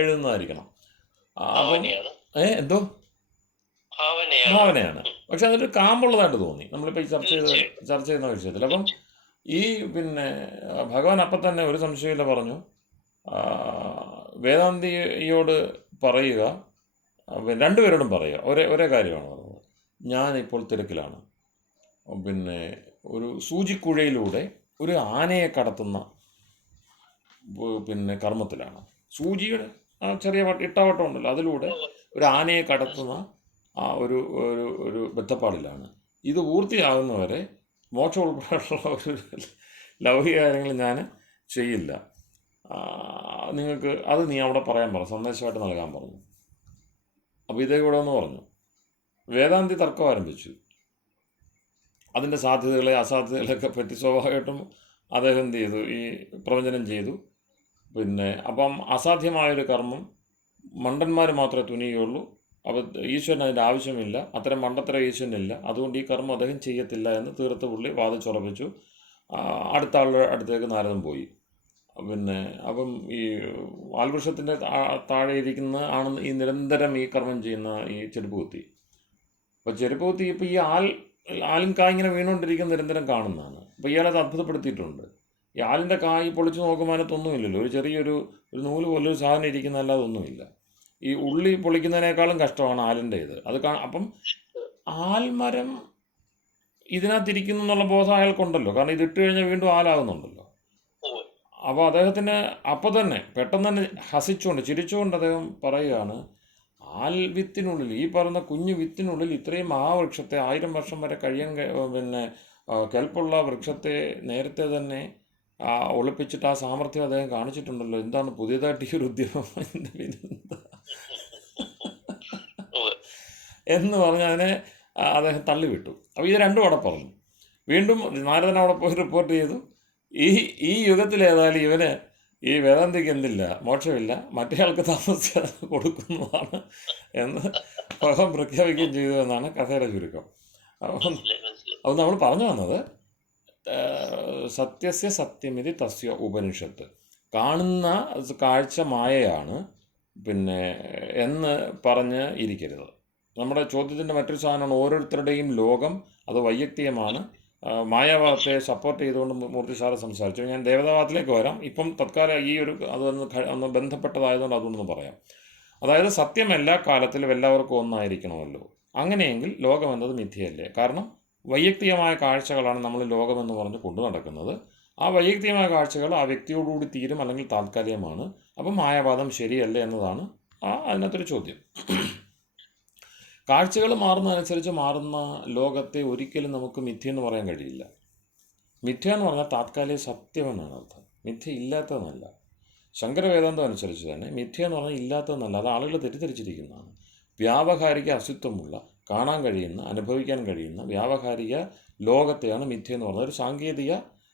എഴുതുന്നതായിരിക്കണം. എന്തോ ഭാവനയാണ്. പക്ഷെ അതിലൊരു കാമ്പുള്ളതായിട്ട് തോന്നി നമ്മളിപ്പോൾ ഈ ചർച്ച ചെയ്യുന്ന വിഷയത്തിൽ. അപ്പം ഈ ഭഗവാൻ അപ്പം തന്നെ ഒരു സംശയമില്ല പറഞ്ഞു, വേദാന്തിയോട് പറയുക, രണ്ടുപേരോടും പറയുക, ഒരേ കാര്യമാണ് പറഞ്ഞത്. ഞാനിപ്പോൾ തിരക്കിലാണ്, ഒരു സൂചിക്കുഴയിലൂടെ ഒരു ആനയെ കടത്തുന്ന കർമ്മത്തിലാണ്. സൂചിയുടെ ചെറിയ ഇട്ടാവട്ടം ഉണ്ടല്ലോ, അതിലൂടെ ഒരു ആനയെ കടത്തുന്ന ഒരു ബദ്ധപ്പാടിലാണ്. ഇത് പൂർത്തിയാകുന്നവരെ മോക്ഷം ഉൾപ്പെടെയുള്ള ഒരു ലൗകിക കാര്യങ്ങൾ ഞാൻ ചെയ്യില്ല. നിങ്ങൾക്ക് അത് നീ അവിടെ പറയാൻ പറഞ്ഞു, സന്ദേശമായിട്ട് നൽകാൻ പറഞ്ഞു. അപ്പോൾ ഇതേ കൂടെ എന്ന് പറഞ്ഞു. വേദാന്തി തർക്കം ആരംഭിച്ചു. അതിൻ്റെ സാധ്യതകളെ അസാധ്യതകളെയൊക്കെ പറ്റി സ്വാഭാവികമായിട്ടും അദ്ദേഹം എന്ത് ചെയ്തു? ഈ പ്രവചനം ചെയ്തു. അപ്പം അസാധ്യമായൊരു കർമ്മം മണ്ടന്മാർ മാത്രമേ തുനിയുകയുള്ളൂ, അപ്പോൾ ഈശ്വരന് അതിൻ്റെ ആവശ്യമില്ല, അത്തരം മണ്ടത്തരം ഈശ്വരനില്ല, അതുകൊണ്ട് ഈ കർമ്മം അദ്ദേഹം ചെയ്യത്തില്ല എന്ന് തീർത്ത് പുള്ളി വാദിച്ചുറപ്പിച്ചു. അടുത്ത ആളുടെ അടുത്തേക്ക് നാരദൻ പോയി. പിന്നെ അപ്പം ഈ ആൽവൃക്ഷത്തിൻ്റെ താഴെ ഇരിക്കുന്ന ആണ് ഈ നിരന്തരം ഈ കർമ്മം ചെയ്യുന്ന ഈ ചെരുപ്പ് കുത്തി. അപ്പോൾ ചെരുപ്പ് കുത്തി ഇപ്പോൾ ഈ ആലിൻ കായ് ഇങ്ങനെ വീണുകൊണ്ടിരിക്കുന്ന നിരന്തരം കാണുന്നതാണ്. അപ്പോൾ ഇയാളത് അത്ഭുതപ്പെടുത്തിയിട്ടുണ്ട്. ഈ ആലിൻ്റെ കായ് പൊളിച്ച് നോക്കുമ്പോൾ അതിനകത്തൊന്നുമില്ലല്ലോ, ഒരു ചെറിയൊരു നൂല് പോലൊരു സാധനം ഇരിക്കുന്നതല്ലാതെ ഒന്നുമില്ല. ഈ ഉള്ളി പൊളിക്കുന്നതിനേക്കാളും കഷ്ടമാണ് ആലിൻ്റെ ഇത്. അപ്പം ആൽമരം ഇതിനകത്തിരിക്കുന്നു എന്നുള്ള ബോധം അയാൾക്കുണ്ടല്ലോ, കാരണം ഇതിട്ട് കഴിഞ്ഞാൽ വീണ്ടും ആലാകുന്നുണ്ടല്ലോ. അപ്പോൾ അദ്ദേഹത്തിന് അപ്പോൾ തന്നെ പെട്ടെന്ന് തന്നെ ഹസിച്ചുകൊണ്ട് ചിരിച്ചുകൊണ്ട് അദ്ദേഹം പറയുകയാണ്, വിത്തിനുള്ളിൽ, ഈ പറയുന്ന കുഞ്ഞു വിത്തിനുള്ളിൽ ഇത്രയും മഹാവൃക്ഷത്തെ 1000 വർഷം വരെ കഴിയാൻ പിന്നെ കെൽപ്പുള്ള വൃക്ഷത്തെ നേരത്തെ തന്നെ ഒളിപ്പിച്ചിട്ട് ആ സാമർഥ്യം അദ്ദേഹം കാണിച്ചിട്ടുണ്ടല്ലോ. എന്താണ് പുതിയതായിട്ട് ഈ ഒരു ഉദ്യമം എന്ന് പറഞ്ഞ് അതിനെ അദ്ദേഹം തള്ളിവിട്ടു. അപ്പോൾ ഇത് രണ്ടും അവിടെ പറഞ്ഞു. വീണ്ടും നാരദൻ അവിടെ പോയി റിപ്പോർട്ട് ചെയ്തു, ഈ യുഗത്തിൽ ഏതായാലും ഇവന് ഈ വേദാന്തിക്ക് എന്തില്ല, മോക്ഷമില്ല, മറ്റേയാൾക്ക് താമസിക്കാതെ കൊടുക്കുന്നതാണ് എന്ന് ഭഗവാൻ പ്രഖ്യാപിക്കുകയും ചെയ്തു എന്നാണ് കഥയുടെ ചുരുക്കം. അപ്പോൾ നമ്മൾ പറഞ്ഞു വന്നത് സത്യസ്യ സത്യമിതി തസ്യ ഉപനിഷത്ത്, കാണുന്ന കാഴ്ച മായയാണ് പിന്നെ എന്ന് പറഞ്ഞ് ഇരിക്കരുത്. നമ്മുടെ ചോദ്യത്തിൻ്റെ മറ്റൊരു സാധനമാണ് ഓരോരുത്തരുടെയും ലോകം അത് വൈയക്തികമാണ്. മായാവാദത്തെ സപ്പോർട്ട് ചെയ്തുകൊണ്ട് മൂർത്തി സാറ് സംസാരിച്ചു. ഞാൻ ദേവതാവാദത്തിലേക്ക് വരാം. ഇപ്പം തത്കാലം ഈ ഒരു അതൊന്ന് ബന്ധപ്പെട്ടതായതുകൊണ്ട് അതൊന്നും പറയാം. അതായത് സത്യം എല്ലാ കാലത്തിലും എല്ലാവർക്കും ഒന്നായിരിക്കണമല്ലോ. അങ്ങനെയെങ്കിൽ ലോകം എന്നത് മിഥ്യയല്ലേ? കാരണം വൈയക്തികമായ കാഴ്ചകളാണ് നമ്മൾ ലോകമെന്ന് പറഞ്ഞ് കൊണ്ടു നടക്കുന്നത്. ആ വൈയക്തികമായ കാഴ്ചകൾ ആ വ്യക്തിയോടുകൂടി തീരും, അല്ലെങ്കിൽ താൽക്കാലികമാണ്. അപ്പം മായാവാദം ശരിയല്ലേ എന്നതാണ് അതിനകത്തൊരു ചോദ്യം. കാഴ്ചകൾ മാറുന്നതനുസരിച്ച് മാറുന്ന ലോകത്തെ ഒരിക്കലും നമുക്ക് മിഥ്യ എന്ന് പറയാൻ കഴിയില്ല. മിഥ്യ എന്ന് പറഞ്ഞാൽ താത്കാലിക സത്യമെന്നാണ് അർത്ഥം, മിഥ്യ ഇല്ലാത്തതെന്നല്ല. ശങ്കര വേദാന്തം അനുസരിച്ച് തന്നെ മിഥ്യ എന്ന് പറഞ്ഞാൽ ഇല്ലാത്തതെന്നല്ല, അത് ആളുകൾ തെറ്റിദ്ധരിച്ചിരിക്കുന്നതാണ്. വ്യാവഹാരിക അസ്തിത്വമുള്ള, കാണാൻ കഴിയുന്ന, അനുഭവിക്കാൻ കഴിയുന്ന വ്യാവഹാരിക ലോകത്തെയാണ് മിഥ്യ എന്ന് പറഞ്ഞത്. ഒരു സാങ്കേതിക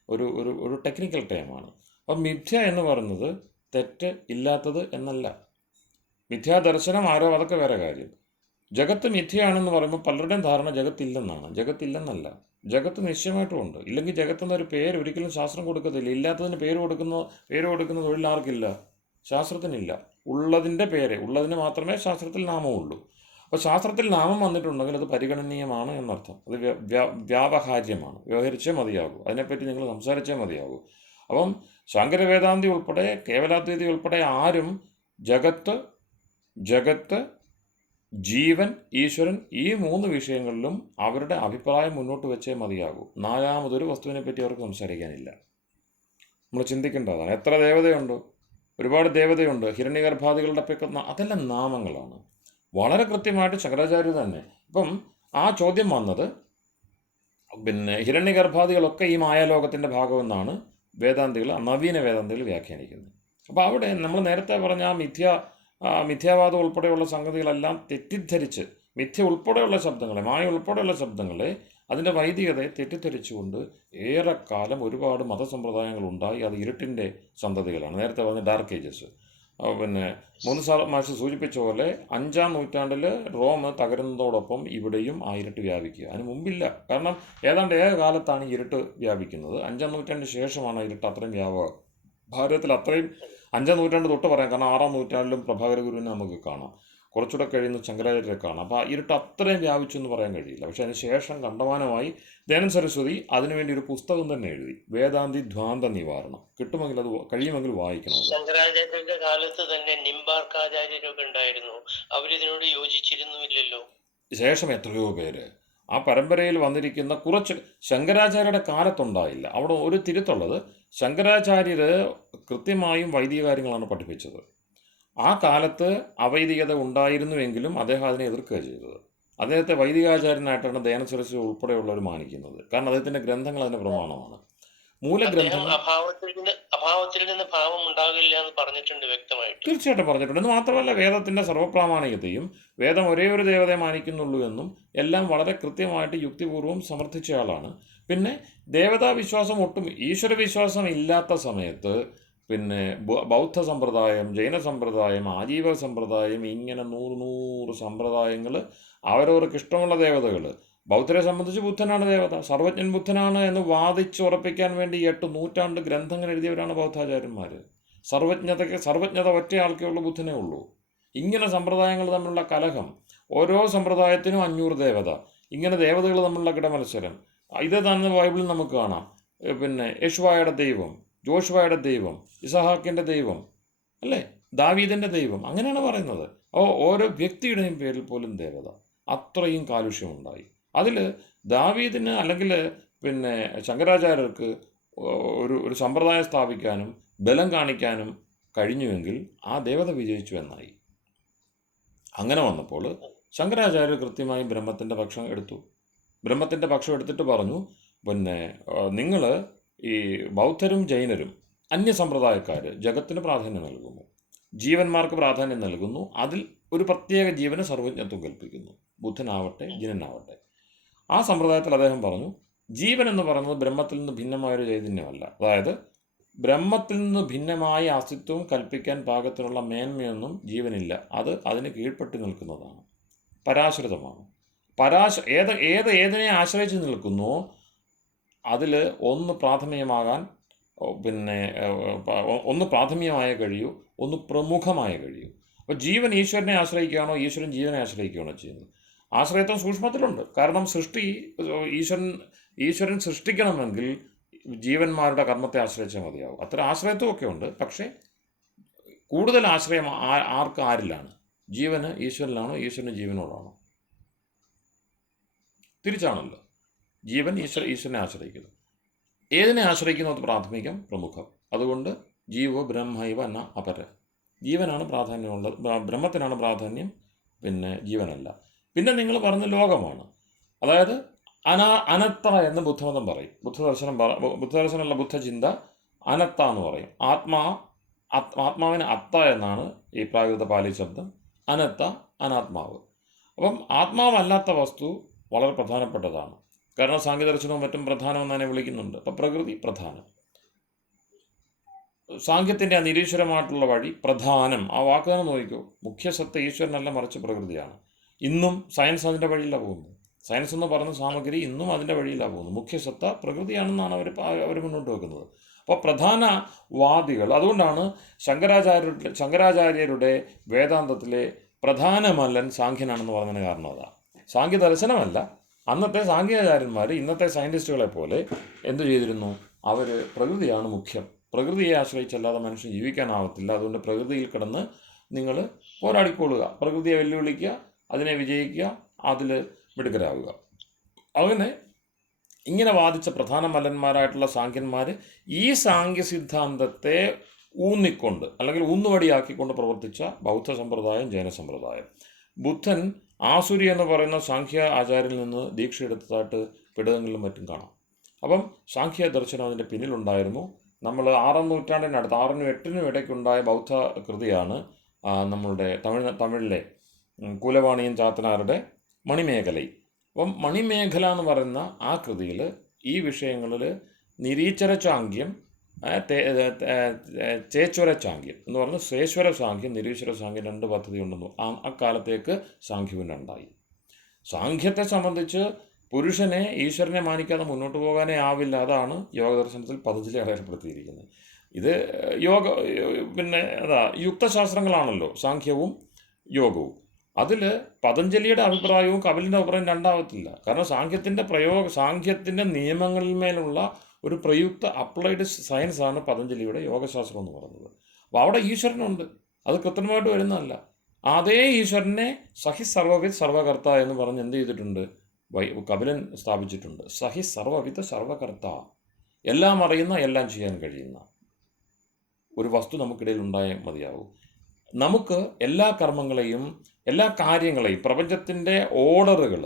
ഒരു ടെക്നിക്കൽ ടേമാണ്. അപ്പം മിഥ്യ എന്ന് പറയുന്നത് തെറ്റ് ഇല്ലാത്തത് എന്നല്ല. മിഥ്യാദർശനം ആരോ അതൊക്കെ വേറെ കാര്യം. ജഗത്ത് മിഥ്യയാണെന്ന് പറയുമ്പോൾ പലരുടെയും ധാരണ ജഗത്തില്ലെന്നാണ്. ജഗത്തില്ലെന്നല്ല, ജഗത്ത് നിശ്ചയമായിട്ടും ഉണ്ട്. ഇല്ലെങ്കിൽ ജഗത്തെന്നൊരു പേര് ഒരിക്കലും ശാസ്ത്രം കൊടുക്കത്തില്ല. ഇല്ലാത്തതിന് പേര് കൊടുക്കുന്ന തൊഴിൽ ആർക്കില്ല? ശാസ്ത്രത്തിനില്ല. ഉള്ളതിൻ്റെ പേര്, ഉള്ളതിന് മാത്രമേ ശാസ്ത്രത്തിൽ നാമമുള്ളൂ. അപ്പോൾ ശാസ്ത്രത്തിൽ നാമം വന്നിട്ടുണ്ടെങ്കിൽ അത് പരിഗണനീയമാണ് എന്നർത്ഥം. അത് വ്യാവഹാര്യമാണ്, വ്യവഹരിച്ചേ മതിയാകൂ, അതിനെപ്പറ്റി നിങ്ങൾ സംസാരിച്ചേ മതിയാകൂ. അപ്പം ശങ്കരവേദാന്തി ഉൾപ്പെടെ കേവലാദ്വൈതി ഉൾപ്പെടെ ആരും ജഗത്ത് ജീവൻ, ഈശ്വരൻ, ഈ 3 വിഷയങ്ങളിലും അവരുടെ അഭിപ്രായം മുന്നോട്ട് വെച്ചേ മതിയാകൂ. നാലാമതൊരു വസ്തുവിനെ പറ്റി അവർക്ക് സംസാരിക്കാനില്ല. നമ്മൾ ചിന്തിക്കേണ്ടതാണ്. എത്ര ദേവതയുണ്ട്? ഒരുപാട് ദേവതയുണ്ട്. ഹിരണ്യഗർഭാദികളുടെ ഒക്കെ അതെല്ലാം നാമങ്ങളാണ്. വളരെ കൃത്യമായിട്ട് ശങ്കരാചാര്യ തന്നെ ഇപ്പം ആ ചോദ്യം വന്നത് പിന്നെ ഹിരണ്യഗർഭാദികളൊക്കെ ഈ മായാലോകത്തിൻ്റെ ഭാഗമെന്നാണ് വേദാന്തികൾ, നവീന വേദാന്തികൾ വ്യാഖ്യാനിക്കുന്നത്. അപ്പോൾ അവിടെ നമ്മൾ നേരത്തെ പറഞ്ഞ ആ മിഥ്യാവാദം ഉൾപ്പെടെയുള്ള സംഗതികളെല്ലാം തെറ്റിദ്ധരിച്ച്, മിഥ്യ ഉൾപ്പെടെയുള്ള ശബ്ദങ്ങളെ, മായ ഉൾപ്പെടെയുള്ള ശബ്ദങ്ങളെ, അതിൻ്റെ വൈദികതയെ തെറ്റിദ്ധരിച്ചുകൊണ്ട് ഏറെക്കാലം ഒരുപാട് മതസമ്പ്രദായങ്ങൾ ഉണ്ടായി. അത് ഇരുട്ടിൻ്റെ സന്തതികളാണ്. നേരത്തെ പറഞ്ഞ ഡാർക്ക് ഏജസ്. പിന്നെ മാഷ് സൂചിപ്പിച്ച പോലെ 5-ാം നൂറ്റാണ്ടിൽ റോം തകരുന്നതോടൊപ്പം ഇവിടെയും ആ ഇരുട്ട് വ്യാപിക്കുക. അതിന് മുമ്പില്ല. കാരണം ഏതാണ്ട് കാലത്താണ് ഈ ഇരുട്ട് വ്യാപിക്കുന്നത്. 5-ാം നൂറ്റാണ്ടിന് ശേഷമാണ് ഇരുട്ട് അത്രയും വ്യാപകം. ഭാരതത്തിൽ അത്രയും 5-ാം നൂറ്റാണ്ട് തൊട്ട് പറയാം. കാരണം 6-ാം നൂറ്റാണ്ടിലും പ്രഭാകര ഗുരുവിനെ നമുക്ക് കാണാം, കുറച്ചുകൂടെ കഴിയുന്ന ശങ്കരാചാര്യരെ കാണാം. അപ്പോൾ ആ ഇരുട്ട് അത്രയും വ്യാപിച്ചു എന്ന് പറയാൻ കഴിയില്ല. പക്ഷേ അതിന് ശേഷം കണ്ടമാനമായി ദയാനന്ദ സരസ്വതി അതിനുവേണ്ടി ഒരു പുസ്തകം തന്നെ എഴുതി, വേദാന്തി ധ്വാന്ത നിവാരണം. കിട്ടുമെങ്കിൽ അത് കഴിയുമെങ്കിൽ വായിക്കണം. ശങ്കരാചാര്യരുടെ കാലത്ത് തന്നെ നിംബാർക്കാചാര്യരൊക്കെ ഉണ്ടായിരുന്നു. അവരിതിനോട് യോജിച്ചിരുന്നുമില്ലല്ലോ. ശേഷം എത്രയോ പേര് ആ പരമ്പരയിൽ വന്നിരിക്കുന്ന കുറച്ച് ശങ്കരാചാര്യരുടെ കാലത്തുണ്ടായില്ല. അവിടെ ഒരു തിരുത്തുള്ളത്, ശങ്കരാചാര്യർ കൃത്യമായും വൈദിക കാര്യങ്ങളാണ് പഠിപ്പിച്ചത്. ആ കാലത്ത് അവൈദികത ഉണ്ടായിരുന്നുവെങ്കിലും അദ്ദേഹം അതിനെ എതിർക്കുക ചെയ്തത്. അദ്ദേഹത്തെ വൈദികാചാര്യനായിട്ടാണ് ദയാനന്ദ സരസ്വതി ഉൾപ്പെടെയുള്ളവർ മാനിക്കുന്നത്. കാരണം അദ്ദേഹത്തിൻ്റെ ഗ്രന്ഥങ്ങൾ അതിൻ്റെ പ്രമാണമാണ്. മൂലഗ്രന്ഥങ്ങൾ അഭാവത്തിൽ നിന്ന് ഭാവം ഉണ്ടാകില്ല എന്ന് പറഞ്ഞിട്ടുണ്ട് വ്യക്തമായിട്ട്. തീർച്ചയായിട്ടും പറഞ്ഞിട്ടുണ്ട്. എന്ന് മാത്രമല്ല വേദത്തിൻ്റെ സർവ്വപ്രാമാണികതയും, വേദം ഒരേ ഒരു ദേവതയെ മാനിക്കുന്നുള്ളൂ എന്നും എല്ലാം വളരെ കൃത്യമായിട്ട് യുക്തിപൂർവ്വം സമർത്ഥിച്ചയാളാണ്. പിന്നെ ദേവതാ വിശ്വാസം ഒട്ടും, ഈശ്വര വിശ്വാസം ഇല്ലാത്ത സമയത്ത് പിന്നെ ബൗദ്ധ സമ്പ്രദായം, ജൈന സമ്പ്രദായം, ആജീവ സമ്പ്രദായം, ഇങ്ങനെ 100 സമ്പ്രദായങ്ങൾ, അവരവർക്ക് ഇഷ്ടമുള്ള ദേവതകൾ. ബൗദ്ധരെ സംബന്ധിച്ച് ബുദ്ധനാണ് ദേവത, സർവജ്ഞൻ ബുദ്ധനാണ് എന്ന് വാദിച്ചുറപ്പിക്കാൻ വേണ്ടി 8 നൂറ്റാണ്ട് ഗ്രന്ഥങ്ങൾ എഴുതിയവരാണ് ബൗദ്ധാചാര്യന്മാർ. സർവജ്ഞത ഒറ്റയാൾക്കേ ഉള്ളൂ, ബുദ്ധനേ ഉള്ളൂ. ഇങ്ങനെ സമ്പ്രദായങ്ങൾ തമ്മിലുള്ള കലഹം, ഓരോ സമ്പ്രദായത്തിനും 500 ദേവത, ഇങ്ങനെ ദേവതകൾ തമ്മിലുള്ള കിടമത്സരം, ഇത് തന്നെ ബൈബിളിൽ നമുക്ക് കാണാം. പിന്നെ യേശുവായുടെ ദൈവം, ജോഷുവയുടെ ദൈവം, ഇസഹാക്കിൻ്റെ ദൈവം, അല്ലേ, ദാവീദിൻ്റെ ദൈവം, അങ്ങനെയാണ് പറയുന്നത്. ഓരോ വ്യക്തിയുടെയും പേരിൽ പോലും ദേവത. അത്രയും കാലുഷ്യമുണ്ടായി. അതിൽ ദാവീദിന് അല്ലെങ്കിൽ പിന്നെ ശങ്കരാചാര്യർക്ക് ഒരു സമ്പ്രദായം സ്ഥാപിക്കാനും ബലം കാണിക്കാനും കഴിഞ്ഞുവെങ്കിൽ ആ ദേവത വിജയിച്ചു എന്നായി. അങ്ങനെ വന്നപ്പോൾ ശങ്കരാചാര്യർ കൃത്യമായും ബ്രഹ്മത്തിൻ്റെ പക്ഷം എടുത്തു. ബ്രഹ്മത്തിൻ്റെ പക്ഷം എടുത്തിട്ട് പറഞ്ഞു, പിന്നെ നിങ്ങൾ ഈ ബൗദ്ധരും ജൈനരും അന്യസമ്പ്രദായക്കാർ ജഗത്തിന് പ്രാധാന്യം നൽകുന്നു, ജീവന്മാർക്ക് പ്രാധാന്യം നൽകുന്നു, അതിൽ ഒരു പ്രത്യേക ജീവന് സർവജ്ഞത്വം കൽപ്പിക്കുന്നു, ബുദ്ധനാവട്ടെ ജിനനാവട്ടെ. ആ സമ്പ്രദായത്തിൽ അദ്ദേഹം പറഞ്ഞു, ജീവൻ എന്ന് പറയുന്നത് ബ്രഹ്മത്തിൽ നിന്ന് ഭിന്നമായൊരു ചൈതന്യമല്ല. അതായത് ബ്രഹ്മത്തിൽ നിന്ന് ഭിന്നമായ അസ്തിത്വം കൽപ്പിക്കാൻ പാകത്തിനുള്ള മേന്മയൊന്നും ജീവനില്ല. അത് അതിന് കീഴ്പ്പെട്ട് നിൽക്കുന്നതാണ്, പരാശ്രിതമാണ്. ഏതിനെ ആശ്രയിച്ച് നിൽക്കുന്നുവോ അതിൽ ഒന്ന് പ്രാഥമികമാകാൻ ഒന്ന് പ്രാഥമികമായ കഴിയൂ, ഒന്ന് പ്രമുഖമായ കഴിയൂ. അപ്പോൾ ജീവൻ ഈശ്വരനെ ആശ്രയിക്കുകയാണോ, ഈശ്വരൻ ജീവനെ ആശ്രയിക്കുകയാണോ ചെയ്യുന്നത്? ആശ്രയത്വം സൂക്ഷ്മത്തിലുണ്ട്. കാരണം ഈശ്വരൻ സൃഷ്ടിക്കണമെങ്കിൽ ജീവന്മാരുടെ കർമ്മത്തെ ആശ്രയിച്ചാൽ മതിയാവും. അത്ര ആശ്രയത്വമൊക്കെ ഉണ്ട്. പക്ഷേ കൂടുതൽ ആശ്രയം ആരിലാണ്? ജീവന് ഈശ്വരനാണോ, ഈശ്വരന് ജീവനോടാണോ? തിരിച്ചാണല്ലോ. ജീവൻ ഈശ്വരനെ ആശ്രയിക്കുന്നു. ഏതിനെ ആശ്രയിക്കുന്നു അത് പ്രാഥമികം, പ്രമുഖം. അതുകൊണ്ട് ജീവോ ബ്രഹ്മൈവ ന അപര. ജീവനാണ് പ്രാധാന്യമുള്ളത്, ബ്രഹ്മത്തിനാണ് പ്രാധാന്യം, പിന്നെ ജീവനല്ല. പിന്നെ നിങ്ങൾ പറഞ്ഞ ലോകമാണ്. അതായത് അനത്ത എന്ന് ബുദ്ധമതം പറയും. ബുദ്ധദർശനമുള്ള ബുദ്ധചിന്ത അനത്ത എന്ന് പറയും. ആത്മാവിന് അത്ത എന്നാണ് ഈ പ്രാകൃത പാലി ശബ്ദം. അനത്ത, അനാത്മാവ്. അപ്പം ആത്മാവല്ലാത്ത വസ്തു വളരെ പ്രധാനപ്പെട്ടതാണ്. കാരണം സാങ്കേദർശനവും മറ്റും പ്രധാനം എന്ന് തന്നെ വിളിക്കുന്നുണ്ട്. അപ്പം പ്രകൃതി പ്രധാനം. സാങ്കേതിൻ്റെ ആ നിരീശ്വരമായിട്ടുള്ള വഴി പ്രധാനം. ആ വാക്ക് തന്നെ നോക്കിക്കോ. മുഖ്യസത്ത ഈശ്വരനല്ല, മറിച്ച് പ്രകൃതിയാണ്. ഇന്നും സയൻസ് അതിൻ്റെ വഴിയിലാണ് പോകുന്നത്. സയൻസ് എന്ന് പറയുന്ന സാമഗ്രി ഇന്നും അതിൻ്റെ വഴിയിലാണ് പോകുന്നത്. മുഖ്യസത്ത പ്രകൃതിയാണെന്നാണ് അവർ മുന്നോട്ട് വെക്കുന്നത്. അപ്പോൾ പ്രധാന വാദികൾ, അതുകൊണ്ടാണ് ശങ്കരാചാര്യരുടെ വേദാന്തത്തിലെ പ്രധാനമല്ലൻ സാഖ്യനാണെന്ന് പറഞ്ഞതിന് കാരണം അതാണ്. സാഖ്യ ദർശനമല്ല. അന്നത്തെ സാഖ്യാചാര്യന്മാർ ഇന്നത്തെ സയൻറ്റിസ്റ്റുകളെ പോലെ എന്തു ചെയ്തിരുന്നു? അവർ പ്രകൃതിയാണ് മുഖ്യം, പ്രകൃതിയെ ആശ്രയിച്ചല്ലാതെ മനുഷ്യൻ ജീവിക്കാനാവത്തില്ല, അതുകൊണ്ട് പ്രകൃതിയിൽ കിടന്ന് നിങ്ങൾ പോരാടിക്കൊള്ളുക, പ്രകൃതിയെ വെല്ലുവിളിക്കുക, അതിനെ വിജയിക്കുക, അതിൽ മിടുക്കരാവുക. അങ്ങനെ ഇങ്ങനെ വാദിച്ച പ്രധാന മല്ലന്മാരായിട്ടുള്ള സാഖ്യന്മാർ ഈ സാഖ്യ സിദ്ധാന്തത്തെ ഊന്നിക്കൊണ്ട് അല്ലെങ്കിൽ ഊന്നുവടിയാക്കിക്കൊണ്ട് പ്രവർത്തിച്ച ബൗദ്ധ സമ്പ്രദായം, ജൈന സമ്പ്രദായം. ബുദ്ധൻ ആസുരി എന്ന് പറയുന്ന സാഖ്യ ആചാര്യരിൽ നിന്ന് ദീക്ഷ എടുത്തതായിട്ട് പിടകങ്ങളിലും മറ്റും കാണാം. അപ്പം സാഖ്യ ദർശനം അതിൻ്റെ പിന്നിലുണ്ടായിരുന്നു. നമ്മൾ 6ാം നൂറ്റാണ്ടിനടുത്ത് 6നും 8നും ഇടയ്ക്കുണ്ടായ ബൗദ്ധ കൃതിയാണ് നമ്മളുടെ തമിഴിലെ കൂലവാണിയൻ ചാത്തനാരുടെ മണിമേഖലൈ. അപ്പം മണിമേഖല എന്ന് പറയുന്ന ആ കൃതിയിൽ ഈ വിഷയങ്ങളിൽ നിരീശ്വര സാഖ്യം, ചേശ്വര സാഖ്യം എന്ന് പറഞ്ഞ് ശേശ്വര സാഖ്യം, നിരീശ്വര സാഖ്യം 2 പദ്ധതി ഉണ്ടെന്ന് അക്കാലത്തേക്ക് സാഖ്യവുണ്ടായി. സാഖ്യത്തെ സംബന്ധിച്ച് പുരുഷനെ ഈശ്വരനെ മാനിക്കാതെ മുന്നോട്ട് പോകാനേ ആവില്ല. അതാണ് യോഗദർശനത്തിൽ പതഞ്ജലി അടയാളപ്പെടുത്തിയിരിക്കുന്നത്. ഇത് യുക്തശാസ്ത്രങ്ങളാണല്ലോ സാഖ്യവും യോഗവും. അതിൽ പതഞ്ജലിയുടെ അഭിപ്രായവും കപിലിൻ്റെ അഭിപ്രായവും രണ്ടാവത്തില്ല. കാരണം സാഖ്യത്തിൻ്റെ നിയമങ്ങളിന്മേലുള്ള ഒരു പ്രയുക്ത അപ്ലൈഡ് സയൻസാണ് പതഞ്ജലിയുടെ യോഗശാസ്ത്രം എന്ന് പറയുന്നത്. അപ്പോൾ അവിടെ ഈശ്വരനുണ്ട്, അത് കൃത്രിമമായിട്ട് വരുന്നതല്ല. അതേ ഈശ്വരനെ സഹി സർവവിത് സർവകർത്ത എന്ന് പറഞ്ഞ് എന്ത് ചെയ്തിട്ടുണ്ട്? കപിലൻ സ്ഥാപിച്ചിട്ടുണ്ട്. സഹി സർവവിത് സർവകർത്ത, എല്ലാം അറിയുന്ന, എല്ലാം ചെയ്യാൻ കഴിയുന്ന ഒരു വസ്തു നമുക്കിടയിൽ ഉണ്ടായാൽ മതിയാവും. നമുക്ക് എല്ലാ കർമ്മങ്ങളെയും എല്ലാ കാര്യങ്ങളെയും പ്രപഞ്ചത്തിൻ്റെ ഓർഡറുകൾ,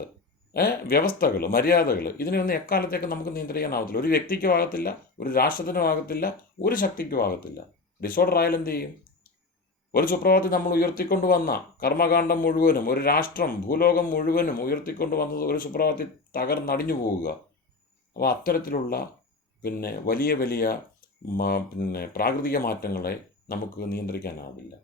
വ്യവസ്ഥകൾ, മര്യാദകൾ, ഇതിനെയൊന്നും എക്കാലത്തേക്ക് നമുക്ക് നിയന്ത്രിക്കാനാവത്തില്ല. ഒരു വ്യക്തിക്കും ആകത്തില്ല, ഒരു രാഷ്ട്രത്തിനും ആകത്തില്ല, ഒരു ശക്തിക്കും ആകത്തില്ല. ഡിസോർഡർ ആയാലും എന്ത് ചെയ്യും? ഒരു സുപ്രഭാതത്തിൽ നമ്മൾ ഉയർത്തിക്കൊണ്ടുവന്ന കർമ്മകാണ്ഡം മുഴുവനും, ഒരു രാഷ്ട്രം, ഭൂലോകം മുഴുവനും ഉയർത്തിക്കൊണ്ടുവന്നത് ഒരു സുപ്രഭാതത്തിൽ തകർന്നടിഞ്ഞു പോവുക. അപ്പോൾ അത്തരത്തിലുള്ള വലിയ വലിയ പിന്നെ പ്രാകൃതിക മാറ്റങ്ങളെ നമുക്ക് നിയന്ത്രിക്കാനാവില്ല.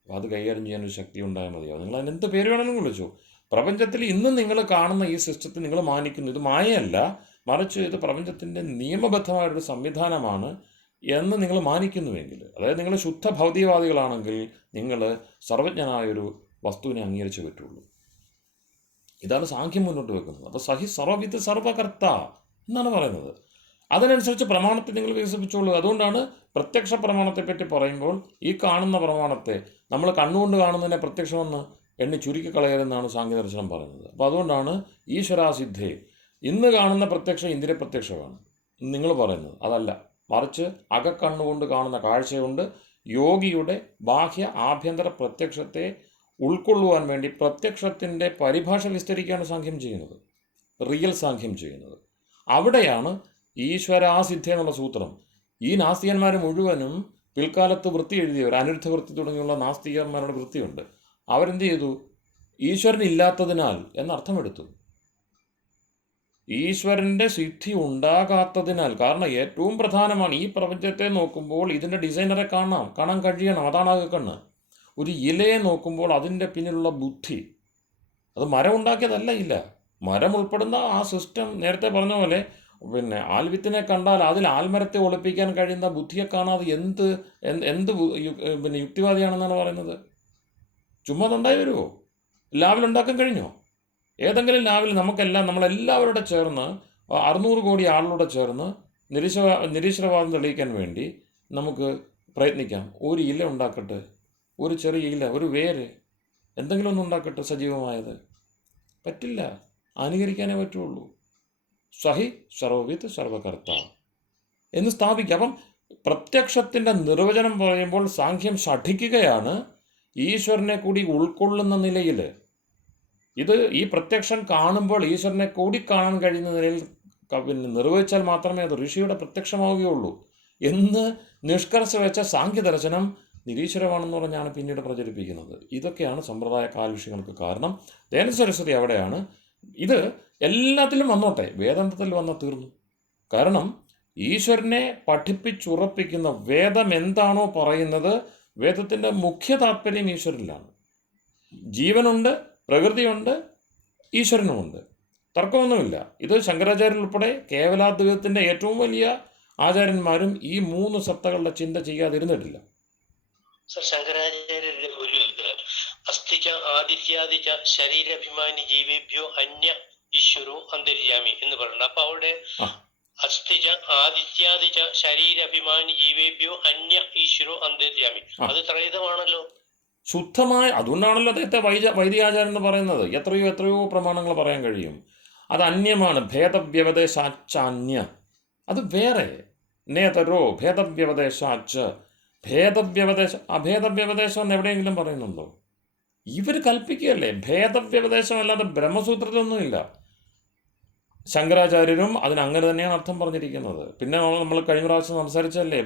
അപ്പോൾ അത് കൈകാര്യം ചെയ്യാനൊരു ശക്തി ഉണ്ടായാൽ മതിയാവും. നിങ്ങൾ അതിന് എന്ത് പേര് വേണമെങ്കിലും വിളിച്ചു. പ്രപഞ്ചത്തിൽ ഇന്നും നിങ്ങൾ കാണുന്ന ഈ സിസ്റ്റത്തെ നിങ്ങൾ മാനിക്കുന്നു. ഇത് മായയല്ല, മറിച്ച് ഇത് പ്രപഞ്ചത്തിൻ്റെ നിയമബദ്ധമായൊരു സംവിധാനമാണ് എന്ന് നിങ്ങൾ മാനിക്കുന്നുവെങ്കിൽ, അതായത് നിങ്ങൾ ശുദ്ധ ഭൗതികവാദികളാണെങ്കിൽ നിങ്ങൾ സർവജ്ഞനായൊരു വസ്തുവിനെ അംഗീകരിച്ചേ പറ്റുള്ളൂ. ഇതാണ് സാഖ്യം മുന്നോട്ട് വെക്കുന്നത്. അപ്പോൾ സഹി സർവവിത്ത് സർവകർത്ത എന്നാണ് പറയുന്നത്. അതിനനുസരിച്ച് പ്രമാണത്തെ നിങ്ങൾ വികസിപ്പിച്ചോളൂ. അതുകൊണ്ടാണ് പ്രത്യക്ഷ പ്രമാണത്തെപ്പറ്റി പറയുമ്പോൾ ഈ കാണുന്ന പ്രമാണത്തെ നമ്മൾ കണ്ണുകൊണ്ട് കാണുന്നതിനെ പ്രത്യക്ഷമെന്ന് എണ്ണി ചുരുക്കി കളയരുതെന്നാണ് സാങ്കേദർശനം പറയുന്നത്. അപ്പോൾ അതുകൊണ്ടാണ് ഈശ്വരാസിദ്ധേ, ഇന്ന് കാണുന്ന പ്രത്യക്ഷം ഇന്ദ്രിയ പ്രത്യക്ഷമാണ് നിങ്ങൾ പറയുന്നത്. അതല്ല, മറിച്ച് അകക്കണ്ണുകൊണ്ട് കാണുന്ന കാഴ്ചയുണ്ട്. യോഗിയുടെ ബാഹ്യ ആഭ്യന്തര പ്രത്യക്ഷത്തെ ഉൾക്കൊള്ളുവാൻ വേണ്ടി പ്രത്യക്ഷത്തിൻ്റെ പരിഭാഷ വിസ്തരിക്കുകയാണ് സാഖ്യം ചെയ്യുന്നത്, റിയൽ സാഖ്യം ചെയ്യുന്നത്. അവിടെയാണ് ഈശ്വരാസിദ്ധ എന്നുള്ള സൂത്രം. ഈ നാസ്തികന്മാർ മുഴുവനും പിൽക്കാലത്ത് വൃത്തി എഴുതിയവർ, അനിരുദ്ധ വൃത്തി തുടങ്ങിയുള്ള നാസ്തികന്മാരുടെ വൃത്തിയുണ്ട്. അവരെന്ത് ചെയ്തു? ഈശ്വരൻ ഇല്ലാത്തതിനാൽ എന്നർത്ഥമെടുത്തു. ഈശ്വരൻ്റെ സിദ്ധി ഉണ്ടാകാത്തതിനാൽ. കാരണം ഏറ്റവും പ്രധാനമാണ്, ഈ പ്രപഞ്ചത്തെ നോക്കുമ്പോൾ ഇതിൻ്റെ ഡിസൈനറെ കാണാൻ കഴിയണം. അതാണ് അകക്കണ്ണ്. ഒരു ഇലയെ നോക്കുമ്പോൾ അതിൻ്റെ പിന്നിലുള്ള ബുദ്ധി, അത് മരം ഉണ്ടാക്കിയതല്ല. ഇല്ല, മരം ഉൾപ്പെടുന്ന ആ സിസ്റ്റം നേരത്തെ പറഞ്ഞ പോലെ പിന്നെ ആൽവിത്തിനെ കണ്ടാൽ അതിൽ ആൽമരത്തെ ഒളിപ്പിക്കാൻ കഴിയുന്ന ബുദ്ധിയെ കാണാതെ എന്ത് പിന്നെ യുക്തിവാദിയാണെന്നാണ് പറയുന്നത്. ചുമ്മാ അതുണ്ടായി വരുമോ? ലാവിൽ ഉണ്ടാക്കാൻ കഴിഞ്ഞോ? ഏതെങ്കിലും ലാവിൽ നമ്മളെല്ലാവരുടെ ചേർന്ന് 600 കോടി ആളുകളുടെ ചേർന്ന് നിരീശ്വരവാദം തെളിയിക്കാൻ വേണ്ടി നമുക്ക് പ്രയത്നിക്കാം. ഒരു ഇല ഉണ്ടാക്കട്ടെ, ഒരു ചെറിയ ഇല, ഒരു വേര്, എന്തെങ്കിലും ഒന്നും ഉണ്ടാക്കട്ടെ സജീവമായത്. പറ്റില്ല, അനുകരിക്കാനേ പറ്റുള്ളൂ. സഹി സർവവിത്ത് സർവകർത്ത എന്ന് സ്ഥാപിക്കുക. അപ്പം പ്രത്യക്ഷത്തിൻ്റെ നിർവചനം പറയുമ്പോൾ സാഖ്യം ഷഠിക്കുകയാണ് ഈശ്വരനെ കൂടി ഉൾക്കൊള്ളുന്ന നിലയിൽ. ഇത് ഈ പ്രത്യക്ഷം കാണുമ്പോൾ ഈശ്വരനെ കൂടി കാണാൻ കഴിയുന്ന നിലയിൽ പിന്നെ നിർവഹിച്ചാൽ മാത്രമേ അത് ഋഷിയുടെ പ്രത്യക്ഷമാവുകയുള്ളൂ എന്ന് നിഷ്കർഷ വെച്ച സാഖ്യദർശനം നിരീശ്വരമാണെന്ന് പറഞ്ഞാണ് പിന്നീട് പ്രചരിപ്പിക്കുന്നത്. ഇതൊക്കെയാണ് സമ്പ്രദായ കാലുഷ്യങ്ങൾക്ക് കാരണം. ദയാനന്ദ സരസ്വതി അവിടെയാണ് ഇത് എല്ലാത്തിലും വന്നോട്ടെ, വേദാന്തത്തിൽ വന്ന തീർന്നു. കാരണം ഈശ്വരനെ പഠിപ്പിച്ചുറപ്പിക്കുന്ന വേദം എന്താണോ പറയുന്നത്, വേദത്തിൻ്റെ മുഖ്യ താല്പര്യം ഈശ്വരനിലാണ്. ജീവനുണ്ട്, പ്രകൃതിയുണ്ട്, ഈശ്വരനുമുണ്ട്, തർക്കമൊന്നുമില്ല. ഇത് ശങ്കരാചാര്യർ ഉൾപ്പെടെ കേവലാദ്വൈതത്തിൻ്റെ ഏറ്റവും വലിയ ആചാര്യന്മാരും ഈ 3 സത്തകളുടെ ചിന്ത ചെയ്യാതിരുന്നിട്ടില്ല. ശങ്കരാചാര്യരുടെ ഒരു അസ്ഥിച്ച ആദിത്യാദിച്ച ശരീരാഭിമാനി ജീവേഭ്യോ അന്യ ഈശ്വരോ അന്തര്യാമി എന്ന് പറയുന്നത്. അപ്പൊ അവിടെ അസ്ഥിച്ച ആദിത്യാദിച്ച ശരീരാഭിമാനി ജീവേഭ്യോ അന്യ ഈശ്വരോ അന്തര്യാമി, അത് ത്രൈതമാണല്ലോ, ശുദ്ധമായ. അതുകൊണ്ടാണല്ലോ അദ്ദേഹത്തെ വൈദികാചാരൻ എന്ന് പറയുന്നത്. എത്രയോ പ്രമാണങ്ങൾ പറയാൻ കഴിയും. അത് അന്യമാണ്. ഭേദവ്യവദേശാച്ഛാന്യ, അത് വേറെ. നേതരോ ഭേദവ്യവദേശാച്ച, അഭേദവ്യവദേശം എന്ന് എവിടെയെങ്കിലും പറയുന്നുണ്ടോ? ഇവർ കൽപ്പിക്കുകയല്ലേ. ഭേദവ്യവദേശം അല്ലാതെ ബ്രഹ്മസൂത്രത്തിലൊന്നുമില്ല. ശങ്കരാചാര്യരും അതിനങ്ങനെ തന്നെയാണ് അർത്ഥം പറഞ്ഞിരിക്കുന്നത്. പിന്നെ നമ്മൾ കഴിഞ്ഞ പ്രാവശ്യം സംസാരിച്ചല്ലേ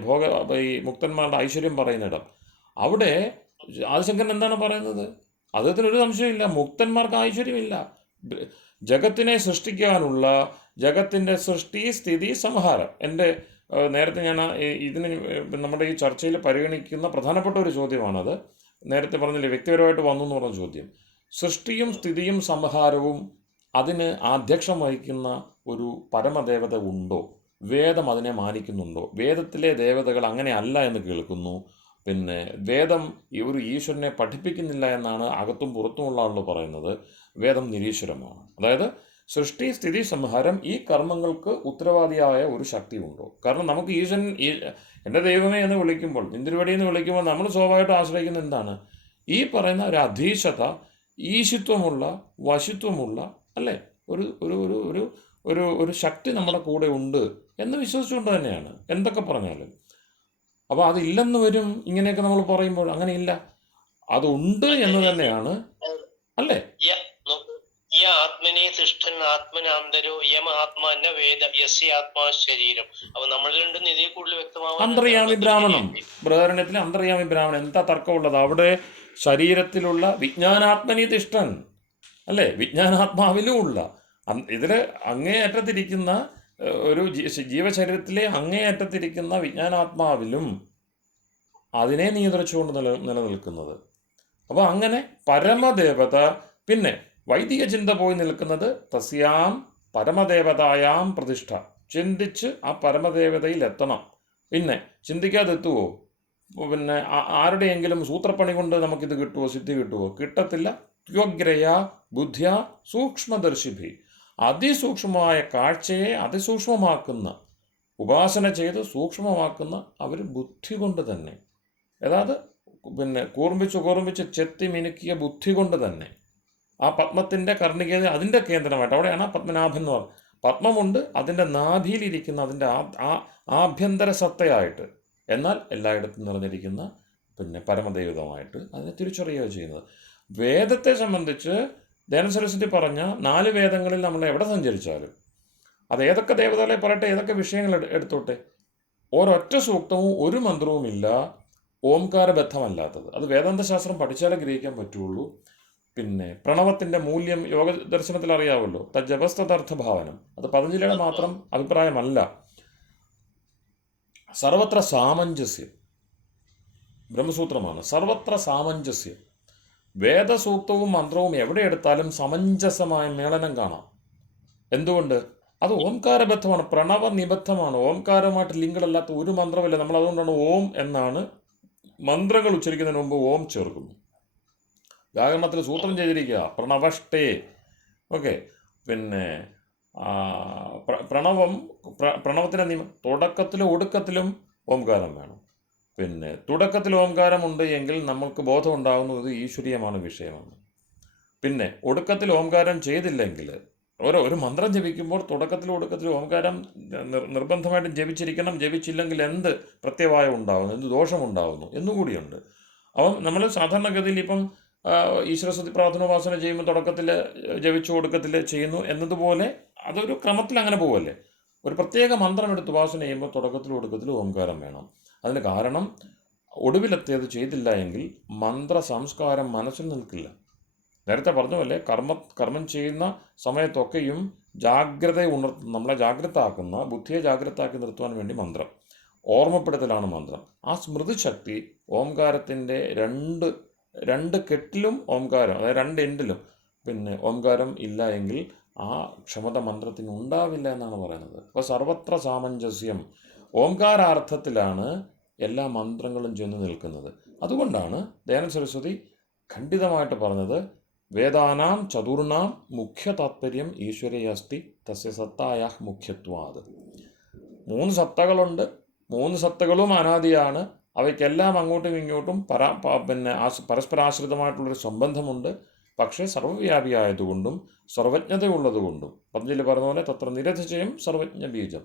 ഈ മുക്തന്മാരുടെ ഐശ്വര്യം പറയുന്നിടം. അവിടെ ആദിശങ്കരൻ എന്താണ് പറയുന്നത്? അദ്ദേഹത്തിനൊരു സംശയമില്ല, മുക്തന്മാർക്ക് ഐശ്വര്യമില്ല. ജഗത്തിനെ സൃഷ്ടിക്കാനുള്ള ജഗത്തിൻ്റെ സൃഷ്ടി സ്ഥിതി സംഹാരം. നേരത്തെ ഞാൻ ഇതിന് നമ്മുടെ ഈ ചർച്ചയിൽ പരിഗണിക്കുന്ന പ്രധാനപ്പെട്ട ഒരു ചോദ്യമാണത്. നേരത്തെ പറഞ്ഞില്ലേ, വ്യക്തിപരമായിട്ട് വന്നു എന്ന് പറഞ്ഞ ചോദ്യം. സൃഷ്ടിയും സ്ഥിതിയും സംഹാരവും അതിന് ആധ്യക്ഷം വഹിക്കുന്ന ഒരു പരമദേവത ഉണ്ടോ? വേദം അതിനെ മാനിക്കുന്നുണ്ടോ? വേദത്തിലെ ദേവതകൾ അങ്ങനെ അല്ല എന്ന് കേൾക്കുന്നു. പിന്നെ വേദം ഒരു ഈശ്വരനെ പഠിപ്പിക്കുന്നില്ല എന്നാണ് അകത്തും പുറത്തുമുള്ള ആളുകൾ പറയുന്നത്. വേദം നിരീശ്വരമാണ്. അതായത് സൃഷ്ടി സ്ഥിതി സംഹാരം ഈ കർമ്മങ്ങൾക്ക് ഉത്തരവാദിയായ ഒരു ശക്തി ഉണ്ടോ? കാരണം നമുക്ക് ഈശ്വരൻ എൻ്റെ ദൈവമേ എന്ന് വിളിക്കുമ്പോൾ, ഇന്ദിരവടി എന്ന് വിളിക്കുമ്പോൾ നമ്മൾ സ്വാഭാവികമായിട്ട് ആശ്രയിക്കുന്ന എന്താണ്? ഈ പറയുന്ന ഒരു അധീശത, ഈശിത്വമുള്ള, വശിത്വമുള്ള, അല്ലേ, ഒരു ഒരു ഒരു ഒരു ഒരു ഒരു ശക്തി നമ്മുടെ കൂടെ ഉണ്ട് എന്ന് വിശ്വസിച്ചുകൊണ്ട് തന്നെയാണ് എന്തൊക്കെ പറഞ്ഞാലും. അപ്പോൾ അതില്ലെന്ന് വരും ഇങ്ങനെയൊക്കെ നമ്മൾ പറയുമ്പോൾ. അങ്ങനെയില്ല, അതുണ്ട് എന്ന് തന്നെയാണ്, അല്ലേ? ആത്മനെ തിഷ്ഠൻ ആത്മനാന്തരോ യമ ആത്മാന വേദ യസ്യ ആത്മാ ശരീരം. അപ്പൊ നമ്മളിലുണ്ടെന്ന് ഇതേ കൂടുതൽ വ്യക്തമാവും. അന്തർയാമി ബ്രാഹ്മണം, ബൃഹദാരണ്യത്തിലെ അന്തർയാമി ബ്രാഹ്മണൻ. എന്താ തർക്കമുള്ളത്? അവിടെ ശരീരത്തിലുള്ള വിജ്ഞാനാത്മനി തിഷ്ഠൻ, അല്ലേ, വിജ്ഞാനാത്മാവിലും ഉള്ള ഇതിൽ അങ്ങേയറ്റത്തിരിക്കുന്ന ഒരു ജീവശരീരത്തിലെ അങ്ങേയറ്റത്തിരിക്കുന്ന വിജ്ഞാനാത്മാവിലും അതിനെ നിയന്ത്രിച്ചുകൊണ്ട് നിലനിൽക്കുന്നത്. അപ്പോൾ അങ്ങനെ പരമദേവത, പിന്നെ വൈദിക ചിന്ത പോയി നിൽക്കുന്നത് തസ്യാം പരമദേവതായാം പ്രതിഷ്ഠ, ചിന്തിച്ച് ആ പരമദേവതയിൽ എത്തണം. പിന്നെ ചിന്തിക്കാതെത്തുവോ? പിന്നെ ആരുടെയെങ്കിലും സൂത്രപ്പണി കൊണ്ട് നമുക്കിത് കിട്ടുമോ, സിദ്ധി കിട്ടുമോ? കിട്ടത്തില്ല. ത്വഗ്രയ ബുദ്ധ്യ സൂക്ഷ്മദർശിഭി, അതിസൂക്ഷ്മമായ കാഴ്ചയെ അതിസൂക്ഷ്മമാക്കുന്ന, ഉപാസന ചെയ്ത് സൂക്ഷ്മമാക്കുന്ന അവർ ബുദ്ധി കൊണ്ട് തന്നെ, അതായത് പിന്നെ കൂർമ്മിച്ച് ചെത്തി മിനുക്കിയ ബുദ്ധി കൊണ്ട് തന്നെ ആ പത്മത്തിൻ്റെ കർണികത അതിൻ്റെ കേന്ദ്രമായിട്ട്, അവിടെയാണ് പത്മനാഭൻ എന്ന് പറയുന്നത്. പത്മമുണ്ട്, അതിൻ്റെ നാഭിയിലിരിക്കുന്ന അതിൻ്റെ ആഭ്യന്തര സത്തയായിട്ട്, എന്നാൽ എല്ലായിടത്തും നിറഞ്ഞിരിക്കുന്ന പിന്നെ പരമദൈവതമായിട്ട് അതിനെ തിരിച്ചറിയുകയോ ചെയ്യുന്നത്. വേദത്തെ സംബന്ധിച്ച് ദയാനന്ദ സരസ്വതി പറഞ്ഞ 4 വേദങ്ങളിൽ നമ്മൾ എവിടെ സഞ്ചരിച്ചാലും, അത് ഏതൊക്കെ ദേവതകളെ പറയട്ടെ, ഏതൊക്കെ വിഷയങ്ങൾ എടുത്തോട്ടെ, ഒരൊറ്റ സൂക്തവും ഒരു മന്ത്രവുമില്ല ഓംകാരബദ്ധമല്ലാത്തത്. അത് വേദാന്തശാസ്ത്രം പഠിച്ചാലേ ഗ്രഹിക്കാൻ പറ്റുള്ളൂ. പിന്നെ പ്രണവത്തിൻ്റെ മൂല്യം യോഗ ദർശനത്തിൽ അറിയാമല്ലോ, തജ്ജപസ്തർത്ഥഭാവനം. അത് പതഞ്ജലിയുടെ മാത്രം അഭിപ്രായമല്ല. സർവത്ര സാമഞ്ജസ്യം, ബ്രഹ്മസൂത്രമാണ്. സർവത്ര സാമഞ്ജസ്യം. വേദസൂക്തവും മന്ത്രവും എവിടെ എടുത്താലും സമഞ്ജസമായ മേളനം കാണാം. എന്തുകൊണ്ട്? അത് ഓംകാരബദ്ധമാണ്, പ്രണവ നിബദ്ധമാണ്. ഓംകാരമായിട്ട് ലിങ്കടല്ലാത്ത ഒരു മന്ത്രമില്ല. നമ്മൾ അതുകൊണ്ടാണ് ഓം എന്നാണ് മന്ത്രങ്ങൾ ഉച്ചരിക്കുന്നതിന് മുമ്പ് ഓം ചേർക്കുന്നു. വ്യാകരണത്തിൽ സൂത്രം ചെയ്തിരിക്കുക പ്രണവഷ്ടേ. ഓക്കെ, പിന്നെ പ്രണവത്തിൻ്റെ തുടക്കത്തിലും ഒടുക്കത്തിലും ഓംകാരം വേണം. പിന്നെ തുടക്കത്തിൽ ഓംകാരമുണ്ട് എങ്കിൽ നമ്മൾക്ക് ബോധം ഉണ്ടാകുന്നത് ഇത് ഈശ്വരീയമാണ്, വിഷയമാണ്. പിന്നെ ഒടുക്കത്തിൽ ഓംകാരം ചെയ്തില്ലെങ്കിൽ, ഒരു മന്ത്രം ജപിക്കുമ്പോൾ തുടക്കത്തിലും ഒടുക്കത്തിലും ഓംകാരം നിർബന്ധമായിട്ടും ജപിച്ചിരിക്കണം. ജപിച്ചില്ലെങ്കിൽ എന്ത് പ്രത്യവായം ഉണ്ടാകുന്നു, എന്ത് ദോഷമുണ്ടാകുന്നു എന്നുകൂടിയുണ്ട്. അപ്പം നമ്മൾ സാധാരണഗതിയിൽ ഇപ്പം ഈശ്വരസ്തുതി പ്രാർത്ഥനോപാസന ചെയ്യുമ്പോൾ തുടക്കത്തിൽ ജപിച്ചു ഒടുക്കത്തിൽ ചെയ്യുന്നു എന്നതുപോലെ അതൊരു ക്രമത്തിൽ അങ്ങനെ പോവല്ലേ. ഒരു പ്രത്യേക മന്ത്രം എടുത്ത് ഉപാസന ചെയ്യുമ്പോൾ തുടക്കത്തിലും ഒടുക്കത്തിലും ഓംകാരം വേണം. അതിന് കാരണം ഒടുവിലെത്തിയത് ചെയ്തില്ല എങ്കിൽ മന്ത്ര സംസ്കാരം മനസ്സിൽ നിൽക്കില്ല. നേരത്തെ പറഞ്ഞ പോലെ കർമ്മം ചെയ്യുന്ന സമയത്തൊക്കെയും നമ്മളെ ജാഗ്രത ബുദ്ധിയെ ജാഗ്രതാക്കി നിർത്തുവാൻ വേണ്ടി മന്ത്രം, ഓർമ്മപ്പെടുത്തലാണ് മന്ത്രം. ആ സ്മൃതിശക്തി ഓംകാരത്തിൻ്റെ രണ്ട് കെട്ടിലും ഓംകാരം, അതായത് 2 എൻഡിലും പിന്നെ ഓംകാരം ഇല്ല എങ്കിൽ ആ ക്ഷമത മന്ത്രത്തിന് ഉണ്ടാവില്ല എന്നാണ് പറയുന്നത്. അപ്പോൾ സർവത്ര സാമഞ്ജസ്യം, ഓംകാരാർത്ഥത്തിലാണ് എല്ലാ മന്ത്രങ്ങളും ചെന്ന് നിൽക്കുന്നത്. അതുകൊണ്ടാണ് ദയാനന്ദ സരസ്വതി ഖണ്ഡിതമായിട്ട് പറഞ്ഞത് വേദാനാം ചതുർണാം മുഖ്യ താത്പര്യം ഈശ്വരേ അസ്തി തസ്യ സത്തായ മുഖ്യത്വാത്. 3 സത്തകളുണ്ട്. 3 സത്തകളും അനാദിയാണ്. അവയ്ക്കെല്ലാം അങ്ങോട്ടും ഇങ്ങോട്ടും പിന്നെ പരസ്പരാശ്രിതമായിട്ടുള്ളൊരു സംബന്ധമുണ്ട്. പക്ഷേ സർവ്വവ്യാപിയായതുകൊണ്ടും സർവജ്ഞതയുള്ളതുകൊണ്ടും പതഞ്ജലി പറഞ്ഞ പോലെ തത്ര നിരധിചയം സർവജ്ഞ ബീജം,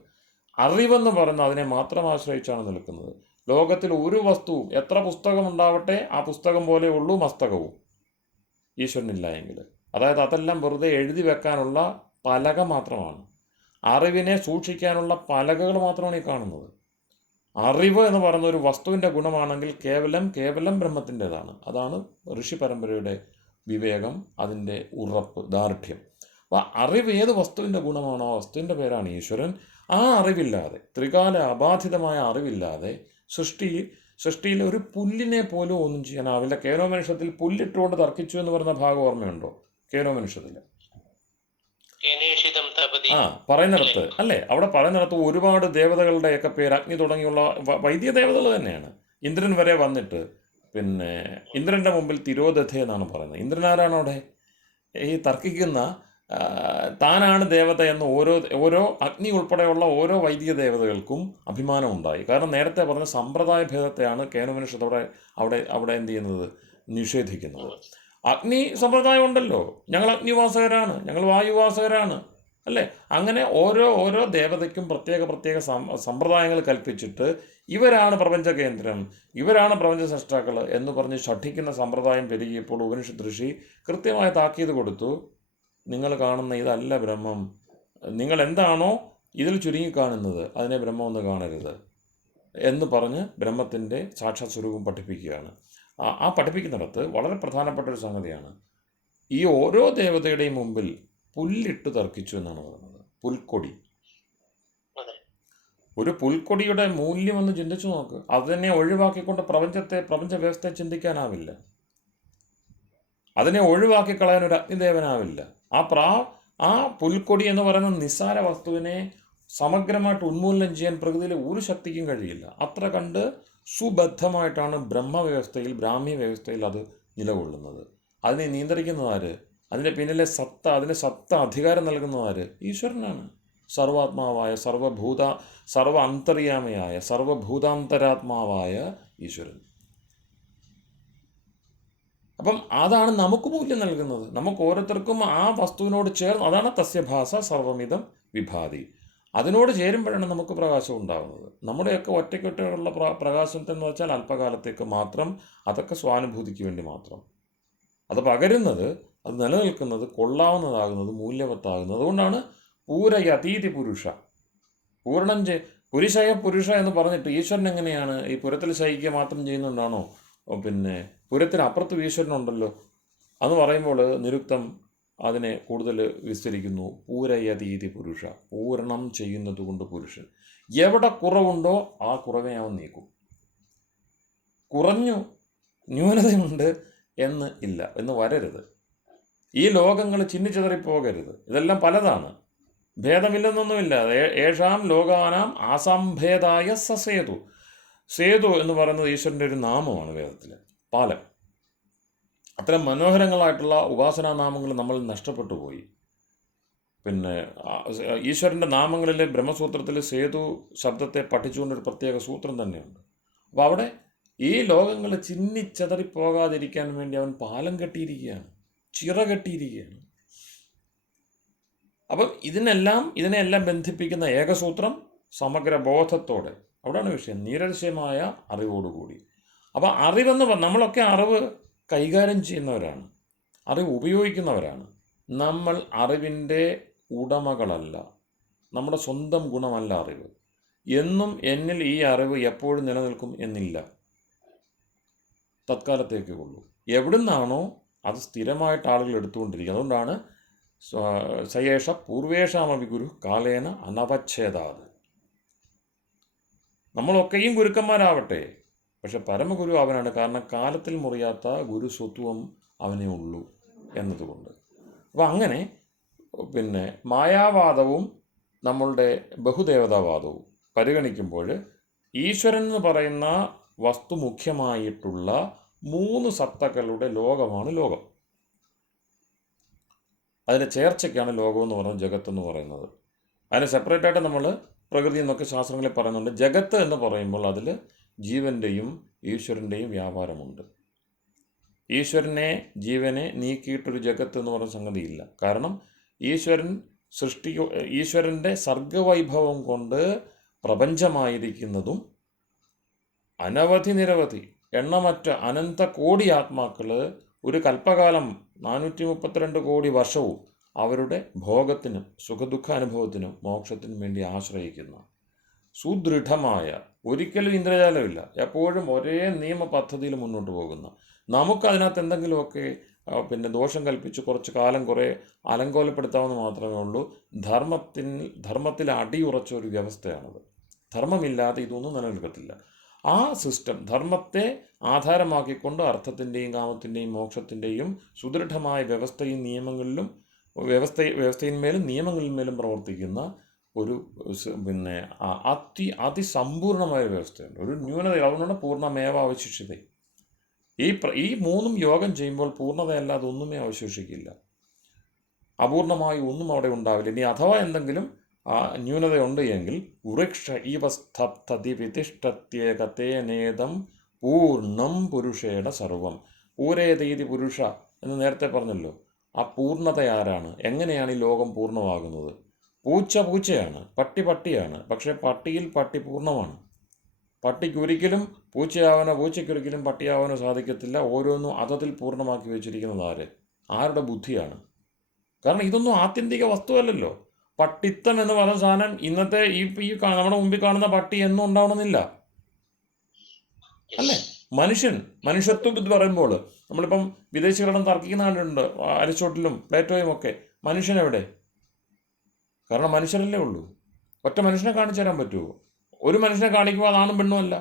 അറിവെന്ന് പറയുന്ന അതിനെ മാത്രം ആശ്രയിച്ചാണ് നിൽക്കുന്നത്. ലോകത്തിൽ ഒരു വസ്തുവും, എത്ര പുസ്തകം ഉണ്ടാവട്ടെ, ആ പുസ്തകം പോലെ ഉള്ളൂ മസ്തകവും ഈശ്വരനില്ല എങ്കിൽ. അതായത് അതെല്ലാം വെറുതെ എഴുതി വെക്കാനുള്ള പലക മാത്രമാണ്. അറിവിനെ സൂക്ഷിക്കാനുള്ള പലകകൾ മാത്രമാണ് ഈ കാണുന്നത്. അറിവ് എന്ന് പറയുന്ന ഒരു വസ്തുവിൻ്റെ ഗുണമാണെങ്കിൽ കേവലം ബ്രഹ്മത്തിൻ്റെതാണ്. അതാണ് ഋഷി പരമ്പരയുടെ വിവേകം, അതിൻ്റെ ഉറപ്പ്, ദാർഢ്യം. അപ്പോൾ അറിവ് ഏത് വസ്തുവിൻ്റെ ഗുണമാണോ ആ വസ്തുവിൻ്റെ പേരാണ് ഈശ്വരൻ. ആ അറിവില്ലാതെ, ത്രികാല അബാധിതമായ അറിവില്ലാതെ സൃഷ്ടിയിൽ ഒരു പുല്ലിനെ പോലും ഒന്നും ചെയ്യാനാവില്ല. കേനോപനിഷത്തിൽ പുല്ലിട്ടുകൊണ്ട് തർക്കിച്ചു എന്ന് പറയുന്ന ഭാഗം ഓർമ്മയുണ്ടോ? കേനോപനിഷത്തിൽ പറയുന്നിടത്ത് അല്ലേ, അവിടെ പറയുന്നിടത്ത് ഒരുപാട് ദേവതകളുടെയൊക്കെ പേര്, അഗ്നി തുടങ്ങിയുള്ള വൈദിക ദേവതകൾ തന്നെയാണ്. ഇന്ദ്രൻ വരെ വന്നിട്ട് പിന്നെ ഇന്ദ്രൻ്റെ മുമ്പിൽ തിരോധഥ എന്നാണ് പറയുന്നത്. ഇന്ദ്രൻ ആരാണ് അവിടെ? ഈ തർക്കിക്കുന്ന താനാണ് ദേവത എന്ന് ഓരോ അഗ്നി ഉൾപ്പെടെയുള്ള ഓരോ വൈദിക ദേവതകൾക്കും അഭിമാനം ഉണ്ടായി. കാരണം നേരത്തെ പറഞ്ഞ സമ്പ്രദായ ഭേദത്തെയാണ് കേനോപനിഷത്ത് അവിടെ എന്ത് ചെയ്യുന്നത്, നിഷേധിക്കുന്നത്. അഗ്നി സമ്പ്രദായം ഉണ്ടല്ലോ, ഞങ്ങൾ അഗ്നിവാസകരാണ്, ഞങ്ങൾ വായുവാസകരാണ് അല്ലേ. അങ്ങനെ ഓരോ ദേവതയ്ക്കും പ്രത്യേക സമ്പ്രദായങ്ങൾ കൽപ്പിച്ചിട്ട് ഇവരാണ് പ്രപഞ്ച കേന്ദ്രം, ഇവരാണ് പ്രപഞ്ച സൃഷ്ടാക്കൾ എന്ന് പറഞ്ഞ് ഷഠിക്കുന്ന സമ്പ്രദായം പെരുകിയപ്പോൾ ഉപനിഷത്ത് ഋഷി കൃത്യമായ താക്കീത് കൊടുത്തു. നിങ്ങൾ കാണുന്ന ഇതല്ല ബ്രഹ്മം, നിങ്ങൾ എന്താണോ ഇതിൽ ചുരുങ്ങിക്കാണുന്നത് അതിനെ ബ്രഹ്മമെന്ന് കാണരുത് എന്ന് പറഞ്ഞ് ബ്രഹ്മത്തിൻ്റെ സാക്ഷാത് സ്വരൂപം പഠിപ്പിക്കുകയാണ്. ആ പഠിപ്പിക്കുന്നിടത്ത് വളരെ പ്രധാനപ്പെട്ട ഒരു സംഗതിയാണ്, ഈ ഓരോ ദേവതയുടെയും മുമ്പിൽ പുല്ലിട്ട് തർക്കിച്ചു എന്നാണ് പറയുന്നത്. പുൽക്കൊടി, ഒരു പുൽക്കൊടിയുടെ മൂല്യം ഒന്ന് ചിന്തിച്ചു നോക്ക്. അതിനെ ഒഴിവാക്കിക്കൊണ്ട് പ്രപഞ്ച വ്യവസ്ഥയെ ചിന്തിക്കാനാവില്ല. അതിനെ ഒഴിവാക്കി കളയാൻ ഒരു അഗ്നിദേവനാവില്ല. ആ പുൽക്കൊടി എന്ന് പറയുന്ന നിസ്സാര വസ്തുവിനെ സമഗ്രമായിട്ട് ഉന്മൂലനം ചെയ്യാൻ പ്രകൃതിയിലെ ഒരു ശക്തിക്കും കഴിയില്ല. അത്ര കണ്ട് സുബദ്ധമായിട്ടാണ് ബ്രാഹ്മ്യ വ്യവസ്ഥയിൽ അത് നിലകൊള്ളുന്നത്. അതിനെ നിയന്ത്രിക്കുന്നതാര്? അതിൻ്റെ പിന്നിലെ അതിന് അധികാരം നൽകുന്നതാര്? ഈശ്വരനാണ്. സർവാത്മാവായ സർവ അന്തര്യാമയായ സർവഭൂതാന്തരാത്മാവായ ഈശ്വരൻ. അപ്പം അതാണ് നമുക്ക് മൂല്യം നൽകുന്നത്. നമുക്ക് ഓരോരുത്തർക്കും ആ വസ്തുവിനോട് ചേർന്ന്, അതാണ് തസ്യഭാസ സർവമിതം വിഭാതി. അതിനോട് ചേരുമ്പോഴാണ് നമുക്ക് പ്രകാശം ഉണ്ടാകുന്നത്. നമ്മുടെയൊക്കെ ഒറ്റയ്ക്കൊറ്റയുള്ള പ്രകാശത്തെന്ന് വെച്ചാൽ അല്പകാലത്തേക്ക് മാത്രം, അതൊക്കെ സ്വാനുഭൂതിക്ക് വേണ്ടി മാത്രം. അത് പകരുന്നത്, അത് നിലനിൽക്കുന്നത്, കൊള്ളാവുന്നതാകുന്നത്, മൂല്യവത്താകുന്നത്. അതുകൊണ്ടാണ് പൂരയതീതി പുരുഷ, പുരുഷ എന്ന് പറഞ്ഞിട്ട് ഈശ്വരൻ എങ്ങനെയാണ് ഈ പുരത്തിൽ ശയിക്കുക മാത്രം ചെയ്യുന്നുണ്ടാണോ? പിന്നെ പുരത്തിനപ്പുറത്ത് ഈശ്വരനുണ്ടല്ലോ എന്ന് പറയുമ്പോൾ നിരുക്തം അതിനെ കൂടുതൽ വിസ്തരിക്കുന്നു. പൂരയതീതി പുരുഷ, പൂരണം ചെയ്യുന്നത് കൊണ്ട് പുരുഷൻ. എവിടെ കുറവുണ്ടോ ആ കുറവിനെ അവൻ നീക്കും. കുറഞ്ഞു, ന്യൂനതയുണ്ട് എന്ന് വരരുത്. ഈ ലോകങ്ങൾ ചിന്നിച്ചിതറിപ്പോകരുത്. ഇതെല്ലാം പലതാണ്, ഭേദമില്ലെന്നൊന്നുമില്ല. ഏഷാം ലോകാനാം ആസംഭേദായ സേതു. സേതു എന്ന് പറയുന്നത് ഈശ്വരൻ്റെ ഒരു നാമമാണ് വേദത്തിൽ, പാലം. അത്തരം മനോഹരങ്ങളായിട്ടുള്ള ഉപാസനാനാമങ്ങൾ നമ്മൾ നഷ്ടപ്പെട്ടു പോയി. പിന്നെ ഈശ്വരൻ്റെ നാമങ്ങളിലെ ബ്രഹ്മസൂത്രത്തിൽ സേതു ശബ്ദത്തെ പഠിച്ചുകൊണ്ടൊരു പ്രത്യേക സൂത്രം തന്നെയുണ്ട്. അപ്പോൾ അവിടെ ഈ ലോകങ്ങൾ ചിന്നിച്ചതറിപ്പോകാതിരിക്കാൻ വേണ്ടി അവൻ പാലം കെട്ടിയിരിക്കുകയാണ്, ചിറ കെട്ടിയിരിക്കുകയാണ്. അപ്പം ഇതിനെല്ലാം ബന്ധിപ്പിക്കുന്ന ഏകസൂത്രം സമഗ്ര ബോധത്തോടെ. അവിടെയാണ് വിഷയം, നിരർശ്യമായ അറിവോടുകൂടി. അപ്പോൾ നമ്മളൊക്കെ അറിവ് കൈകാര്യം ചെയ്യുന്നവരാണ്, അറിവ് ഉപയോഗിക്കുന്നവരാണ്. നമ്മൾ അറിവിൻ്റെ ഉടമകളല്ല. നമ്മുടെ സ്വന്തം ഗുണമല്ല അറിവ്. എന്നിൽ ഈ അറിവ് എപ്പോഴും നിലനിൽക്കും എന്നില്ല, തത്കാലത്തേക്കേ ഉള്ളൂ. എവിടുന്നാണോ അത് സ്ഥിരമായിട്ട് ആളുകൾ എടുത്തുകൊണ്ടിരിക്കുക. അതുകൊണ്ടാണ് സയേഷ പൂർവേഷാമപി ഗുരു കാലേന അനവച്ഛേദാത്. നമ്മളൊക്കെയും ഗുരുക്കന്മാരാവട്ടെ, പക്ഷെ പരമഗുരു അവനാണ്. കാരണം കാലത്തിൽ മുറിയാത്ത ഗുരുസ്വത്വം അവനേ ഉള്ളൂ എന്നതുകൊണ്ട്. അപ്പോൾ അങ്ങനെ പിന്നെ മായാവാദവും നമ്മളുടെ ബഹുദേവതാവാദവും പരിഗണിക്കുമ്പോൾ ഈശ്വരൻ എന്ന് പറയുന്ന വസ്തു മുഖ്യമായിട്ടുള്ള 3 സത്തകളുടെ ലോകമാണ് ലോകം. അതിൻ്റെ ചേർച്ചയ്ക്കാണ് ലോകം എന്ന് പറയുന്നത്, ജഗത്ത് എന്ന് പറയുന്നത്. അതിന് സെപ്പറേറ്റായിട്ട് നമ്മൾ പ്രകൃതി എന്നൊക്കെ ശാസ്ത്രങ്ങളിൽ പറയുന്നുണ്ട്. ജഗത്ത് എന്ന് പറയുമ്പോൾ അതിൽ ജീവൻ്റെയും ഈശ്വരൻ്റെയും വ്യാപാരമുണ്ട്. ജീവനെ നീക്കിയിട്ടൊരു ജഗത്ത് എന്ന് പറയുന്ന സംഗതിയില്ല. കാരണം ഈശ്വരൻ്റെ സർഗവൈഭവം കൊണ്ട് പ്രപഞ്ചമായിരിക്കുന്നതും നിരവധി എണ്ണമറ്റ അനന്ത കോടി ആത്മാക്കൾ ഒരു കൽപ്പകാലം 432 കോടി വർഷവും അവരുടെ ഭോഗത്തിനും സുഖദുഃഖ അനുഭവത്തിനും മോക്ഷത്തിനും വേണ്ടി ആശ്രയിക്കുന്ന സുദൃഢമായ, ഒരിക്കലും ഇന്ദ്രജാലമില്ല, എപ്പോഴും ഒരേ നിയമ പദ്ധതിയിൽ മുന്നോട്ട് പോകുന്ന, നമുക്കതിനകത്ത് എന്തെങ്കിലുമൊക്കെ പിന്നെ ദോഷം കൽപ്പിച്ച് കുറച്ച് കാലം കുറേ അലങ്കോലപ്പെടുത്താമെന്ന് മാത്രമേ ഉള്ളൂ. ധർമ്മത്തിൽ അടിയുറച്ച ഒരു വ്യവസ്ഥയാണത്. ധർമ്മമില്ലാതെ ഇതൊന്നും നിലനിൽക്കത്തില്ല. ആ സിസ്റ്റം ധർമ്മത്തെ ആധാരമാക്കിക്കൊണ്ട് അർത്ഥത്തിൻ്റെയും കാമത്തിൻ്റെയും മോക്ഷത്തിൻ്റെയും സുദൃഢമായ വ്യവസ്ഥയും നിയമങ്ങളിലും വ്യവസ്ഥയിന്മേലും നിയമങ്ങളിന്മേലും പ്രവർത്തിക്കുന്ന ഒരു പിന്നെ അതിസമ്പൂർണമായ വ്യവസ്ഥയുണ്ട്. ഒരു ന്യൂനത, അതുകൊണ്ടാണ് പൂർണ്ണമേവ അവശേഷിത. ഈ 3 യോഗം ചെയ്യുമ്പോൾ പൂർണ്ണതയല്ലാതെ ഒന്നുമേ അവശേഷിക്കില്ല. അപൂർണമായി ഒന്നും അവിടെ ഉണ്ടാവില്ല. ഇനി അഥവാ എന്തെങ്കിലും ന്യൂനതയുണ്ട് എങ്കിൽ വൃക്ഷ ഇവ സ്തപ്തതി വിതിഷ്ഠത്യേകതേനേദം പൂർണ്ണം പുരുഷേണ സർവം. പൂരേതീതി പുരുഷ എന്ന് നേരത്തെ പറഞ്ഞല്ലോ. ആ പൂർണ്ണത ആരാണ്? എങ്ങനെയാണ് ഈ ലോകം പൂർണ്ണമാകുന്നത്? പൂച്ചയാണ്, പട്ടിയാണ്. പക്ഷേ പട്ടിയിൽ പട്ടി പൂർണ്ണമാണ്. പട്ടിക്കൊരിക്കലും പൂച്ചയ്ക്കൊരിക്കലും പട്ടിയാവാനോ സാധിക്കത്തില്ല. ഓരോന്നും അതതിൽ പൂർണ്ണമാക്കി വെച്ചിരിക്കുന്നത് ആരുടെ ബുദ്ധിയാണ്? കാരണം ഇതൊന്നും ആത്യന്തിക വസ്തുവല്ലല്ലോ. പട്ടിത്തം എന്ന് പറയുന്ന സാധനം ഇന്നത്തെ ഈ നമ്മുടെ മുമ്പിൽ കാണുന്ന പട്ടി എന്നും ഉണ്ടാവണമെന്നില്ല, അല്ലേ? മനുഷ്യത്വം എന്ന് പറയുമ്പോൾ നമ്മളിപ്പം വിദേശികളോടും തർക്കിക്കുന്ന കണ്ടിട്ടുണ്ട്, അരിസ്റ്റോട്ടിലും പ്ലേറ്റോയും ഒക്കെ. മനുഷ്യനെവിടെ? കാരണം മനുഷ്യരല്ലേ ഉള്ളൂ. ഒറ്റ മനുഷ്യനെ കാണിച്ചു തരാൻ പറ്റുമോ? ഒരു മനുഷ്യനെ കാണിക്കുമ്പോൾ അത് ആണും പെണ്ണും അല്ല,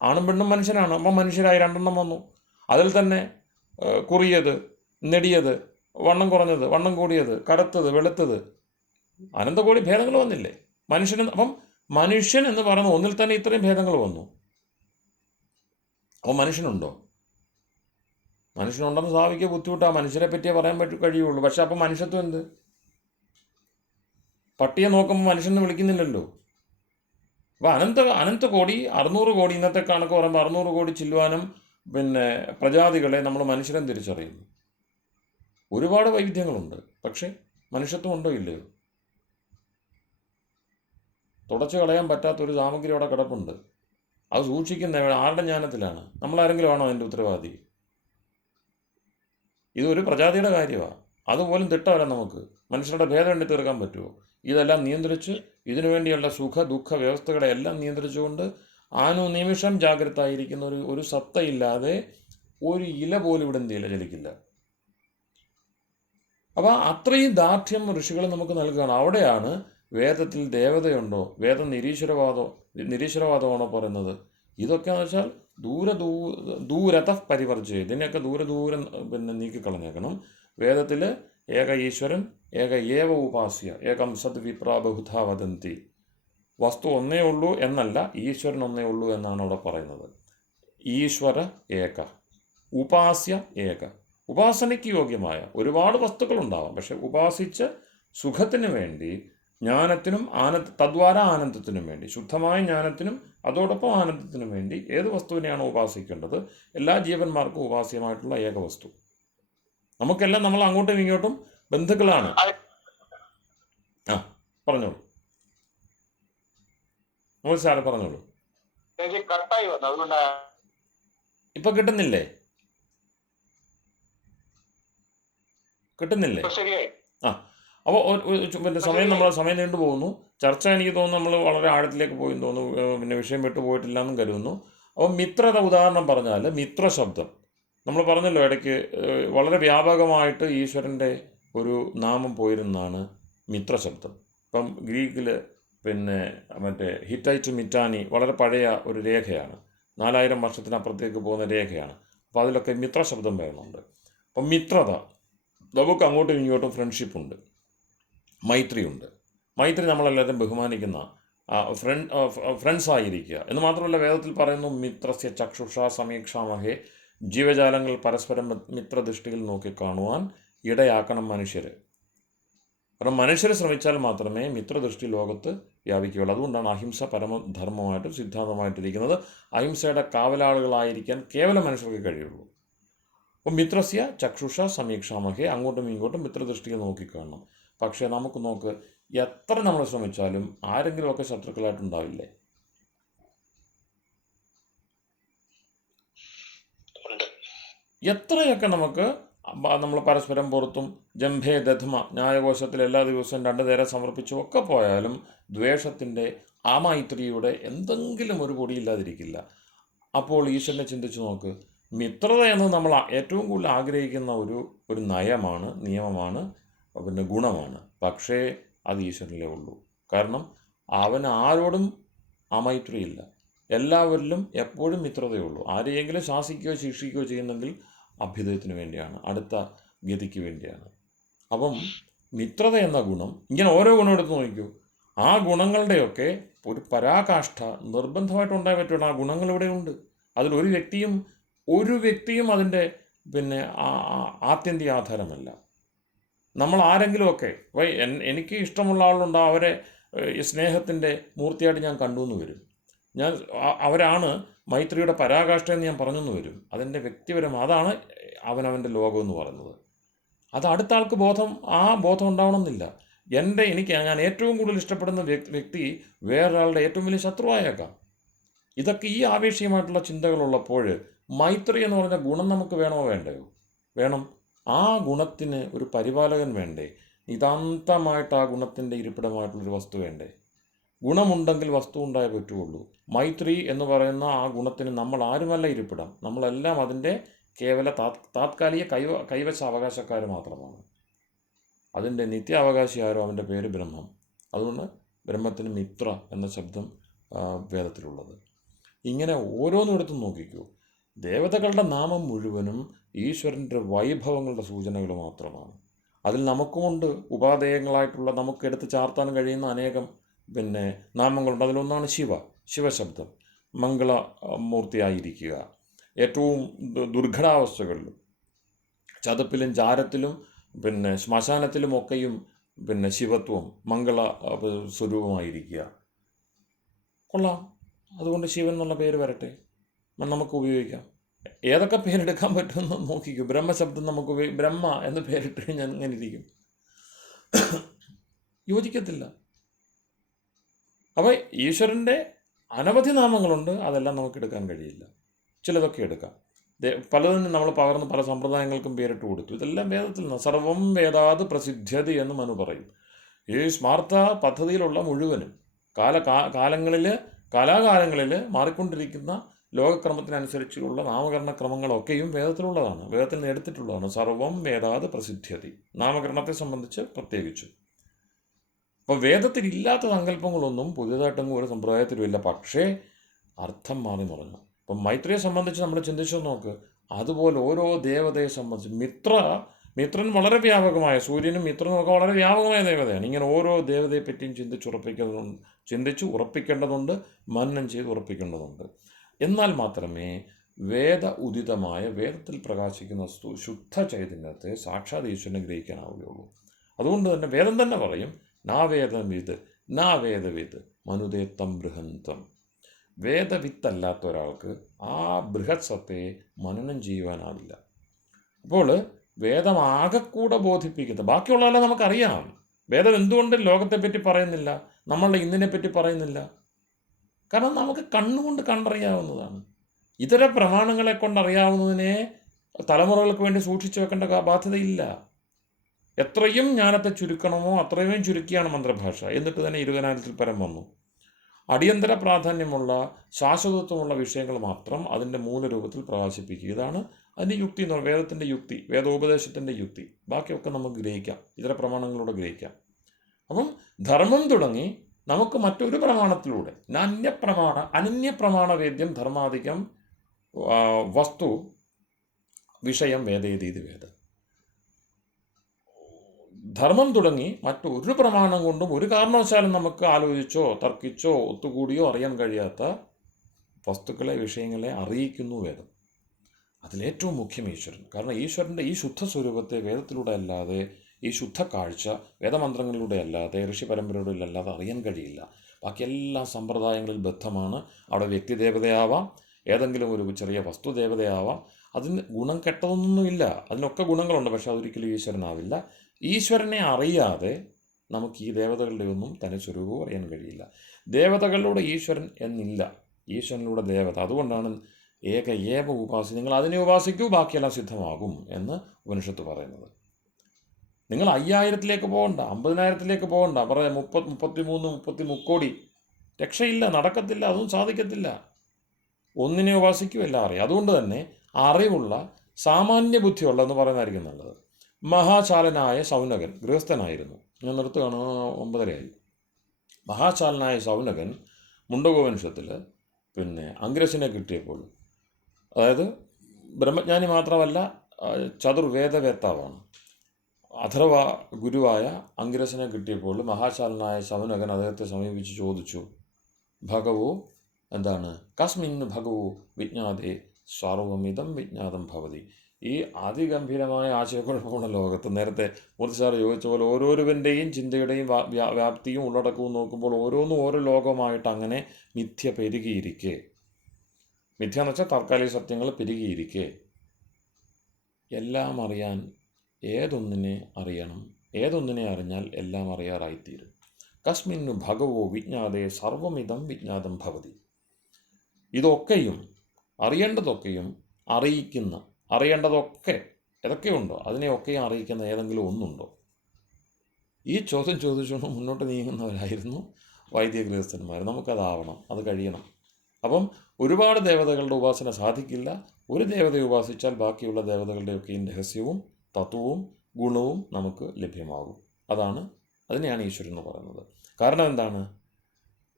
ആണും പെണ്ണും മനുഷ്യനാണ്. അപ്പം മനുഷ്യരായി 2 വന്നു. അതിൽ തന്നെ കുറിയത്, നെടിയത്, വണ്ണം കുറഞ്ഞത്, വണ്ണം കൂടിയത്, കറുത്തത്, വെളുത്തത്, അനന്തകോടി ഭേദങ്ങൾ വന്നില്ലേ മനുഷ്യന്? അപ്പം മനുഷ്യൻ എന്ന് പറയുന്ന ഒന്നിൽ തന്നെ ഇത്രയും ഭേദങ്ങൾ വന്നു. അപ്പോൾ മനുഷ്യനുണ്ടോ? മനുഷ്യനുണ്ടെന്ന് സ്ഥാപിക്കുക ബുദ്ധിമുട്ടാണ്. മനുഷ്യരെ പറ്റിയേ പറയാൻ കഴിയുള്ളൂ. പക്ഷെ അപ്പം മനുഷ്യത്വം എന്ത്? പട്ടിയെ നോക്കുമ്പോൾ മനുഷ്യനെ വിളിക്കുന്നില്ലല്ലോ. അപ്പോൾ അനന്ത കോടി 600 കോടി, ഇന്നത്തെ കണക്ക് പറയുമ്പോൾ 600 കോടി ചില്ലുവാനും പ്രജാതികളെ നമ്മൾ മനുഷ്യരെ തിരിച്ചറിയുന്നു. ഒരുപാട് വൈവിധ്യങ്ങളുണ്ട്. പക്ഷേ മനുഷ്യത്വം ഉണ്ടോ ഇല്ലയോ? തുടച്ചു കളയാൻ പറ്റാത്തൊരു സാമഗ്രി അവിടെ കിടപ്പുണ്ട്. അത് സൂക്ഷിക്കുന്ന ആരുടെ ജ്ഞാനത്തിലാണ്? നമ്മളാരെങ്കിലും ആണോ അതിൻ്റെ ഉത്തരവാദി? ഇതൊരു പ്രജാതിയുടെ കാര്യമാണ്. അതുപോലും തിട്ടമല്ല നമുക്ക്. മനുഷ്യരുടെ ഭേദം എണ്ണി തീർക്കാൻ പറ്റുമോ? ഇതെല്ലാം നിയന്ത്രിച്ച് ഇതിനുവേണ്ടിയുള്ള സുഖ ദുഃഖ വ്യവസ്ഥകളെ എല്ലാം നിയന്ത്രിച്ചുകൊണ്ട് നിമിഷം ജാഗ്രതായിരിക്കുന്ന ഒരു സത്തയില്ലാതെ ഒരു ഇല പോലും ഇവിടെ എന്തില്ല, ചലിക്കില്ല. അപ്പോൾ അത്രയും ദാർഢ്യം ഋഷികൾ നമുക്ക് നൽകുകയാണ്. അവിടെയാണ് വേദത്തിൽ ദേവതയുണ്ടോ, വേദം നിരീശ്വരവാദമാണോ പറയുന്നത്? ഇതൊക്കെയെന്ന് വെച്ചാൽ ദൂരത പരിവർജ്ജയ, ഇതിനെയൊക്കെ ദൂരം നീക്കിക്കളഞ്ഞേക്കണം. വേദത്തിൽ ഏക ഈശ്വരൻ, ഏക ഏവ ഉപാസ്യ, ഏകം സദ് വിപ്രാ ബഹുധാ വദന്തി. വസ്തു ഒന്നേ ഉള്ളൂ എന്നല്ല, ഈശ്വരൻ ഒന്നേ ഉള്ളൂ എന്നാണ് അവിടെ പറയുന്നത്. ഈശ്വര ഏക, ഉപാസ്യ ഏക. ഉപാസനയ്ക്ക് യോഗ്യമായ ഒരുപാട് വസ്തുക്കളുണ്ടാവാം. പക്ഷെ ഉപാസിച്ച് സുഖത്തിന് വേണ്ടി, ജ്ഞാനത്തിനും തദ്വാര ആനന്ദത്തിനും വേണ്ടി, ശുദ്ധമായ ജ്ഞാനത്തിനും അതോടൊപ്പം ആനന്ദത്തിനും വേണ്ടി ഏത് വസ്തുവിനെയാണോ ഉപാസിക്കേണ്ടത്, എല്ലാ ജീവന്മാർക്കും ഉപാസ്യമായിട്ടുള്ള ഏക വസ്തു. നമുക്കെല്ലാം നമ്മൾ അങ്ങോട്ടും ഇങ്ങോട്ടും ബന്ധുക്കളാണ്. പറഞ്ഞോളൂ സാറ്, പറഞ്ഞോളൂ. ഇപ്പൊ കിട്ടുന്നില്ലേ? അപ്പോൾ സമയം നീണ്ടു പോകുന്നു. ചർച്ച എനിക്ക് തോന്നുന്നു നമ്മൾ വളരെ ആഴത്തിലേക്ക് പോയി തോന്നുന്നു. വിഷയം വിട്ടുപോയിട്ടില്ല എന്നും കരുതുന്നു. അപ്പോൾ മിത്രത ഉദാഹരണം പറഞ്ഞാൽ, മിത്ര ശബ്ദം നമ്മൾ പറഞ്ഞല്ലോ ഇടയ്ക്ക്, വളരെ വ്യാപകമായിട്ട് ഈശ്വരൻ്റെ ഒരു നാമം പോയിരുന്നാണ് മിത്ര ശബ്ദം. ഇപ്പം ഗ്രീക്കിൽ ഹിറ്റൈറ്റ് മിറ്റാനി വളരെ പഴയ ഒരു രേഖയാണ്, 4000 വർഷത്തിനപ്പുറത്തേക്ക് പോകുന്ന രേഖയാണ്. അപ്പോൾ അതിലൊക്കെ മിത്ര ശബ്ദം വരുന്നുണ്ട്. അപ്പം മിത്രത, നമുക്ക് അങ്ങോട്ടും ഇങ്ങോട്ടും ഫ്രണ്ട്ഷിപ്പുണ്ട്, മൈത്രിയുണ്ട്. മൈത്രി നമ്മളെല്ലാവരും ബഹുമാനിക്കുന്ന ഫ്രണ്ട്സ് ആയിരിക്കുക എന്ന് മാത്രമല്ല, വേദത്തിൽ പറയുന്നു മിത്രസ്യ ചക്ഷുഷ സമീക്ഷാമഹേ, ജീവജാലങ്ങൾ പരസ്പരം മിത്രദൃഷ്ടിയിൽ നോക്കിക്കാണുവാൻ ഇടയാക്കണം മനുഷ്യർ. കാരണം മനുഷ്യർ ശ്രമിച്ചാൽ മാത്രമേ മിത്രദൃഷ്ടി ലോകത്ത് വ്യാപിക്കുകയുള്ളൂ. അതുകൊണ്ടാണ് അഹിംസ പരമധർമ്മമായിട്ട് സിദ്ധാന്തമായിട്ടിരിക്കുന്നത്. അഹിംസയുടെ കാവലാളുകളായിരിക്കാൻ കേവലം മനുഷ്യർക്ക് കഴിയുള്ളൂ. അപ്പം മിത്രസ്യ ചക്ഷുഷ സമീക്ഷാമഹേ, അങ്ങോട്ടും ഇങ്ങോട്ടും മിത്രദൃഷ്ടിയിൽ നോക്കിക്കാണണം. പക്ഷേ നമുക്ക് എത്ര നമ്മൾ ശ്രമിച്ചാലും ആരെങ്കിലുമൊക്കെ ശത്രുക്കളായിട്ടുണ്ടാവില്ലേ? എത്രയൊക്കെ നമ്മൾ പരസ്പരം പുറത്തും ജംഭേ ദധമ ന്യായകോശത്തിൽ എല്ലാ ദിവസവും 2 നേരം സമർപ്പിച്ചും ഒക്കെ പോയാലും ദ്വേഷത്തിൻ്റെ മൈത്രിയുടെ എന്തെങ്കിലും ഒരു പൊടിയില്ലാതിരിക്കില്ല. അപ്പോൾ ഈശ്വരനെ ചിന്തിച്ചു നോക്ക്. മിത്രത എന്നത് നമ്മൾ ഏറ്റവും കൂടുതൽ ആഗ്രഹിക്കുന്ന ഒരു നയമാണ്, നിയമമാണ്, ഗുണമാണ്. പക്ഷേ അത് ഈശ്വരനിലേ ഉള്ളൂ. കാരണം അവന് ആരോടും അമൈത്രിയില്ല. എല്ലാവരിലും എപ്പോഴും മിത്രതയുള്ളൂ. ആരെയെങ്കിലും ശാസിക്കുകയോ ശിക്ഷിക്കുകയോ ചെയ്യുന്നെങ്കിൽ അഭ്യുദയത്തിന് വേണ്ടിയാണ്, അടുത്ത ഗതിക്ക് വേണ്ടിയാണ്. അപ്പം മിത്രത എന്ന ഗുണം, ഇങ്ങനെ ഓരോ ഗുണം എടുത്ത് നോക്കൂ. ആ ഗുണങ്ങളുടെയൊക്കെ ഒരു പരാകാഷ്ഠ നിർബന്ധമായിട്ട് ഉണ്ടായി പറ്റുള്ളൂ. ആ ഗുണങ്ങൾ ഇവിടെ ഉണ്ട്. അതിലൊരു വ്യക്തിയും അതിൻ്റെ ആത്യന്തിക ആധാരമല്ല. നമ്മൾ ആരെങ്കിലുമൊക്കെ എനിക്ക് ഇഷ്ടമുള്ള ആളുണ്ടാവും, അവരെ സ്നേഹത്തിൻ്റെ മൂർത്തിയായിട്ട് ഞാൻ കണ്ടുവെന്ന് വരും. അവരാണ് മൈത്രിയുടെ പരാകാഷ്ഠയെന്ന് ഞാൻ പറഞ്ഞെന്ന് വരും. അതിൻ്റെ വ്യക്തിപരം, അതാണ് അവനവൻ്റെ ലോകമെന്ന് പറയുന്നത്. അത് അടുത്ത ആൾക്ക് ബോധം ഉണ്ടാവണമെന്നില്ല. ഞാൻ ഏറ്റവും കൂടുതൽ ഇഷ്ടപ്പെടുന്ന വ്യക്തി വേറൊരാളുടെ ഏറ്റവും വലിയ ശത്രുവായേക്കാം. ഇതൊക്കെ ഈ ആവേശീയമായിട്ടുള്ള ചിന്തകളുള്ളപ്പോൾ മൈത്രി എന്ന് പറഞ്ഞ ഗുണം നമുക്ക് വേണമോ വേണ്ടയോ? വേണം. ആ ഗുണത്തിന് ഒരു പരിപാലകൻ വേണ്ടേ? നിതാന്തമായിട്ട് ആ ഗുണത്തിൻ്റെ ഇരിപ്പിടമായിട്ടുള്ളൊരു വസ്തു വേണ്ടേ? ഗുണമുണ്ടെങ്കിൽ വസ്തു ഉണ്ടായേ പറ്റുള്ളൂ. മൈത്രി എന്ന് പറയുന്ന ആ ഗുണത്തിന് നമ്മൾ ആരുമല്ല ഇരിപ്പിടം. നമ്മളെല്ലാം അതിൻ്റെ കേവല താത്കാലിക കൈവശ അവകാശക്കാർ മാത്രമാണ്. അതിൻ്റെ നിത്യാവകാശി ആരോ അവൻ്റെ പേര് ബ്രഹ്മം. അതുകൊണ്ട് ബ്രഹ്മത്തിന് മിത്ര എന്ന ശബ്ദം വേദത്തിലുള്ളത്. ഇങ്ങനെ ഓരോന്നും എടുത്ത് നോക്കിക്കൂ. ദേവതകളുടെ നാമം മുഴുവനും ഈശ്വരൻ്റെ വൈഭവങ്ങളുടെ സൂചനകൾ മാത്രമാണ്. അതിൽ നമുക്കുമുണ്ട് ഉപാധേയങ്ങളായിട്ടുള്ള നമുക്ക് എടുത്ത് ചാർത്താൻ കഴിയുന്ന അനേകം നാമങ്ങളുണ്ട്. അതിലൊന്നാണ് ശിവശബ്ദം. മംഗളമൂർത്തിയായിരിക്കുക, ഏറ്റവും ദുർഘടാവസ്ഥകളിലും ചതപ്പിലും ചാരത്തിലും ശ്മശാനത്തിലുമൊക്കെയും ശിവത്വം മംഗള സ്വരൂപമായിരിക്കുക. കൊള്ളാം. അതുകൊണ്ട് ശിവൻ എന്നുള്ള പേര് വരട്ടെ, നമുക്ക് ഉപയോഗിക്കാം. ഏതൊക്കെ പേരെടുക്കാൻ പറ്റുമെന്ന് നോക്കിക്കൂ. ബ്രഹ്മശബ്ദം നമുക്ക് ബ്രഹ്മ എന്ന് പേരിട്ട് കഴിഞ്ഞാൽ എങ്ങനെ ഇരിക്കും? യോജിക്കത്തില്ല. അപ്പോൾ ഈശ്വരൻ്റെ അനവധി നാമങ്ങളുണ്ട്, അതെല്ലാം നമുക്ക് എടുക്കാൻ കഴിയില്ല. ചിലതൊക്കെ എടുക്കാം. പലതിനും നമ്മൾ പകർന്ന് പല സമ്പ്രദായങ്ങൾക്കും പേരിട്ട് കൊടുത്തു. ഇതെല്ലാം വേദത്തിൽ നിന്ന്. സർവം വേദാത് പ്രസിദ്ധ്യതി എന്ന് മനു പറയും. ഈ സ്മാർത്ഥ പദ്ധതിയിലുള്ള മുഴുവനും കാലാകാലങ്ങളിൽ മാറിക്കൊണ്ടിരിക്കുന്ന ലോകക്രമത്തിനനുസരിച്ചുള്ള നാമകരണ ക്രമങ്ങളൊക്കെയും വേദത്തിലുള്ളതാണ്, വേദത്തിൽ നിന്ന് എടുത്തിട്ടുള്ളതാണ്. സർവം വേദാത് പ്രസിദ്ധ്യതി, നാമകരണത്തെ സംബന്ധിച്ച് പ്രത്യേകിച്ചു. അപ്പോൾ വേദത്തിലില്ലാത്ത സങ്കല്പങ്ങളൊന്നും പുതിയതായിട്ടൊന്നും ഒരു സമ്പ്രദായത്തിലും ഇല്ല. പക്ഷേ അർത്ഥം മാറി മറിഞ്ഞു. ഇപ്പം മൈത്രിയെ സംബന്ധിച്ച് നമ്മൾ ചിന്തിച്ചു നോക്ക്. അതുപോലെ ഓരോ ദേവതയെ സംബന്ധിച്ച് മിത്രൻ വളരെ വ്യാപകമായ, സൂര്യനും മിത്രനും ഒക്കെ വളരെ വ്യാപകമായ ദേവതയാണ്. ഇങ്ങനെ ഓരോ ദേവതയെ പറ്റിയും ചിന്തിച്ച് ഉറപ്പിക്കേണ്ടതുണ്ട്, മനനം ചെയ്ത് ഉറപ്പിക്കേണ്ടതുണ്ട്. എന്നാൽ മാത്രമേ വേദ ഉദിതമായ വേദത്തിൽ പ്രകാശിക്കുന്ന ശുദ്ധ ചൈതന്യത്തെ സാക്ഷാത് ഈശ്വരനെ ഗ്രഹിക്കാനാവുകയുള്ളൂ. അതുകൊണ്ട് തന്നെ വേദം തന്നെ പറയും, നാ വേദവിത് നാ വേദവിത് മനുദേത്തം ബൃഹന്തം. വേദവിത്തല്ലാത്ത ഒരാൾക്ക് ആ ബൃഹത് സത്തയെ മനനം ചെയ്യുവാനാവില്ല. അപ്പോൾ വേദം ആകെക്കൂടെ ബോധിപ്പിക്കുന്നത്, ബാക്കിയുള്ളതെല്ലാം നമുക്കറിയാം. വേദം എന്തുകൊണ്ട് ലോകത്തെപ്പറ്റി പറയുന്നില്ല, നമ്മളുടെ ഇന്നിനെപ്പറ്റി പറയുന്നില്ല? കാരണം നമുക്ക് കണ്ണുകൊണ്ട് കണ്ടറിയാവുന്നതാണ്. ഇതര പ്രമാണങ്ങളെ കൊണ്ടറിയാവുന്നതിനെ തലമുറകൾക്ക് വേണ്ടി സൂക്ഷിച്ചു വെക്കേണ്ട ബാധ്യതയില്ല. എത്രയും ജ്ഞാനത്തെ ചുരുക്കണമോ അത്രയും ചുരുക്കിയാണ് മന്ത്രഭാഷ. എന്നിട്ട് തന്നെ 20,000-ൽ പരം വന്നു. അടിയന്തര പ്രാധാന്യമുള്ള ശാശ്വതത്വമുള്ള വിഷയങ്ങൾ മാത്രം അതിൻ്റെ മൂലരൂപത്തിൽ പ്രകാശിപ്പിക്കുക. ഇതാണ് അതിൻ്റെ യുക്തി എന്ന് പറയുന്നത്, വേദത്തിൻ്റെ യുക്തി, വേദോപദേശത്തിൻ്റെ യുക്തി. ബാക്കിയൊക്കെ നമുക്ക് ഗ്രഹിക്കാം, ഇതര പ്രമാണങ്ങളിലൂടെ ഗ്രഹിക്കാം. അപ്പം ധർമ്മം തുടങ്ങി നമുക്ക് മറ്റൊരു പ്രമാണത്തിലൂടെ അനന്യപ്രമാണ വേദ്യം ധർമാധികം വസ്തു വിഷയം വേദേതീതി വേദ. ധർമ്മം തുടങ്ങി മറ്റൊരു പ്രമാണം കൊണ്ടും ഒരു കാരണവശാലും നമുക്ക് ആലോചിച്ചോ തർക്കിച്ചോ ഒത്തുകൂടിയോ അറിയാൻ കഴിയാത്ത വസ്തുക്കളെ, വിഷയങ്ങളെ അറിയിക്കുന്നു വേദം. അതിലേറ്റവും മുഖ്യം ഈശ്വരൻ. കാരണം ഈശ്വരൻ്റെ ഈ ശുദ്ധ സ്വരൂപത്തെ വേദത്തിലൂടെ അല്ലാതെ, ഈ ശുദ്ധ കാഴ്ച വേദമന്ത്രങ്ങളിലൂടെ അല്ലാതെ, ഋഷി പരമ്പരയിലൂടെ അല്ലാതെ അറിയാൻ കഴിയില്ല. ബാക്കിയെല്ലാം സമ്പ്രദായങ്ങളിൽ ബദ്ധമാണ്. അവിടെ വ്യക്തിദേവതയാവാം, ഏതെങ്കിലും ഒരു ചെറിയ വസ്തുദേവതയാവാം. അതിന് ഗുണം കെട്ടതൊന്നുമില്ല, അതിനൊക്കെ ഗുണങ്ങളുണ്ട്. പക്ഷെ അതൊരിക്കലും ഈശ്വരനാവില്ല. ഈശ്വരനെ അറിയാതെ നമുക്ക് ഈ ദേവതകളുടെ ഒന്നും തനി സ്വരൂപവും അറിയാൻ കഴിയില്ല. ദേവതകളിലൂടെ ഈശ്വരൻ എന്നില്ല, ഈശ്വരനിലൂടെ ദേവത. അതുകൊണ്ടാണ് ഏവ ഉപാസി, നിങ്ങൾ അതിനെ ഉപാസിക്കൂ, ബാക്കിയെല്ലാം സിദ്ധമാകും എന്ന് ഉപനിഷത്ത് പറയുന്നത്. നിങ്ങൾ 5000-ലേക്ക് പോകണ്ട, 50,000-ലേക്ക് പോകണ്ട. പറയാം 33 കോടി, രക്ഷയില്ല, നടക്കത്തില്ല, അതൊന്നും സാധിക്കത്തില്ല. ഒന്നിനെ ഉപാസിക്കൂ, എല്ലാം അറിയാം. അതുകൊണ്ട് തന്നെ അറിവുള്ള സാമാന്യ ബുദ്ധിയുള്ള എന്ന് പറയുന്നതായിരിക്കും നല്ലത്. മഹാചാലനായ ശൗനകൻ ഗൃഹസ്ഥനായിരുന്നു. ഞാൻ നിർത്തുകയാണ്, 9:30 മഹാചാലനായ ശൗനകൻ മുണ്ടകോപനിഷത്തിൽ അംഗരസിനെ കിട്ടിയപ്പോൾ, അതായത് ബ്രഹ്മജ്ഞാനി മാത്രമല്ല ചതുർവേദവേത്താവാണ്, അഥർവ ഗുരുവായ അംഗരസിനെ കിട്ടിയപ്പോൾ മഹാചാലനായ ശൗനകൻ അദ്ദേഹത്തെ സമീപിച്ച് ചോദിച്ചു, ഭഗവോ കസ്മിൻ ഭഗവോ വിജ്ഞാതേ സർവമിതം വിജ്ഞാതം ഭവതി. ഈ അതിഗംഭീരമായ ആശയക്കുഴപ്പമുള്ള ലോകത്ത് നേരത്തെ മൂർത്തിസാർ ചോദിച്ച പോലെ ഓരോരുവൻ്റെയും ചിന്തയുടെയും വ്യാപ്തിയും ഉള്ളടക്കവും നോക്കുമ്പോൾ ഓരോന്നും ഓരോ ലോകമായിട്ട് അങ്ങനെ മിഥ്യ പെരുകിയിരിക്കെ, മിഥ്യ എന്ന് വെച്ചാൽ താൽക്കാലിക സത്യങ്ങൾ പെരുകിയിരിക്കെ, എല്ലാം അറിയാൻ ഏതൊന്നിനെ അറിയണം, ഏതൊന്നിനെ അറിഞ്ഞാൽ എല്ലാം അറിയാറായിത്തീരും. കസ്മിന്നു ഭഗവോ വിജ്ഞാതേ സർവമിതം വിജ്ഞാതം ഭവതി. ഇതൊക്കെയും അറിയേണ്ടതൊക്കെയും അറിയേണ്ടതൊക്കെ ഏതൊക്കെയുണ്ടോ അതിനെയൊക്കെയും അറിയിക്കുന്ന ഏതെങ്കിലും ഒന്നുണ്ടോ? ഈ ചോദ്യം ചോദിച്ചുകൊണ്ട് മുന്നോട്ട് നീങ്ങുന്നവരായിരുന്നു വൈദിക ഗൃഹസ്ഥന്മാർ. നമുക്കതാവണം, അത് കഴിയണം. അപ്പം ഒരുപാട് ദേവതകളുടെ ഉപാസന സാധിക്കില്ല. ഒരു ദേവതയെ ഉപാസിച്ചാൽ ബാക്കിയുള്ള ദേവതകളുടെയൊക്കെയും രഹസ്യവും തത്വവും ഗുണവും നമുക്ക് ലഭ്യമാകും. അതിനെയാണ് ഈശ്വരൻ എന്ന് പറയുന്നത്. കാരണം എന്താണ്?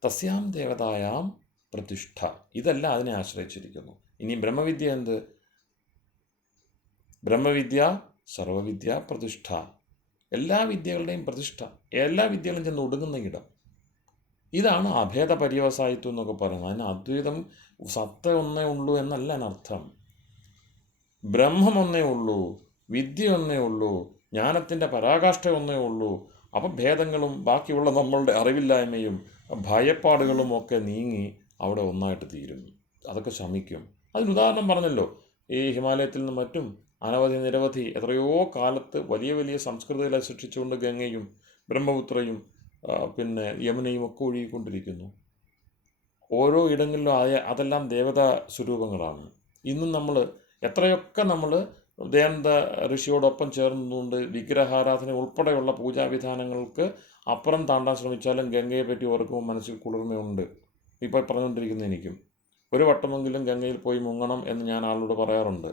തസ്യാം ദേവതായാം പ്രതിഷ്ഠ. ഇതെല്ലാം അതിനെ ആശ്രയിച്ചിരിക്കുന്നു. ഇനി ബ്രഹ്മവിദ്യ എന്ത്? ബ്രഹ്മവിദ്യ സർവവിദ്യ പ്രതിഷ്ഠ. എല്ലാ വിദ്യകളുടെയും പ്രതിഷ്ഠ, എല്ലാ വിദ്യകളും ചെന്ന് ഒടുങ്ങുന്ന ഇടം. ഇതാണ് അഭേദ പര്യവസായിത്വം എന്നൊക്കെ പറയുന്നത്. അതിന് അദ്വൈതം സത്ത ഒന്നേ ഉള്ളൂ എന്നല്ല അതിനർത്ഥം. ബ്രഹ്മം ഒന്നേ ഉള്ളൂ, വിദ്യ ഒന്നേ ഉള്ളൂ, ജ്ഞാനത്തിൻ്റെ പരാകാഷ്ഠ ഒന്നേ ഉള്ളൂ. അപ്പം ഭേദങ്ങളും ബാക്കിയുള്ള നമ്മളുടെ അറിവില്ലായ്മയും ഭയപ്പാടുകളും ഒക്കെ നീങ്ങി അവിടെ ഒന്നായിട്ട് തീരും. അതൊക്കെ ശമിക്കും. അതിനുദാഹരണം പറഞ്ഞല്ലോ, ഈ ഹിമാലയത്തിൽ നിന്നും മറ്റും അനവധി നിരവധി എത്രയോ കാലത്ത് വലിയ വലിയ സംസ്കൃതികളെ സൃഷ്ടിച്ചുകൊണ്ട് ഗംഗയും ബ്രഹ്മപുത്രയും പിന്നെ യമുനയും ഒക്കെ ഒഴുകിക്കൊണ്ടിരിക്കുന്നു. ഓരോ ഇടങ്ങളിലും അതെല്ലാം ദേവതാ സ്വരൂപങ്ങളാണ്. ഇന്നും നമ്മൾ എത്രയൊക്കെ നമ്മൾ ദയാനന്ദ ഋഷിയോടൊപ്പം ചേർന്നുകൊണ്ട് വിഗ്രഹാരാധന ഉൾപ്പെടെയുള്ള പൂജാവിധാനങ്ങൾക്ക് അപ്പുറം താണ്ടാൻ ശ്രമിച്ചാലും ഗംഗയെ പറ്റി ഓർക്കുമ്പോൾ മനസ്സിൽ കുളിർമയുണ്ട്. ഇപ്പോൾ പറഞ്ഞുകൊണ്ടിരിക്കുന്ന എനിക്കും ഒരു വട്ടമെങ്കിലും ഗംഗയിൽ പോയി മുങ്ങണം എന്ന് ഞാൻ ആളോട് പറയാറുണ്ട്.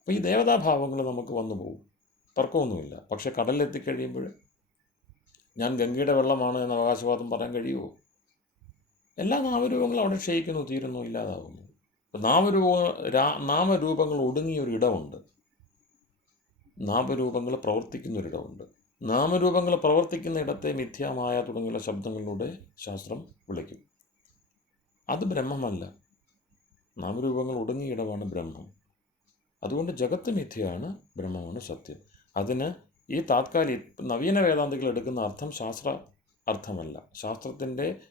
അപ്പോൾ ഈ ദേവതാഭാവങ്ങൾ നമുക്ക് വന്നു പോകും, തർക്കമൊന്നുമില്ല. പക്ഷെ കടലിലെത്തിക്കഴിയുമ്പോൾ ഞാൻ ഗംഗയുടെ വെള്ളമാണ് എന്ന അവകാശവാദം പറയാൻ കഴിയുമോ? എല്ലാ നാമരൂപങ്ങളും അവിടെ ക്ഷയിക്കുന്നു, തീരുന്നു, ഇല്ലാതാകുന്നു. നാമരൂപങ്ങൾ ഒടുങ്ങിയൊരിടമുണ്ട്, നാമരൂപങ്ങൾ പ്രവർത്തിക്കുന്നൊരിടമുണ്ട്. നാമരൂപങ്ങൾ പ്രവർത്തിക്കുന്ന ഇടത്തെ മിഥ്യാമായ തുടങ്ങിയുള്ള ശബ്ദങ്ങളിലൂടെ ശാസ്ത്രം വിളിക്കും. അത് ബ്രഹ്മമല്ല. നാമരൂപങ്ങൾ ഒടുങ്ങിയ ഇടമാണ് ബ്രഹ്മം. അതുകൊണ്ട് ജഗത്ത് മിഥ്യയാണ്, ബ്രഹ്മമാണ് സത്യം. അതിന് ഈ നവീന വേദാന്തികൾ എടുക്കുന്ന അർത്ഥം ശാസ്ത്ര അർത്ഥമല്ല.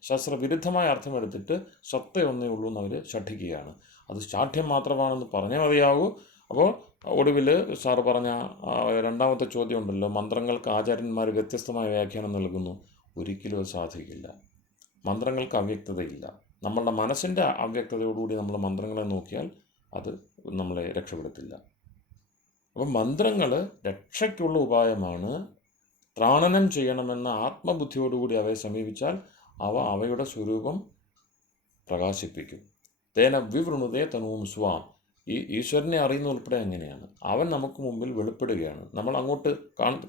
ശാസ്ത്രവിരുദ്ധമായ അർത്ഥം എടുത്തിട്ട് സത്ത ഒന്നേ ഉള്ളൂ എന്ന് അവർ ശഠിക്കുകയാണ്. അത് ശാഠ്യം മാത്രമാണെന്ന് പറഞ്ഞേ മതിയാകൂ. അപ്പോൾ ഒടുവിൽ സാറ് പറഞ്ഞ രണ്ടാമത്തെ ചോദ്യം ഉണ്ടല്ലോ, മന്ത്രങ്ങൾക്ക് ആചാര്യന്മാർ വ്യത്യസ്തമായ വ്യാഖ്യാനം നൽകുന്നു. ഒരിക്കലും അത് സാധിക്കില്ല. മന്ത്രങ്ങൾക്ക് അവ്യക്തതയില്ല. നമ്മളുടെ മനസ്സിൻ്റെ അവ്യക്തതയോടുകൂടി നമ്മൾ മന്ത്രങ്ങളെ നോക്കിയാൽ അത് നമ്മളെ രക്ഷപ്പെടുത്തില്ല. അപ്പം മന്ത്രങ്ങൾ രക്ഷയ്ക്കുള്ള ഉപായമാണ്. ത്രാണനം ചെയ്യണമെന്ന ആത്മബുദ്ധിയോടുകൂടി അവയെ സമീപിച്ചാൽ അവയുടെ സ്വരൂപം പ്രകാശിപ്പിക്കും. തേന വിവൃണുതേ തനുവും സ്വാം. ഈ ഈശ്വരനെ അറിയുന്ന ഉൾപ്പെടെ എങ്ങനെയാണ്? അവൻ നമുക്ക് മുമ്പിൽ വെളിപ്പെടുകയാണ്. നമ്മൾ അങ്ങോട്ട്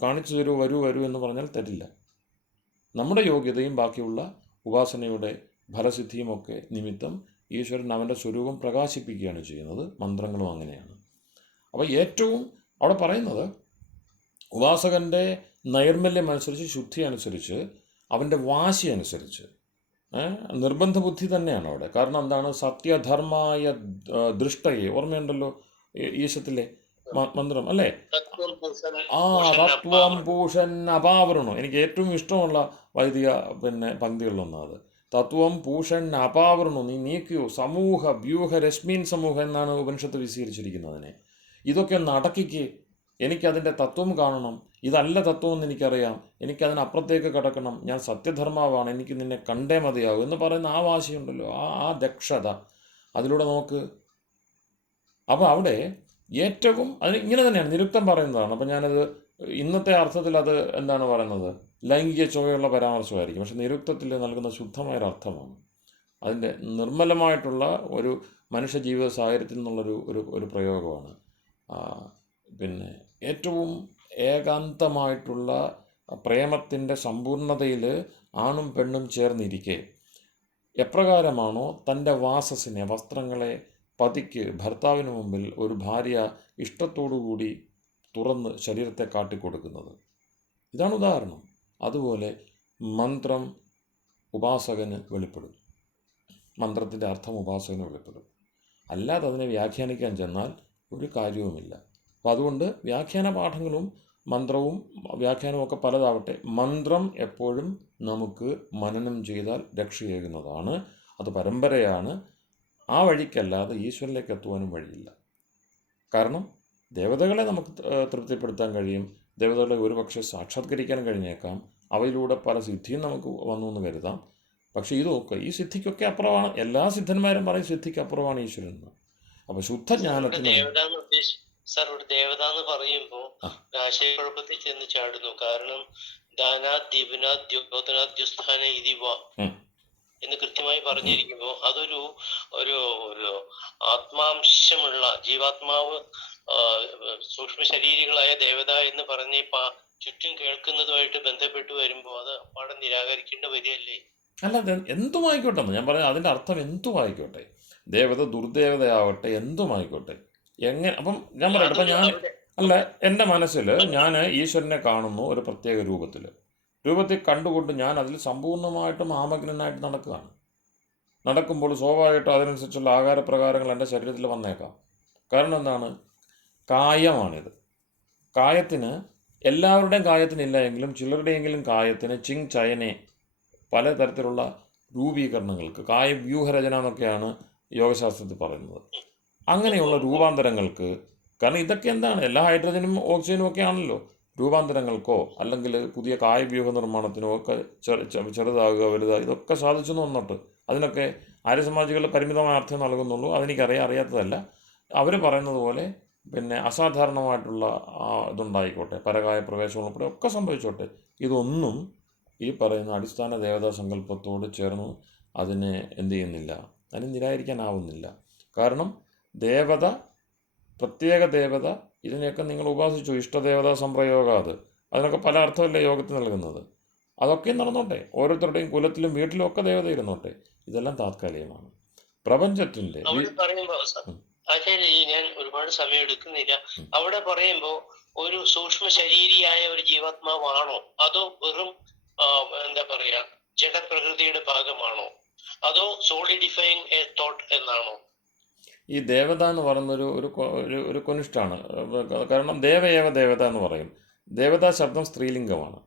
കാണിച്ചു തരൂ, വരൂ എന്ന് പറഞ്ഞാൽ തരില്ല. നമ്മുടെ യോഗ്യതയും ബാക്കിയുള്ള ഉപാസനയുടെ ഫലസിദ്ധിയുമൊക്കെ നിമിത്തം ഈശ്വരൻ അവൻ്റെ സ്വരൂപം പ്രകാശിപ്പിക്കുകയാണ് ചെയ്യുന്നത്. മന്ത്രങ്ങളും അങ്ങനെയാണ്. അപ്പോൾ ഏറ്റവും അവിടെ പറയുന്നത് ഉപാസകൻ്റെ നൈർമല്യം അനുസരിച്ച്, ശുദ്ധി അനുസരിച്ച്, അവൻ്റെ വാശി അനുസരിച്ച്, നിർബന്ധ ബുദ്ധി തന്നെയാണ് അവിടെ. കാരണം എന്താണ്? സത്യധർമായ ദൃഷ്ടയെ ഓർമ്മയുണ്ടല്ലോ ഈശത്തിലെ മന്ത്രം അല്ലേ? തത്വം പൂഷൻ അപാവൃണോ. എനിക്ക് ഏറ്റവും ഇഷ്ടമുള്ള വൈദിക പങ്ക്തികളിലൊന്നും അത്. തത്വം പൂഷൻ അപാവൃണു, നീ നീക്കിയോ സമൂഹ വ്യൂഹ രശ്മീൻ സമൂഹം എന്നാണ് ഉപനിഷത്ത് വിശദീകരിച്ചിരിക്കുന്നതിനെ. ഇതൊക്കെ ഒന്ന് അടക്കിക്ക്, എനിക്കതിൻ്റെ തത്വം കാണണം. ഇതല്ല തത്വമെന്ന് എനിക്കറിയാം, എനിക്കതിനപ്പുറത്തേക്ക് കിടക്കണം, ഞാൻ സത്യധർമാവാണ്, എനിക്ക് നിന്നെ കണ്ടേ മതിയാവും എന്ന് പറയുന്ന ആ വാശിയുണ്ടല്ലോ, ആ ദക്ഷത, അതിലൂടെ നോക്ക്. അപ്പോൾ അവിടെ ഏറ്റവും അതിന് ഇങ്ങനെ തന്നെയാണ് നിരുക്തം പറയുന്നതാണ്. അപ്പം ഞാനത് ഇന്നത്തെ അർത്ഥത്തിൽ അത് എന്താണ് പറയുന്നത്, ലൈംഗിക ചുവയുള്ള പരാമർശമായിരിക്കും. പക്ഷെ നിരുക്തത്തിൽ നൽകുന്ന ശുദ്ധമായൊരർത്ഥമാണ്. അതിൻ്റെ നിർമ്മലമായിട്ടുള്ള ഒരു മനുഷ്യ ജീവിത സാഹചര്യത്തിൽ നിന്നുള്ളൊരു ഒരു പ്രയോഗമാണ്. പിന്നെ ഏറ്റവും ഏകാന്തമായിട്ടുള്ള പ്രേമത്തിൻ്റെ സമ്പൂർണതയിൽ ആണും പെണ്ണും ചേർന്നിരിക്കെ എപ്രകാരമാണോ തൻ്റെ വാസസിനെ, വസ്ത്രങ്ങളെ പതിക്ക് ഭർത്താവിന് മുമ്പിൽ ഒരു ഭാര്യ ഇഷ്ടത്തോടുകൂടി തുറന്ന് ശരീരത്തെ കാട്ടിക്കൊടുക്കുന്നത്, ഇതാണ് ഉദാഹരണം. അതുപോലെ മന്ത്രം ഉപാസകന് വെളിപ്പെടും, മന്ത്രത്തിൻ്റെ അർത്ഥം ഉപാസകന് വെളിപ്പെടും. അല്ലാതെ അതിനെ വ്യാഖ്യാനിക്കാൻ ചെന്നാൽ ഒരു കാര്യവുമില്ല. അപ്പോൾ അതുകൊണ്ട് വ്യാഖ്യാന പാഠങ്ങളും മന്ത്രവും വ്യാഖ്യാനവും ഒക്കെ പലതാവട്ടെ, മന്ത്രം എപ്പോഴും നമുക്ക് മനനം ചെയ്താൽ രക്ഷയേകുന്നതാണ്. അത് പരമ്പരയാണ്. ആ വഴിക്കല്ലാതെ ഈശ്വരനിലേക്ക് എത്തുവാനും വഴിയില്ല. കാരണം ദേവതകളെ നമുക്ക് തൃപ്തിപ്പെടുത്താൻ കഴിയും, ദേവതകളെ ഒരുപക്ഷെ സാക്ഷാത്കരിക്കാൻ കഴിഞ്ഞേക്കാം, അവയിലൂടെ പല സിദ്ധിയും നമുക്ക് വന്നു എന്ന് കരുതാം. പക്ഷേ ഇതൊക്കെ ഈ സിദ്ധിക്കൊക്കെ അപ്പുറമാണ്. എല്ലാ സിദ്ധന്മാരും പറയും സിദ്ധിക്ക് അപ്പുറമാണ് ഈശ്വരൻ എന്ന്. അപ്പോൾ ശുദ്ധജ്ഞാനത്തിന് സാർ ഒരു ദേവത എന്ന് പറയുമ്പോൾ ആശയക്കുഴപ്പത്തിൽ ചെന്ന് ചാടുന്നു. കാരണം ദാനാദ്യോതനാദ്യുസ്ഥാന ഇതിവ എന്ന് കൃത്യമായി പറഞ്ഞിരിക്കുമ്പോൾ അതൊരു ഒരു ഒരു ആത്മാംശമുള്ള ജീവാത്മാവ് സൂക്ഷ്മ ശരീരികളായ ദേവത എന്ന് പറഞ്ഞ് ചുറ്റും കേൾക്കുന്നതുമായിട്ട് ബന്ധപ്പെട്ട് വരുമ്പോൾ അത് പാടെ നിരാകരിക്കേണ്ടി വരികയല്ലേ? അല്ല അത് എന്തുമായിക്കോട്ടെ എന്ന് ഞാൻ പറയാം, അതിൻ്റെ അർത്ഥം എന്തുമായിക്കോട്ടെ, ദേവത ദുർദേവതയാവട്ടെ, എന്തുമായിക്കോട്ടെ. അപ്പം ഞാൻ പറയട്ടെ, അപ്പം ഞാൻ അല്ല, എൻ്റെ മനസ്സിൽ ഞാൻ ഈശ്വരനെ കാണുന്നു ഒരു പ്രത്യേക രൂപത്തിൽ കണ്ടുകൊണ്ട് ഞാൻ അതിൽ സമ്പൂർണ്ണമായിട്ടും ആമഗ്നനായിട്ട് നടക്കുകയാണ്. നടക്കുമ്പോൾ സ്വാഭാവികമായിട്ടും അതിനനുസരിച്ചുള്ള ആകാരപ്രകാരങ്ങൾ എൻ്റെ ശരീരത്തിൽ വന്നേക്കാം. കാരണം എന്താണ്? കായമാണിത്. കായത്തിന് എല്ലാവരുടെയും കായത്തിനില്ല എങ്കിലും ചിലരുടെയെങ്കിലും കായത്തിന് ചിങ് ചയനെ പലതരത്തിലുള്ള രൂപീകരണങ്ങൾക്ക്, കായവ്യൂഹരചന എന്നൊക്കെയാണ് യോഗശാസ്ത്രത്തിൽ പറയുന്നത്. അങ്ങനെയുള്ള രൂപാന്തരങ്ങൾക്ക്, കാരണം ഇതൊക്കെ എന്താണ്, എല്ലാ ഹൈഡ്രജനും ഓക്സിജനും ഒക്കെ ആണല്ലോ, രൂപാന്തരങ്ങൾക്കോ അല്ലെങ്കിൽ പുതിയ കായവ്യൂഹ നിർമ്മാണത്തിനോ ഒക്കെ ചെറുതാകുക വലുതാകുക ഇതൊക്കെ സാധിച്ചെന്ന് വന്നിട്ട് അതിനൊക്കെ ആര്യസമാജികൾ പരിമിതമായ അർത്ഥം നൽകുന്നുള്ളൂ. അറിയാത്തതല്ല. അവർ പറയുന്നത് പോലെ പിന്നെ അസാധാരണമായിട്ടുള്ള ഇതുണ്ടായിക്കോട്ടെ, പരകായ പ്രവേശം ഉൾപ്പെടെ ഒക്കെ സംഭവിച്ചോട്ടെ, ഇതൊന്നും ഈ പറയുന്ന അടിസ്ഥാന ദേവതാ സങ്കല്പത്തോട് ചേർന്ന് അതിനെ എന്ത് ചെയ്യുന്നില്ല, അതിനെ നിരാകരിക്കാനാവുന്നില്ല. കാരണം ദേവത, പ്രത്യേക ദേവത, ഇതിനെയൊക്കെ നിങ്ങൾ ഉപാസിച്ചു, ഇഷ്ടദേവതാ സംപ്രയോഗാത്, അതിനൊക്കെ പല അർത്ഥമല്ലേ യോഗത്തിൽ നൽകുന്നത്. അതൊക്കെ നടന്നോട്ടെ, ഓരോരുത്തരുടെയും കുലത്തിലും വീട്ടിലും ഒക്കെ ദേവത ഇരുന്നോട്ടെ, ഇതെല്ലാം താത്കാലികമാണ്. പ്രപഞ്ചത്തിൻ്റെ ആചാര്യ, ഞാൻ ഒരുപാട് സമയം എടുക്കുന്നില്ല. അവിടെ പറയുമ്പോ ഒരു സൂക്ഷ്മ ശരീരിയായ ഒരു ജീവാത്മാവാണോ, അതോ വെറും എന്താ പറയാ ജഡപ്രകൃതിയുടെ ഭാഗമാണോ, അതോ സോളിഡിഫൈങ് എ തോട്ട് എന്നാണോ? ഈ ദേവത എന്ന് പറയുന്നൊരു ഒരു കൊനിഷ്ഠാണ്. കാരണം ദേവയേവ ദേവത എന്ന് പറയും. ദേവതാ ശബ്ദം സ്ത്രീലിംഗമാണ്.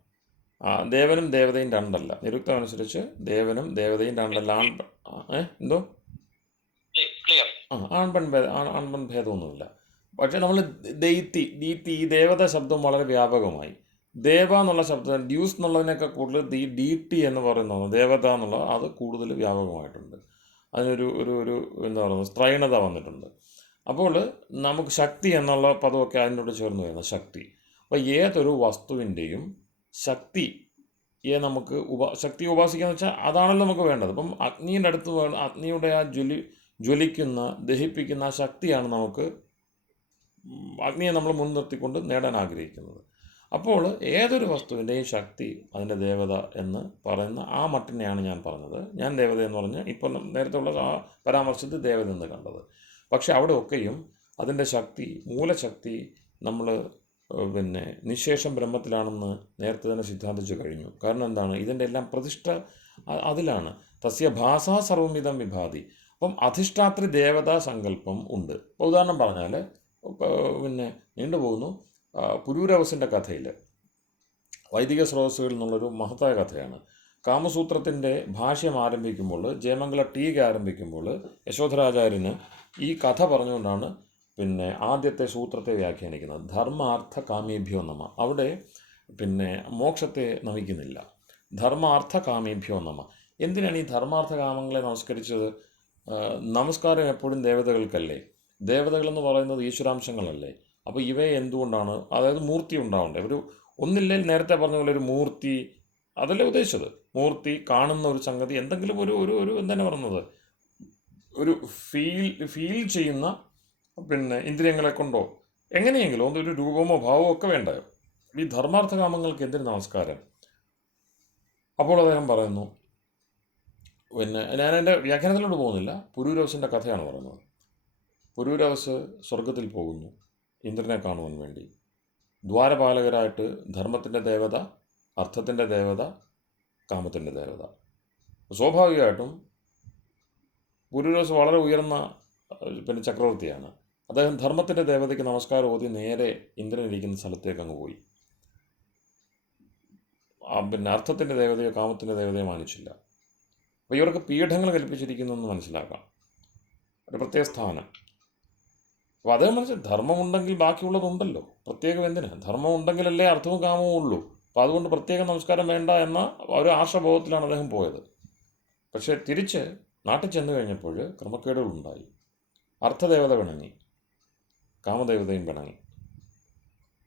ദേവനും ദേവതയും രണ്ടല്ല. നിരുക്തം അനുസരിച്ച് ദേവനും ദേവതയും രണ്ടല്ല. എന്തോ ആൺപെൺ ഭേദമൊന്നുമില്ല. പക്ഷേ നമ്മൾ ദീപ്തി ഈ ദേവതാ ശബ്ദം വളരെ വ്യാപകമായി. ദേവ എന്നുള്ള ശബ്ദം ഡ്യൂസ് എന്നുള്ളതിനൊക്കെ കൂടുതൽ ഡീറ്റി എന്ന് പറയുന്നതാണ്. ദേവത എന്നുള്ളത് അത് കൂടുതൽ വ്യാപകമായിട്ടുണ്ട്. അതിനൊരു എന്താ പറയുന്നത്, സ്ത്രൈണത വന്നിട്ടുണ്ട്. അപ്പോൾ നമുക്ക് ശക്തി എന്നുള്ള പദമൊക്കെ അതിനോട് ചേർന്ന് വരുന്ന ശക്തി. അപ്പോൾ ഏതൊരു വസ്തുവിൻ്റെയും ശക്തിയെ നമുക്ക് ശക്തിയെ ഉപാസിക്കുക എന്ന് വെച്ചാൽ അതാണല്ലോ നമുക്ക് വേണ്ടത്. അപ്പം അഗ്നിയുടെ അടുത്ത് അഗ്നിയുടെ ആ ജ്വലിക്കുന്ന ദഹിപ്പിക്കുന്ന ആ ശക്തിയാണ് നമുക്ക്, അഗ്നിയെ നമ്മൾ മുൻനിർത്തിക്കൊണ്ട് നേടാൻ ആഗ്രഹിക്കുന്നത്. അപ്പോൾ ഏതൊരു വസ്തുവിൻ്റെയും ശക്തി അതിൻ്റെ ദേവത എന്ന് പറയുന്ന ആ മട്ടിനെയാണ് ഞാൻ പറഞ്ഞത്. ഞാൻ ദേവത എന്ന് പറഞ്ഞ് ഇപ്പം നേരത്തെ ഉള്ള ആ പരാമർശത്തിൽ ദേവത എന്ന് കണ്ടത്. പക്ഷെ അവിടെ ഒക്കെയും അതിൻ്റെ ശക്തി, മൂലശക്തി നമ്മൾ പിന്നെ നിശേഷം ബ്രഹ്മത്തിലാണെന്ന് നേരത്തെ തന്നെ സിദ്ധാന്തിച്ചു കഴിഞ്ഞു. കാരണം എന്താണ്, ഇതിൻ്റെ എല്ലാം പ്രതിഷ്ഠ അതിലാണ്. തസ്യ ഭാസാ സർവമിതം വിഭാതി. അപ്പം അധിഷ്ഠാത്രി ദേവതാ സങ്കല്പം ഉണ്ട്. ഇപ്പോൾ ഉദാഹരണം പറഞ്ഞാൽ പിന്നെ നീണ്ടുപോകുന്നു. പുരൂരവസിൻ്റെ കഥയിൽ വൈദിക സ്രോതസ്സുകളിൽ നിന്നുള്ളൊരു മഹത്തായ കഥയാണ്. കാമസൂത്രത്തിൻ്റെ ഭാഷ്യം ആരംഭിക്കുമ്പോൾ, ജയമംഗല ടീക ആരംഭിക്കുമ്പോൾ യശോധരാചാര്യന് ഈ കഥ പറഞ്ഞുകൊണ്ടാണ് പിന്നെ ആദ്യത്തെ സൂത്രത്തെ വ്യാഖ്യാനിക്കുന്നത്. ധർമാർത്ഥ കാമേഭ്യോ നമ. അവിടെ പിന്നെ മോക്ഷത്തെ നമിക്കുന്നില്ല, ധർമാർത്ഥ കാമേഭ്യോ നമ. എന്തിനാണ് ഈ ധർമാർത്ഥ കാമങ്ങളെ നമസ്കരിച്ചത്? നമസ്കാരം എപ്പോഴും ദേവതകൾക്കല്ലേ? ദേവതകളെന്ന് പറയുന്നത് ഈശ്വരാംശങ്ങളല്ലേ? അപ്പോൾ ഇവയെ എന്തുകൊണ്ടാണ്, അതായത് മൂർത്തി ഉണ്ടാവണ്ടേ? ഒന്നില്ലെങ്കിൽ നേരത്തെ പറഞ്ഞ പോലെ ഒരു മൂർത്തി, അതല്ലേ ഉദ്ദേശിച്ചത്? മൂർത്തി കാണുന്ന ഒരു സംഗതി, എന്തെങ്കിലും ഒരു എന്താണ് പറയുന്നത്, ഒരു ഫീൽ ചെയ്യുന്ന പിന്നെ ഇന്ദ്രിയങ്ങളെ കൊണ്ടോ എങ്ങനെയെങ്കിലും ഒരു രൂപമോ ഭാവമോ ഒക്കെ വേണ്ട. ഈ ധർമാർത്ഥകാമങ്ങൾക്ക് എന്തിന് നമസ്കാരം? അപ്പോൾ അദ്ദേഹം പറയുന്നു, പിന്നെ ഞാൻ എൻ്റെ വ്യാഖ്യാനത്തിലോട്ട് പോകുന്നില്ല, പുരൂരവസിൻ്റെ കഥയാണ് പറയുന്നത്. പുരൂരവസ് സ്വർഗത്തിൽ പോകുന്നു ഇന്ദ്രനെ കാണുവാൻ വേണ്ടി. ദ്വാരപാലകരായിട്ട് ധർമ്മത്തിൻ്റെ ദേവത, അർത്ഥത്തിൻ്റെ ദേവത, കാമത്തിൻ്റെ ദേവത. സ്വാഭാവികമായിട്ടും പുരൂരവസ് വളരെ ഉയർന്ന പിന്നെ ചക്രവർത്തിയാണ്. അദ്ദേഹം ധർമ്മത്തിൻ്റെ ദേവതയ്ക്ക് നമസ്കാരം ഓതി നേരെ ഇന്ദ്രൻ ഇരിക്കുന്ന സ്ഥലത്തേക്ക് അങ്ങ് പോയി. പിന്നെ അർത്ഥത്തിൻ്റെ ദേവതയോ കാമത്തിൻ്റെ ദേവതയോ മാനിച്ചില്ല. അപ്പോൾ ഇവർക്ക് പീഠങ്ങൾ കൽപ്പിച്ചിരിക്കുന്നതെന്ന് മനസ്സിലാക്കാം, ഒരു പ്രത്യേക സ്ഥാനം. അപ്പോൾ അതേ മനസ്സിൽ ധർമ്മമുണ്ടെങ്കിൽ ബാക്കിയുള്ളതുണ്ടല്ലോ, പ്രത്യേകം എന്തിന്? ധർമ്മം ഉണ്ടെങ്കിലല്ലേ അർത്ഥവും കാമവും ഉള്ളൂ. അപ്പോൾ അതുകൊണ്ട് പ്രത്യേക നമസ്കാരം വേണ്ട എന്ന ഒരു ആശാബോധത്തിലാണ് അദ്ദേഹം പോയത്. പക്ഷേ തിരിച്ച് നാട്ടിൽ ചെന്ന് കഴിഞ്ഞപ്പോൾ ക്രമക്കേടുകളുണ്ടായി. അർത്ഥദേവത പിണങ്ങി, കാമദേവതയും പിണങ്ങി.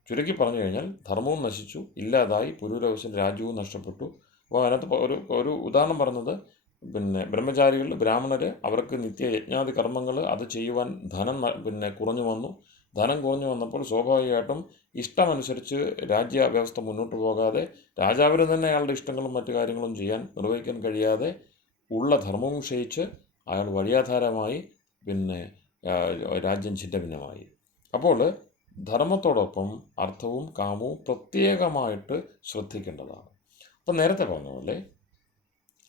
ചുരുക്കി പറഞ്ഞു കഴിഞ്ഞാൽ ധർമ്മവും നശിച്ചു, ഇല്ലാതായി, പുരൂരവസിൻ്റെ രാജ്യവും നഷ്ടപ്പെട്ടു. അപ്പോൾ അതിനകത്ത് ഒരു ഉദാഹരണം പറഞ്ഞത്, പിന്നെ ബ്രഹ്മചാരികൾ, ബ്രാഹ്മണർ, അവർക്ക് നിത്യ യജ്ഞാതി കർമ്മങ്ങൾ അത് ചെയ്യുവാൻ ധനം പിന്നെ കുറഞ്ഞു വന്നു. ധനം കുറഞ്ഞു വന്നപ്പോൾ സ്വാഭാവികമായിട്ടും ഇഷ്ടമനുസരിച്ച് രാജ്യ വ്യവസ്ഥ മുന്നോട്ട് പോകാതെ രാജാവിന് തന്നെ അയാളുടെ ഇഷ്ടങ്ങളും മറ്റു കാര്യങ്ങളും നിർവഹിക്കാൻ കഴിയാതെ ഉള്ള ധർമ്മവും ക്ഷയിച്ച് അയാൾ വഴിയാധാരമായി, പിന്നെ രാജ്യം ഛിന്നഭിന്നമായി. അപ്പോൾ ധർമ്മത്തോടൊപ്പം അർത്ഥവും കാമവും പ്രത്യേകമായിട്ട് ശ്രദ്ധിക്കേണ്ടതാണ്. അപ്പം നേരത്തെ പറഞ്ഞ പോലെ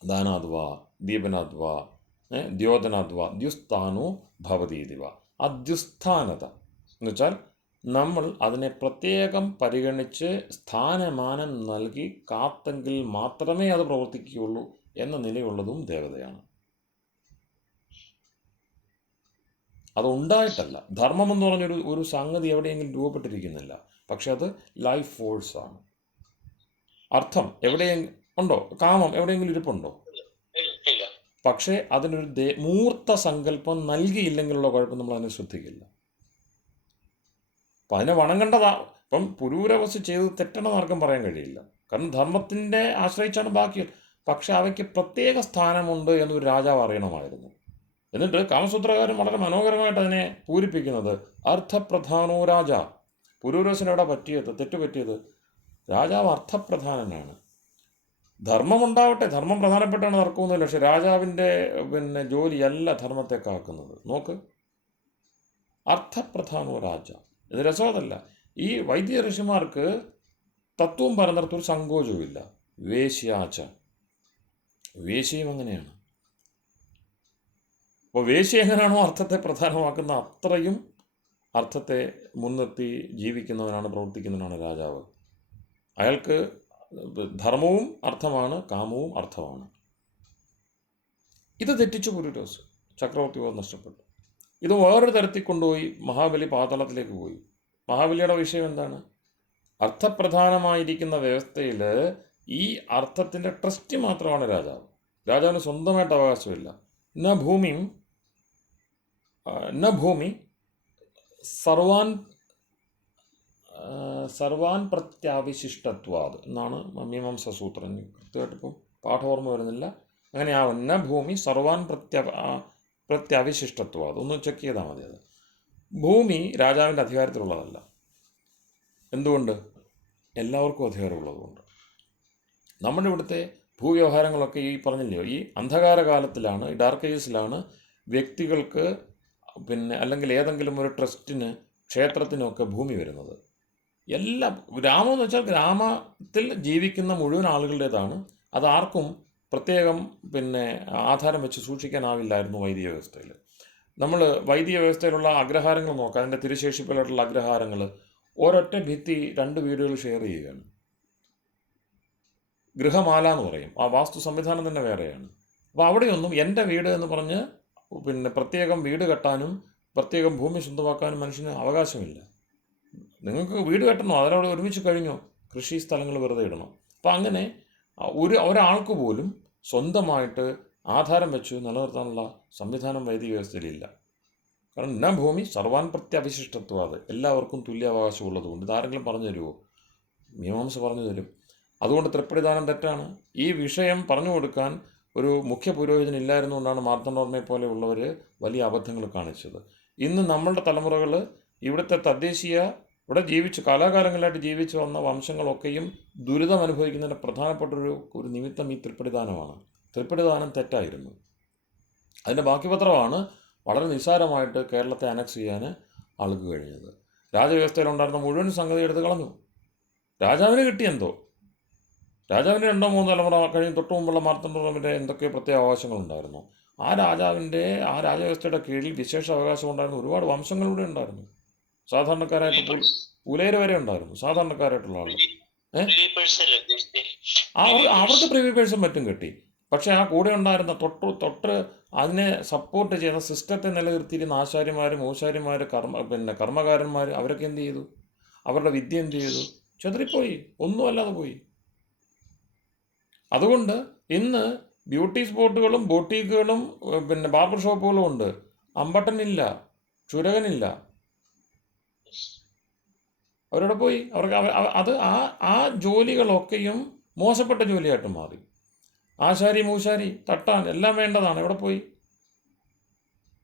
ദാനാദ്വാ ദീപനാദ്വാ ദ്യോതനാദ്വാ ദ്യുസ്ഥാനോ ഭവതീതിവ. അദ്യുസ്ഥാനത എന്ന് വെച്ചാൽ നമ്മൾ അതിനെ പ്രത്യേകം പരിഗണിച്ച് സ്ഥാനമാനം നൽകി കാത്തെങ്കിൽ മാത്രമേ അത് പ്രവർത്തിക്കുകയുള്ളൂ എന്ന നിലയുള്ളതും ദേവതയാണ്. അതുണ്ടായിട്ടല്ല. ധർമ്മം എന്ന് പറഞ്ഞൊരു സംഗതി എവിടെയെങ്കിലും രൂപപ്പെട്ടിരിക്കുന്നില്ല, പക്ഷെ അത് ലൈഫ് ഫോഴ്സാണ്. അർത്ഥം എവിടെയെങ്കിലും ഉണ്ടോ? കാമം എവിടെയെങ്കിലും ഇരിപ്പുണ്ടോ? പക്ഷേ അതിനൊരു മൂർത്ത സങ്കല്പം നൽകിയില്ലെങ്കിലുള്ള കുഴപ്പം നമ്മൾ അതിനെ ശ്രദ്ധിക്കില്ല. അപ്പം അതിനെ വണങ്ങേണ്ടതാ. ഇപ്പം പുരൂരവസ് ചെയ്ത് തെറ്റണമെന്ന് ആർക്കും പറയാൻ കഴിയില്ല, കാരണം ധർമ്മത്തിൻ്റെ ആശ്രയിച്ചാണ് ബാക്കി. പക്ഷെ അവയ്ക്ക് പ്രത്യേക സ്ഥാനമുണ്ട് എന്നൊരു രാജാവ് അറിയണമായിരുന്നു. എന്നിട്ട് കാമസൂത്രകാരൻ വളരെ മനോഹരമായിട്ട് അതിനെ പൂരിപ്പിക്കുന്നത് അർത്ഥപ്രധാനോ രാജ. പുരൂരവസിനെവിടെ തെറ്റ് പറ്റിയത്? രാജാവ് അർത്ഥപ്രധാനനാണ്. ധർമ്മമുണ്ടാവട്ടെ, ധർമ്മം പ്രധാനപ്പെട്ടാണ് തർക്കമൊന്നുമില്ല, പക്ഷെ രാജാവിൻ്റെ ജോലിയല്ല ധർമ്മത്തെ കാക്കുന്നത്. നോക്ക്, അർത്ഥപ്രധാനോ രാജ. ഇത് രസമതല്ല. ഈ വൈദ്യ ഋഷിമാർക്ക് തത്വം പറഞ്ഞിടത്തൊരു സങ്കോചവും ഇല്ല. വേശ്യാച്ച, വേശ്യയും അങ്ങനെയാണ്. അപ്പോൾ വേശ്യ എങ്ങനെയാണോ അർത്ഥത്തെ പ്രധാനമാക്കുന്ന അത്രയും അർത്ഥത്തെ മുൻനിർത്തി ജീവിക്കുന്നവനാണ്, പ്രവർത്തിക്കുന്നവനാണ് രാജാവ്. അയാൾക്ക് ധർമ്മവും അർത്ഥമാണ്, കാമവും അർത്ഥമാണ്. ഇത് തെറ്റിച്ചു പുരൂരവസ്, ചക്രവർത്തി ബോധം നഷ്ടപ്പെട്ടു. ഇത് വേറൊരു തരത്തിൽ കൊണ്ടുപോയി മഹാബലി പാതാളത്തിലേക്ക് പോയി. മഹാബലിയുടെ വിഷയം എന്താണ്? അർത്ഥപ്രധാനമായിരിക്കുന്ന വ്യവസ്ഥയിൽ ഈ അർത്ഥത്തിൻ്റെ ട്രസ്റ്റ് മാത്രമാണ് രാജാവ്. രാജാവിന് സ്വന്തമായിട്ട് അവകാശമില്ല. ന ഭൂമി സർവാൻ പ്രത്യാവിശിഷ്ടത്വാത് എന്നാണ് മീമാംസ സൂത്രം. കൃത്യമായിട്ടിപ്പം പാഠോർമ്മ വരുന്നില്ല. അങ്ങനെയാവും. ന ഭൂമി സർവാൻ പ്രത്യാവിശിഷ്ടത്വാത്. ഒന്ന് ചെക്ക് ചെയ്താൽ മതി. അത് ഭൂമി രാജാവിൻ്റെ അധികാരത്തിലുള്ളതല്ല. എന്തുകൊണ്ട്? എല്ലാവർക്കും അധികാരമുള്ളതുകൊണ്ട്. നമ്മുടെ ഇവിടുത്തെ ഭൂവ്യവഹാരങ്ങളൊക്കെ ഈ പറഞ്ഞില്ലയോ, ഈ അന്ധകാര കാലത്തിലാണ്, ഈ ഡാർക്ക് ഏജസിലാണ് വ്യക്തികൾക്ക് അല്ലെങ്കിൽ ഏതെങ്കിലും ഒരു ട്രസ്റ്റിന്, ക്ഷേത്രത്തിനൊക്കെ ഭൂമി വരുന്നത്. ഗ്രാമം എന്ന് വെച്ചാൽ ഗ്രാമത്തിൽ ജീവിക്കുന്ന മുഴുവൻ ആളുകളുടേതാണ്. അതാർക്കും പ്രത്യേകം ആധാരം വെച്ച് സൂക്ഷിക്കാനാവില്ലായിരുന്നു വൈദിക വ്യവസ്ഥയിൽ. നമ്മൾ വൈദിക വ്യവസ്ഥയിലുള്ള അഗ്രഹാരങ്ങൾ നോക്കാം. അതിൻ്റെ തിരുശേഷിപ്പിലായിട്ടുള്ള അഗ്രഹാരങ്ങൾ ഒരൊറ്റ ഭിത്തി 2 വീടുകൾ ഷെയർ ചെയ്യുകയാണ്. ഗൃഹമാല എന്ന് പറയും. ആ വാസ്തു സംവിധാനം തന്നെ വേറെയാണ്. അപ്പോൾ അവിടെയൊന്നും എൻ്റെ വീട് എന്ന് പറഞ്ഞ് പ്രത്യേകം വീട് കെട്ടാനും പ്രത്യേകം ഭൂമി സ്വന്തമാക്കാനും മനുഷ്യന് അവകാശമില്ല. നിങ്ങൾക്ക് വീട് കെട്ടണോ, അതിനവിടെ ഒരുമിച്ച് കഴിഞ്ഞോ, കൃഷി സ്ഥലങ്ങൾ വെറുതെ ഇടണം. അപ്പം അങ്ങനെ ഒരാൾക്ക് പോലും സ്വന്തമായിട്ട് ആധാരം വെച്ച് നിലനിർത്താനുള്ള സംവിധാനം വൈദിക വ്യവസ്ഥയിലില്ല. കാരണം ന ഭൂമി സർവാൻ പ്രത്യവിശിഷ്ടത്വാത്, എല്ലാവർക്കും തുല്യാവകാശം ഉള്ളതുകൊണ്ട്. ഇതാരെങ്കിലും പറഞ്ഞു തരുമോ? മീമാംസ പറഞ്ഞു തരും. അതുകൊണ്ട് തൃപ്പടിദാനം തെറ്റാണ്. ഈ വിഷയം പറഞ്ഞു കൊടുക്കാൻ ഒരു മുഖ്യ പുരോഹിതൻ ഇല്ലായിരുന്നുകൊണ്ടാണ് മാർത്തണ്ഡവർമ്മയെ പോലെയുള്ളവർ വലിയ അബദ്ധങ്ങൾ കാണിച്ചത്. ഇന്ന് നമ്മളുടെ തലമുറകൾ ഇവിടുത്തെ തദ്ദേശീയ ഇവിടെ കാലാകാലങ്ങളായിട്ട് ജീവിച്ചു വന്ന വംശങ്ങളൊക്കെയും ദുരിതം അനുഭവിക്കുന്നതിൻ്റെ പ്രധാനപ്പെട്ടൊരു നിമിത്തം ഈ തൃപ്പടിദാനമാണ്. തൃപ്പടിദാനം തെറ്റായിരുന്നു. അതിൻ്റെ ബാക്കി പത്രമാണ് വളരെ നിസ്സാരമായിട്ട് കേരളത്തെ അനക്സ് ചെയ്യാൻ ആൾക്ക് കഴിഞ്ഞത്. രാജവ്യവസ്ഥയിലുണ്ടായിരുന്ന മുഴുവൻ സംഗതി എടുത്ത് കളഞ്ഞു. രാജാവിന് കിട്ടിയെന്തോ, രാജാവിൻ്റെ 2-3 തലമുറ കഴിഞ്ഞ് തൊട്ട് മുമ്പുള്ള മാർത്തണ്ഡവർമ്മൻ്റെ എന്തൊക്കെ പ്രത്യേക അവകാശങ്ങളുണ്ടായിരുന്നു. ആ രാജവ്യവസ്ഥയുടെ കീഴിൽ വിശേഷ അവകാശം ഉണ്ടായിരുന്ന ഒരുപാട് വംശങ്ങളിലൂടെ ഉണ്ടായിരുന്നു. സാധാരണക്കാരായിട്ട് പുലേര് വരെ ഉണ്ടായിരുന്നു, സാധാരണക്കാരായിട്ടുള്ള ആളുകൾ. അവർക്ക് പ്രിവി പേഴ്സൺ മറ്റും കിട്ടി. പക്ഷേ ആ കൂടെ ഉണ്ടായിരുന്ന തൊട്ട് അതിനെ സപ്പോർട്ട് ചെയ്ത സിസ്റ്റത്തെ നിലനിർത്തിയിരുന്ന ആശാരിമാർ, മൂശാരിമാർ, കർമ്മകാരന്മാർ, അവരൊക്കെ എന്ത് ചെയ്തു? അവരുടെ വിദ്യ എന്ത് ചെയ്തു? ചെതറിപ്പോയി, ഒന്നും അല്ലാതെ പോയി. അതുകൊണ്ട് ഇന്ന് ബ്യൂട്ടി സ്പോട്ടുകളും ബൊട്ടീക്കുകളും ബാർബർ ഷോപ്പുകളും ഉണ്ട്. അമ്പട്ടനില്ല, ചുരകനില്ല. അവരോട് പോയി. അവർക്ക് ആ ജോലികളൊക്കെയും മോശപ്പെട്ട ജോലിയായിട്ട് മാറി. ആശാരി, മൂശാരി, തട്ടാൻ എല്ലാം വേണ്ടതാണ്. എവിടെ പോയി?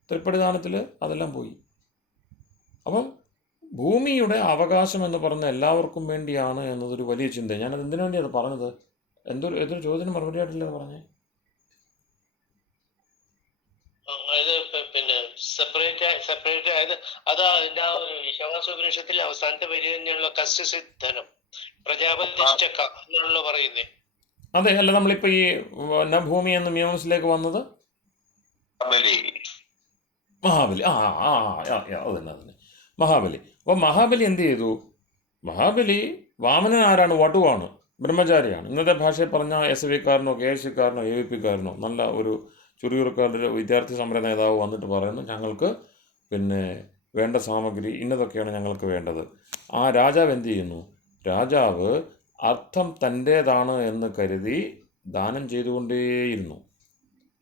തൃപ്പടിദാനത്തിൽ അതെല്ലാം പോയി. അപ്പം ഭൂമിയുടെ അവകാശം എന്ന് പറഞ്ഞ എല്ലാവർക്കും വേണ്ടിയാണ് എന്നതൊരു വലിയ ചിന്ത. ഞാനത് എന്തിനു വേണ്ടിയാണ് പറഞ്ഞത്? ഏതൊരു ചോദ്യത്തിന് മറുപടി ആയിട്ടില്ല പറഞ്ഞേ. അത് പിന്നെ സെപ്പറേറ്റ് ആയത് അത് അതിന്റെ ആ ഒരു വിശ്വാസോപനിഷത്തിൽ അവസാനത്തെ വരി തന്നെയുള്ള കസ്യസിദ്ധനം പ്രജാപതിഷ്ഠക്ക എന്നുള്ള പറയുന്നേ. അതെ, അല്ല നമ്മളിപ്പോൾ ഈ ഭൂമി എന്ന മീമാംസയിലേക്ക് വന്നത് മഹാബലി. അത് തന്നെ മഹാബലി. അപ്പോൾ മഹാബലി എന്ത് ചെയ്തു? മഹാബലി വാമനൻ ആരാണ്? വടുവാണ്, ബ്രഹ്മചാരിയാണ്. ഇന്നത്തെ ഭാഷയിൽ പറഞ്ഞാൽ SVക്കാരനോ KSCക്കാരനോ AVPക്കാരനോ നല്ല ഒരു ചുരുക്കാരുടെ വിദ്യാർത്ഥി സമര നേതാവ് വന്നിട്ട് പറയുന്നു, ഞങ്ങൾക്ക് പിന്നെ വേണ്ട സാമഗ്രി ഇന്നതൊക്കെയാണ് ഞങ്ങൾക്ക് വേണ്ടത്. ആ രാജാവ് എന്ത് ചെയ്യുന്നു? രാജാവ് അർത്ഥം തൻ്റേതാണ് എന്ന് കരുതി ദാനം ചെയ്തുകൊണ്ടേയിരുന്നു.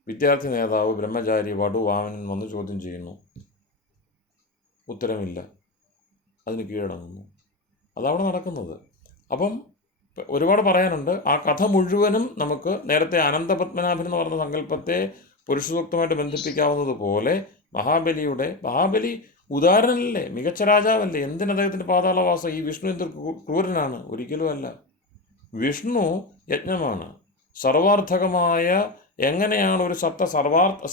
വിദ്യാർത്ഥി നേതാവ് ബ്രഹ്മചാരി വടു വാമനൻ വന്ന് ചോദ്യം ചെയ്യുന്നു, ഉത്തരമില്ല, അതിന് കീഴടങ്ങുന്നു. അതവിടെ നടക്കുന്നത്. അപ്പം ഒരുപാട് പറയാനുണ്ട്. ആ കഥ മുഴുവനും നമുക്ക് നേരത്തെ അനന്തപത്മനാഭൻ എന്ന് പറഞ്ഞ സങ്കല്പത്തെ പുരുഷസൂക്തമായിട്ട് ബന്ധിപ്പിക്കാവുന്നതുപോലെ മഹാബലി ഉദാഹരണമല്ലേ, മികച്ച രാജാവല്ലേ, എന്തിന് അദ്ദേഹത്തിൻ്റെ പാതാളവാസം? ഈ വിഷ്ണു എന്ത് ക്രൂരനാണ്? ഒരിക്കലും അല്ല. വിഷ്ണു യജ്ഞമാണ്. സർവാർത്ഥകമായ എങ്ങനെയാണ് ഒരു സത്ത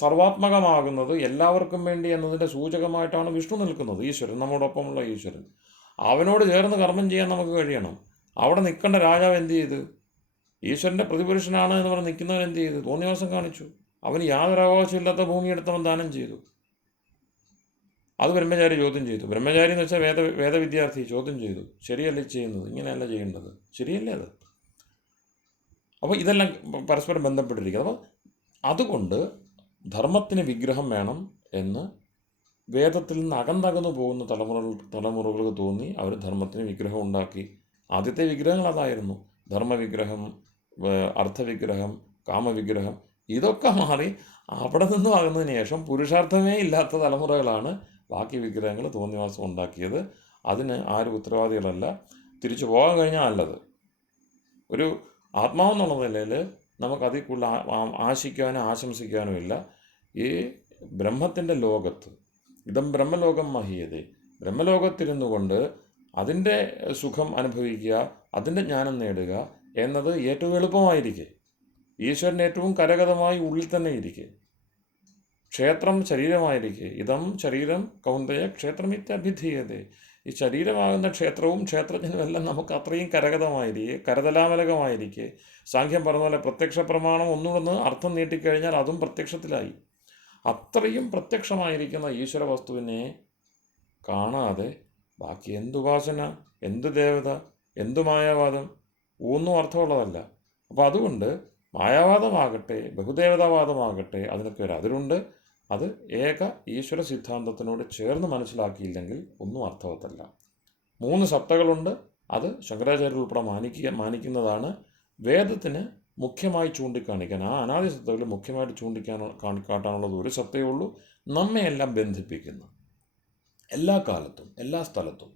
സർവാത്മകമാകുന്നത്, എല്ലാവർക്കും വേണ്ടി എന്നതിൻ്റെ സൂചകമായിട്ടാണ് വിഷ്ണു നിൽക്കുന്നത്. ഈശ്വരൻ, നമ്മോടൊപ്പമുള്ള ഈശ്വരൻ. അവനോട് ചേർന്ന് കർമ്മം ചെയ്യാൻ നമുക്ക് കഴിയണം. അവിടെ നിൽക്കേണ്ട രാജാവ് എന്ത് ചെയ്ത്? ഈശ്വരൻ്റെ പ്രതിപുരുഷനാണ് എന്ന് പറഞ്ഞ് നിൽക്കുന്നവൻ എന്ത് ചെയ്തു? തോന്നിവാസം കാണിച്ചു. അവന് യാതൊരു അവകാശമില്ലാത്ത ഭൂമി എടുത്തവൻ ദാനം ചെയ്തു. അത് ബ്രഹ്മചാരി ചോദ്യം ചെയ്തു. ബ്രഹ്മചാരി എന്ന് വെച്ചാൽ വേദവിദ്യാർത്ഥി ചോദ്യം ചെയ്തു, ശരിയല്ലേ ചെയ്യുന്നത്? ഇങ്ങനെയല്ല ചെയ്യേണ്ടത്, ശരിയല്ലേ അത്? അപ്പോൾ ഇതെല്ലാം പരസ്പരം ബന്ധപ്പെട്ടിരിക്കുന്നത്. അപ്പോൾ അതുകൊണ്ട് ധർമ്മത്തിന് വിഗ്രഹം വേണം എന്ന് വേദത്തിൽ നിന്ന് അകന്നകന്നു പോകുന്ന തലമുറകൾക്ക് തോന്നി. അവർ ധർമ്മത്തിന് വിഗ്രഹം ഉണ്ടാക്കി. ആദ്യത്തെ വിഗ്രഹങ്ങൾ അതായിരുന്നു. ധർമ്മവിഗ്രഹം, അർത്ഥവിഗ്രഹം, കാമവിഗ്രഹം. ഇതൊക്കെ മാറി അവിടെ നിന്നും ആകുന്നതിന് ശേഷം പുരുഷാർത്ഥമേ ഇല്ലാത്ത തലമുറകളാണ് ബാക്കി വിഗ്രഹങ്ങൾ തോന്നിവാസം ഉണ്ടാക്കിയത്. അതിന് ആരും ഉത്തരവാദികളല്ല. തിരിച്ചു പോകാൻ കഴിഞ്ഞാൽ നല്ലത്. ഒരു ആത്മാവെന്നുള്ള നിലയിൽ നമുക്ക് അതിൽ കൂടുതൽ ആശിക്കാനോ ആശംസിക്കാനോ ഇല്ല. ഈ ബ്രഹ്മത്തിൻ്റെ ലോകത്ത്, ഇതം ബ്രഹ്മലോകം മഹീയതേ, ബ്രഹ്മലോകത്തിരുന്നു കൊണ്ട് അതിൻ്റെ സുഖം അനുഭവിക്കുക, അതിൻ്റെ ജ്ഞാനം നേടുക എന്നത് ഏറ്റവും എളുപ്പമായിരിക്കെ. ഈശ്വരൻ ഏറ്റവും കരഗതമായി ഉള്ളിൽ തന്നെ ഇരിക്കെ. ക്ഷേത്രം ശരീരമായിരിക്കെ. ഇതം ശരീരം കൗന്ദയ ക്ഷേത്രമിത്യഭിധീയതേ. ഈ ശരീരമാകുന്ന ക്ഷേത്രവും ക്ഷേത്രജ്ഞനും എല്ലാം നമുക്ക് അത്രയും കരഗതമായിരിക്കെ, കരതലാമലകമായിരിക്കെ. സാഖ്യം പറഞ്ഞ പോലെ പ്രത്യക്ഷ പ്രമാണം ഒന്നുകൊന്ന് അർത്ഥം നീട്ടിക്കഴിഞ്ഞാൽ അതും പ്രത്യക്ഷത്തിലായി. അത്രയും പ്രത്യക്ഷമായിരിക്കുന്ന ഈശ്വര വസ്തുവിനെ കാണാതെ ബാക്കി എന്തുപാസന, എന്ത് ദേവത, എന്തു മായാവാദം ഒന്നും അർത്ഥമുള്ളതല്ല. അപ്പോൾ അതുകൊണ്ട് മായാവാദമാകട്ടെ ബഹുദേവതാവാദമാകട്ടെ അതിനൊക്കെ ഒരു അതിരുണ്ട്. അത് ഏക ഈശ്വര സിദ്ധാന്തത്തിനോട് ചേർന്ന് മനസ്സിലാക്കിയില്ലെങ്കിൽ ഒന്നും അർത്ഥവത്തല്ല. 3 സത്തകളുണ്ട്. അത് ശങ്കരാചാര്യർ ഉൾപ്പെടെ മാനിക്കുന്നതാണ്. വേദത്തിന് മുഖ്യമായി ചൂണ്ടിക്കാണിക്കാൻ, ആ അനാദി സത്തകളിൽ മുഖ്യമായിട്ട് കാട്ടാനുള്ളത് ഒരു സത്തയേ ഉള്ളൂ, നമ്മയെല്ലാം ബന്ധിപ്പിക്കുന്ന, എല്ലാ കാലത്തും എല്ലാ സ്ഥലത്തും.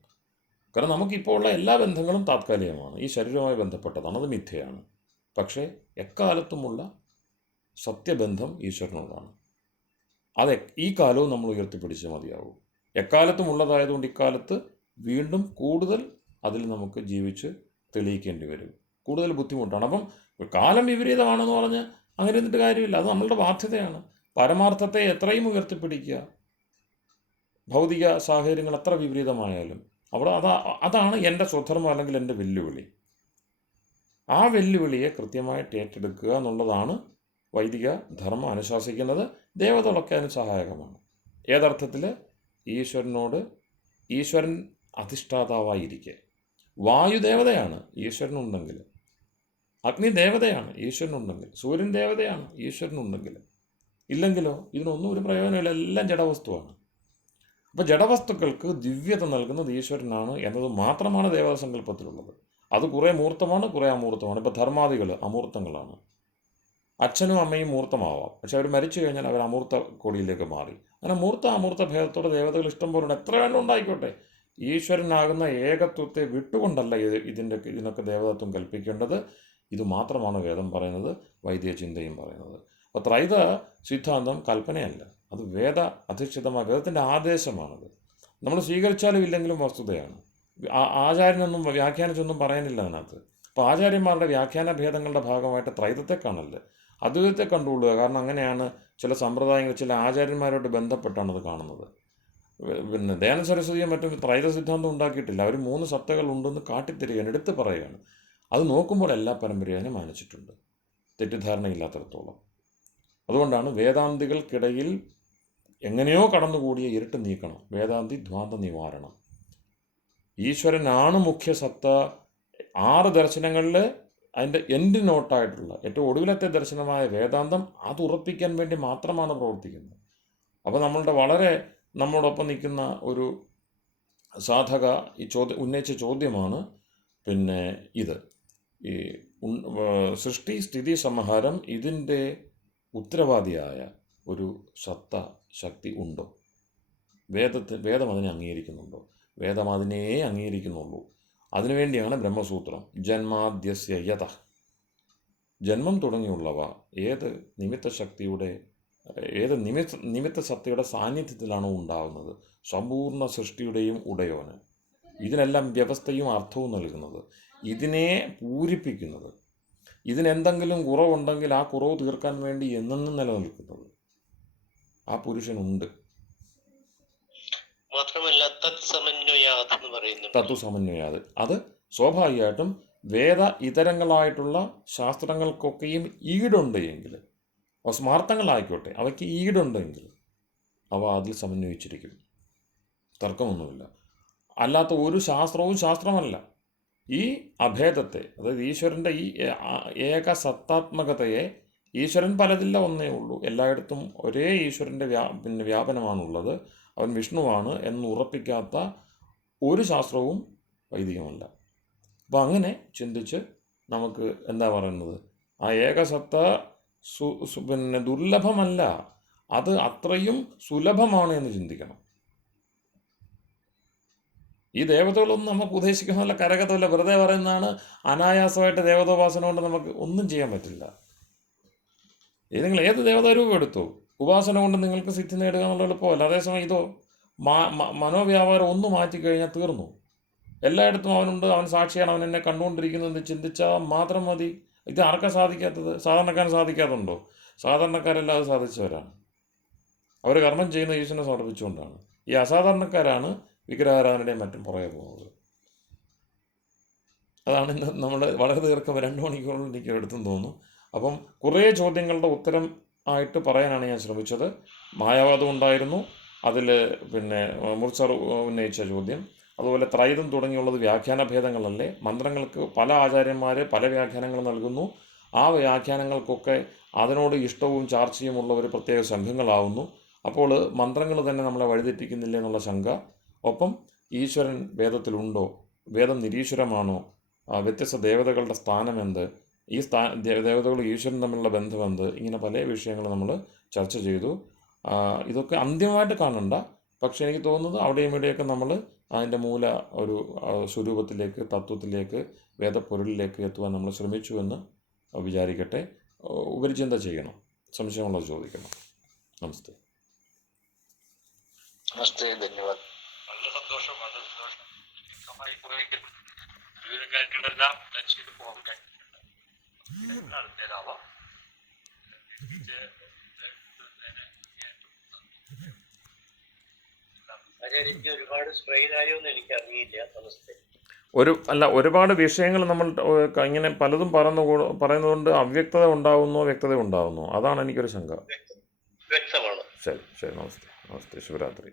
കാരണം നമുക്കിപ്പോൾ ഉള്ള എല്ലാ ബന്ധങ്ങളും താത്കാലികമാണ്, ഈ ശരീരവുമായി ബന്ധപ്പെട്ടതാണ്, അത് മിഥ്യയാണ്. പക്ഷേ എക്കാലത്തുമുള്ള സത്യബന്ധം ഈശ്വരനോടാണ്. അത് ഈ കാലവും നമ്മൾ ഉയർത്തിപ്പിടിച്ച് മതിയാവും. എക്കാലത്തും ഉള്ളതായതുകൊണ്ട് ഇക്കാലത്ത് വീണ്ടും കൂടുതൽ അതിൽ നമുക്ക് ജീവിച്ച് തെളിയിക്കേണ്ടി വരും. കൂടുതൽ ബുദ്ധിമുട്ടാണ്. അപ്പം കാലം വിപരീതമാണെന്ന് പറഞ്ഞ് അങ്ങനെ ഇരുന്നിട്ട് കാര്യമില്ല. അത് നമ്മളുടെ ബാധ്യതയാണ്. പരമാർത്ഥത്തെ എത്രയും ഉയർത്തിപ്പിടിക്കുക. ഭൗതിക സാഹചര്യങ്ങൾ എത്ര വിപരീതമായാലും അവിടെ അതാണ് എൻ്റെ സ്വധർമ്മം, അല്ലെങ്കിൽ എൻ്റെ വെല്ലുവിളി. ആ വെല്ലുവിളിയെ കൃത്യമായിട്ട് ഏറ്റെടുക്കുക എന്നുള്ളതാണ് വൈദിക ധർമ്മം അനുശാസിക്കുന്നത്. ദേവതകളൊക്കെ അതിന് സഹായകമാണ്. ഏതർത്ഥത്തിൽ? ഈശ്വരൻ അധിഷ്ഠാതാവായിരിക്കെ. വായു ദേവതയാണ് ഈശ്വരനുണ്ടെങ്കിൽ, അഗ്നി ദേവതയാണ് ഈശ്വരനുണ്ടെങ്കിൽ, സൂര്യൻ ദേവതയാണ് ഈശ്വരനുണ്ടെങ്കിൽ. ഇല്ലെങ്കിലോ ഇതിനൊന്നും ഒരു പ്രയോജനമില്ല, എല്ലാം ജഡവസ്തുവാണ്. അപ്പോൾ ജഡവസ്തുക്കൾക്ക് ദിവ്യത നൽകുന്നത് ഈശ്വരനാണ് എന്നത് മാത്രമാണ് ദേവതാസങ്കല്പത്തിലുള്ളത്. അത് കുറേ മൂർത്തമാണ്, കുറേ അമൂർത്തമാണ്. ഇപ്പോൾ ധർമാദികൾ അമൂർത്തങ്ങളാണ്. അച്ഛനും അമ്മയും മൂർത്തമാവാം, പക്ഷെ അവർ മരിച്ചു കഴിഞ്ഞാൽ അവർ അമൂർത്ത കോടിയിലേക്ക് മാറി. അങ്ങനെ അമൂർത്ത ഭേദത്തോടെ ദേവതകൾ ഇഷ്ടം പോലെ എത്ര വേണം ഉണ്ടായിക്കോട്ടെ. ഈശ്വരനാകുന്ന ഏകത്വത്തെ വിട്ടുകൊണ്ടല്ല ഇതിനൊക്കെ ദേവതത്വം കൽപ്പിക്കേണ്ടത്. ഇത് മാത്രമാണ് വേദം പറയുന്നത്, വൈദിക ചിന്തയും പറയുന്നത്. അപ്പോൾ ത്രൈത സിദ്ധാന്തം കൽപ്പനയല്ല, അത് വേദ അധിഷ്ഠിതമായ വേദത്തിൻ്റെ ആദേശമാണത്. നമ്മൾ സ്വീകരിച്ചാലും ഇല്ലെങ്കിലും വസ്തുതയാണ്. ആചാര്യനൊന്നും വ്യാഖ്യാനിച്ചൊന്നും പറയാനില്ല അതിനകത്ത്. അപ്പോൾ ആചാര്യന്മാരുടെ വ്യാഖ്യാന ഭേദങ്ങളുടെ ഭാഗമായിട്ട് ത്രൈതത്തെ കാണല്ലേ, അദ്വൈതത്തെ കണ്ടുകൊള്ളുക. കാരണം അങ്ങനെയാണ് ചില സമ്പ്രദായങ്ങൾ, ചില ആചാര്യന്മാരോട് ബന്ധപ്പെട്ടാണ് അത് കാണുന്നത്. പിന്നെ ദയാനന്ദ സരസ്വതിയും മറ്റും ത്രൈത സിദ്ധാന്തം ഉണ്ടാക്കിയിട്ടില്ല. അവർ 3 സത്തകൾ ഉണ്ടെന്ന് കാട്ടിത്തരികയാണ്, എടുത്ത് പറയുകയാണ്. അത് നോക്കുമ്പോൾ എല്ലാ പരമ്പരയും അതിനെ മാനിച്ചിട്ടുണ്ട്, തെറ്റിദ്ധാരണയില്ലാത്തിടത്തോളം. അതുകൊണ്ടാണ് വേദാന്തികൾക്കിടയിൽ എങ്ങനെയോ കടന്നുകൂടിയ ഇരുട്ട് നീക്കണം, വേദാന്തി ധ്വാന്ത നിവാരണം. ഈശ്വരനാണ് മുഖ്യ സത്ത. 6 ദർശനങ്ങളിൽ അതിൻ്റെ എൻഡ് നോട്ടായിട്ടുള്ള ഏറ്റവും ഒടുവിലത്തെ ദർശനമായ വേദാന്തം അത് ഉറപ്പിക്കാൻ വേണ്ടി മാത്രമാണ് പ്രവർത്തിക്കുന്നത്. അപ്പോൾ നമ്മളോടൊപ്പം നിൽക്കുന്ന ഒരു സാധക ഈ ഉന്നയിച്ച ചോദ്യമാണ് പിന്നെ ഇത്, ഈ സൃഷ്ടി സ്ഥിതി സംഹാരം ഇതിൻ്റെ ഉത്തരവാദിയായ ഒരു സത്ത ശക്തി ഉണ്ടോ? വേദം അതിനെ അംഗീകരിക്കുന്നുണ്ടോ? വേദം അതിനെ അംഗീകരിക്കുന്നുള്ളൂ. അതിനുവേണ്ടിയാണ് ബ്രഹ്മസൂത്രം. ജന്മാദ്യസ്യ യതഃ, ജന്മം തുടങ്ങിയുള്ളവ ഏത് നിമിത്ത സത്തയുടെ സാന്നിധ്യത്തിലാണോ ഉണ്ടാകുന്നത്, സമ്പൂർണ്ണ സൃഷ്ടിയുടെയും ഉടയോന്, ഇതിനെല്ലാം വ്യവസ്ഥയും അർത്ഥവും നൽകുന്നത്, ഇതിനെ പൂരിപ്പിക്കുന്നത്, ഇതിനെന്തെങ്കിലും കുറവുണ്ടെങ്കിൽ ആ കുറവ് തീർക്കാൻ വേണ്ടി എന്നെന്നും നിലനിൽക്കുന്നത് ആ പുരുഷനുണ്ട്. മാത്രമല്ല തത്വസമന്വയാത്, അത് സ്വാഭാവികമായിട്ടും വേദ ഇതരങ്ങളായിട്ടുള്ള ശാസ്ത്രങ്ങൾക്കൊക്കെയും ഈടുണ്ടെങ്കിൽ, സ്മാർത്ഥങ്ങളായിക്കോട്ടെ, അവയ്ക്ക് ഈടുണ്ടെങ്കിൽ അവ അതിൽ സമന്വയിച്ചിരിക്കും, തർക്കമൊന്നുമില്ല. അല്ലാത്ത ഒരു ശാസ്ത്രവും ശാസ്ത്രമല്ല. ഈ അഭേദത്തെ, അതായത് ഈശ്വരൻ്റെ ഈ ഏക സത്താത്മകതയെ, ഈശ്വരൻ പലതില്ല, ഒന്നേ ഉള്ളൂ, എല്ലായിടത്തും ഒരേ ഈശ്വരൻ്റെ വ്യാപനമാണുള്ളത്, അവൻ വിഷ്ണുവാണ് എന്ന് ഉറപ്പിക്കാത്ത ഒരു ശാസ്ത്രവും വൈദികമല്ല. അപ്പോൾ അങ്ങനെ ചിന്തിച്ച് നമുക്ക് എന്താ പറയുന്നത്, ആ ഏകസത്ത ദുർലഭമല്ല, അത് അത്രയും സുലഭമാണ് എന്ന് ചിന്തിക്കണം. ഈ ദേവതകളൊന്നും നമുക്ക് ഉപദേശിക്കുന്നതല്ല, കരകതമല്ല, വെറുതെ പറയുന്നതാണ്. അനായാസമായിട്ട് ദേവതോപാസന കൊണ്ട് നമുക്ക് ഒന്നും ചെയ്യാൻ പറ്റില്ല. നിങ്ങൾ ഏത് ദേവതാരൂപം എടുത്തു, ഉപാസന കൊണ്ട് നിങ്ങൾക്ക് സിദ്ധി നേടുക എന്നുള്ള എളുപ്പമല്ല. അതേസമയം ഇതോ മനോവ്യാപാരം ഒന്ന് മാറ്റിക്കഴിഞ്ഞാൽ തീർന്നു. എല്ലായിടത്തും അവനുണ്ട്, അവൻ സാക്ഷിയാണ്, അവൻ എന്നെ കണ്ടുകൊണ്ടിരിക്കുന്നത് ചിന്തിച്ചാൽ മാത്രം മതി. ഇത് ആർക്കാ സാധിക്കാത്തത്? സാധാരണക്കാരൻ സാധിക്കാത്തുണ്ടോ? സാധാരണക്കാരെല്ലാം അത് സാധിച്ചവരാണ്. അവർ കർമ്മം ചെയ്യുന്ന ഈശ്വരനെ സമർപ്പിച്ചുകൊണ്ടാണ്. ഈ അസാധാരണക്കാരാണ് വിഗ്രഹാരാധനയുടെയും മറ്റും പുറകെ പോകുന്നത്. അതാണ് ഇന്ന് നമ്മൾ വളരെ ദീർഘം 2 മണിക്കൂറിൽ എനിക്ക് എടുത്തെന്ന് തോന്നുന്നു. അപ്പം കുറേ ചോദ്യങ്ങളുടെ ഉത്തരം ആയിട്ട് പറയാനാണ് ഞാൻ ശ്രമിച്ചത്. മായാവാദം ഉണ്ടായിരുന്നു, അതിൽ പിന്നെ മുർസർ ഉന്നയിച്ച ചോദ്യം, അതുപോലെ ത്രൈതം തുടങ്ങിയുള്ളത് വ്യാഖ്യാന ഭേദങ്ങളല്ലേ. മന്ത്രങ്ങൾക്ക് പല ആചാര്യന്മാർ പല വ്യാഖ്യാനങ്ങൾ നൽകുന്നു. ആ വ്യാഖ്യാനങ്ങൾക്കൊക്കെ അതിനോട് ഇഷ്ടവും ചാർച്ചയുമുള്ള ഒരു പ്രത്യേക സംഘങ്ങളാവുന്നു. അപ്പോൾ മന്ത്രങ്ങൾ തന്നെ നമ്മളെ വഴിതെറ്റിക്കുന്നില്ല എന്നുള്ള ശങ്ക. ഒപ്പം ഈശ്വരൻ വേദത്തിലുണ്ടോ, വേദം നിരീശ്വരമാണോ, വ്യത്യസ്ത ദേവതകളുടെ സ്ഥാനമെന്ത്, ഈ ദേവതകളും ഈശ്വരൻ തമ്മിലുള്ള ബന്ധമെന്ത്, ഇങ്ങനെ പല വിഷയങ്ങൾ നമ്മൾ ചർച്ച ചെയ്തു. ഇതൊക്കെ അന്തിമമായിട്ട് കാണണ്ട, പക്ഷേ എനിക്ക് തോന്നുന്നത് അവിടെയും ഇവിടെയൊക്കെ നമ്മൾ അതിൻ്റെ മൂല ഒരു സ്വരൂപത്തിലേക്ക്, തത്വത്തിലേക്ക്, വേദപ്പൊരുളിലേക്ക് എത്തുവാൻ നമ്മൾ ശ്രമിച്ചു എന്ന് വിചാരിക്കട്ടെ. ഉപരിചിന്ത ചെയ്യണം, സംശയമുള്ളത് ചോദിക്കണം. നമസ്തേ. നമസ്തേ, ധന്യവാദം. വളരെ സന്തോഷം. ഒരുപാട് സ്ട്രെയിൻ ആയോ എന്ന് എനിക്ക് അറിയില്ല. നമസ്തേ. ഒരുപാട് വിഷയങ്ങൾ നമ്മൾ ഇങ്ങനെ പലതും പറയുന്നതുകൊണ്ട് അവ്യക്തത ഉണ്ടാവുന്നോ വ്യക്തത ഉണ്ടാവുന്നോ, അതാണ് എനിക്കൊരു ശങ്ക. വ്യക്തമാണ്. ശരി, നമസ്തേ. ശിവരാത്രി.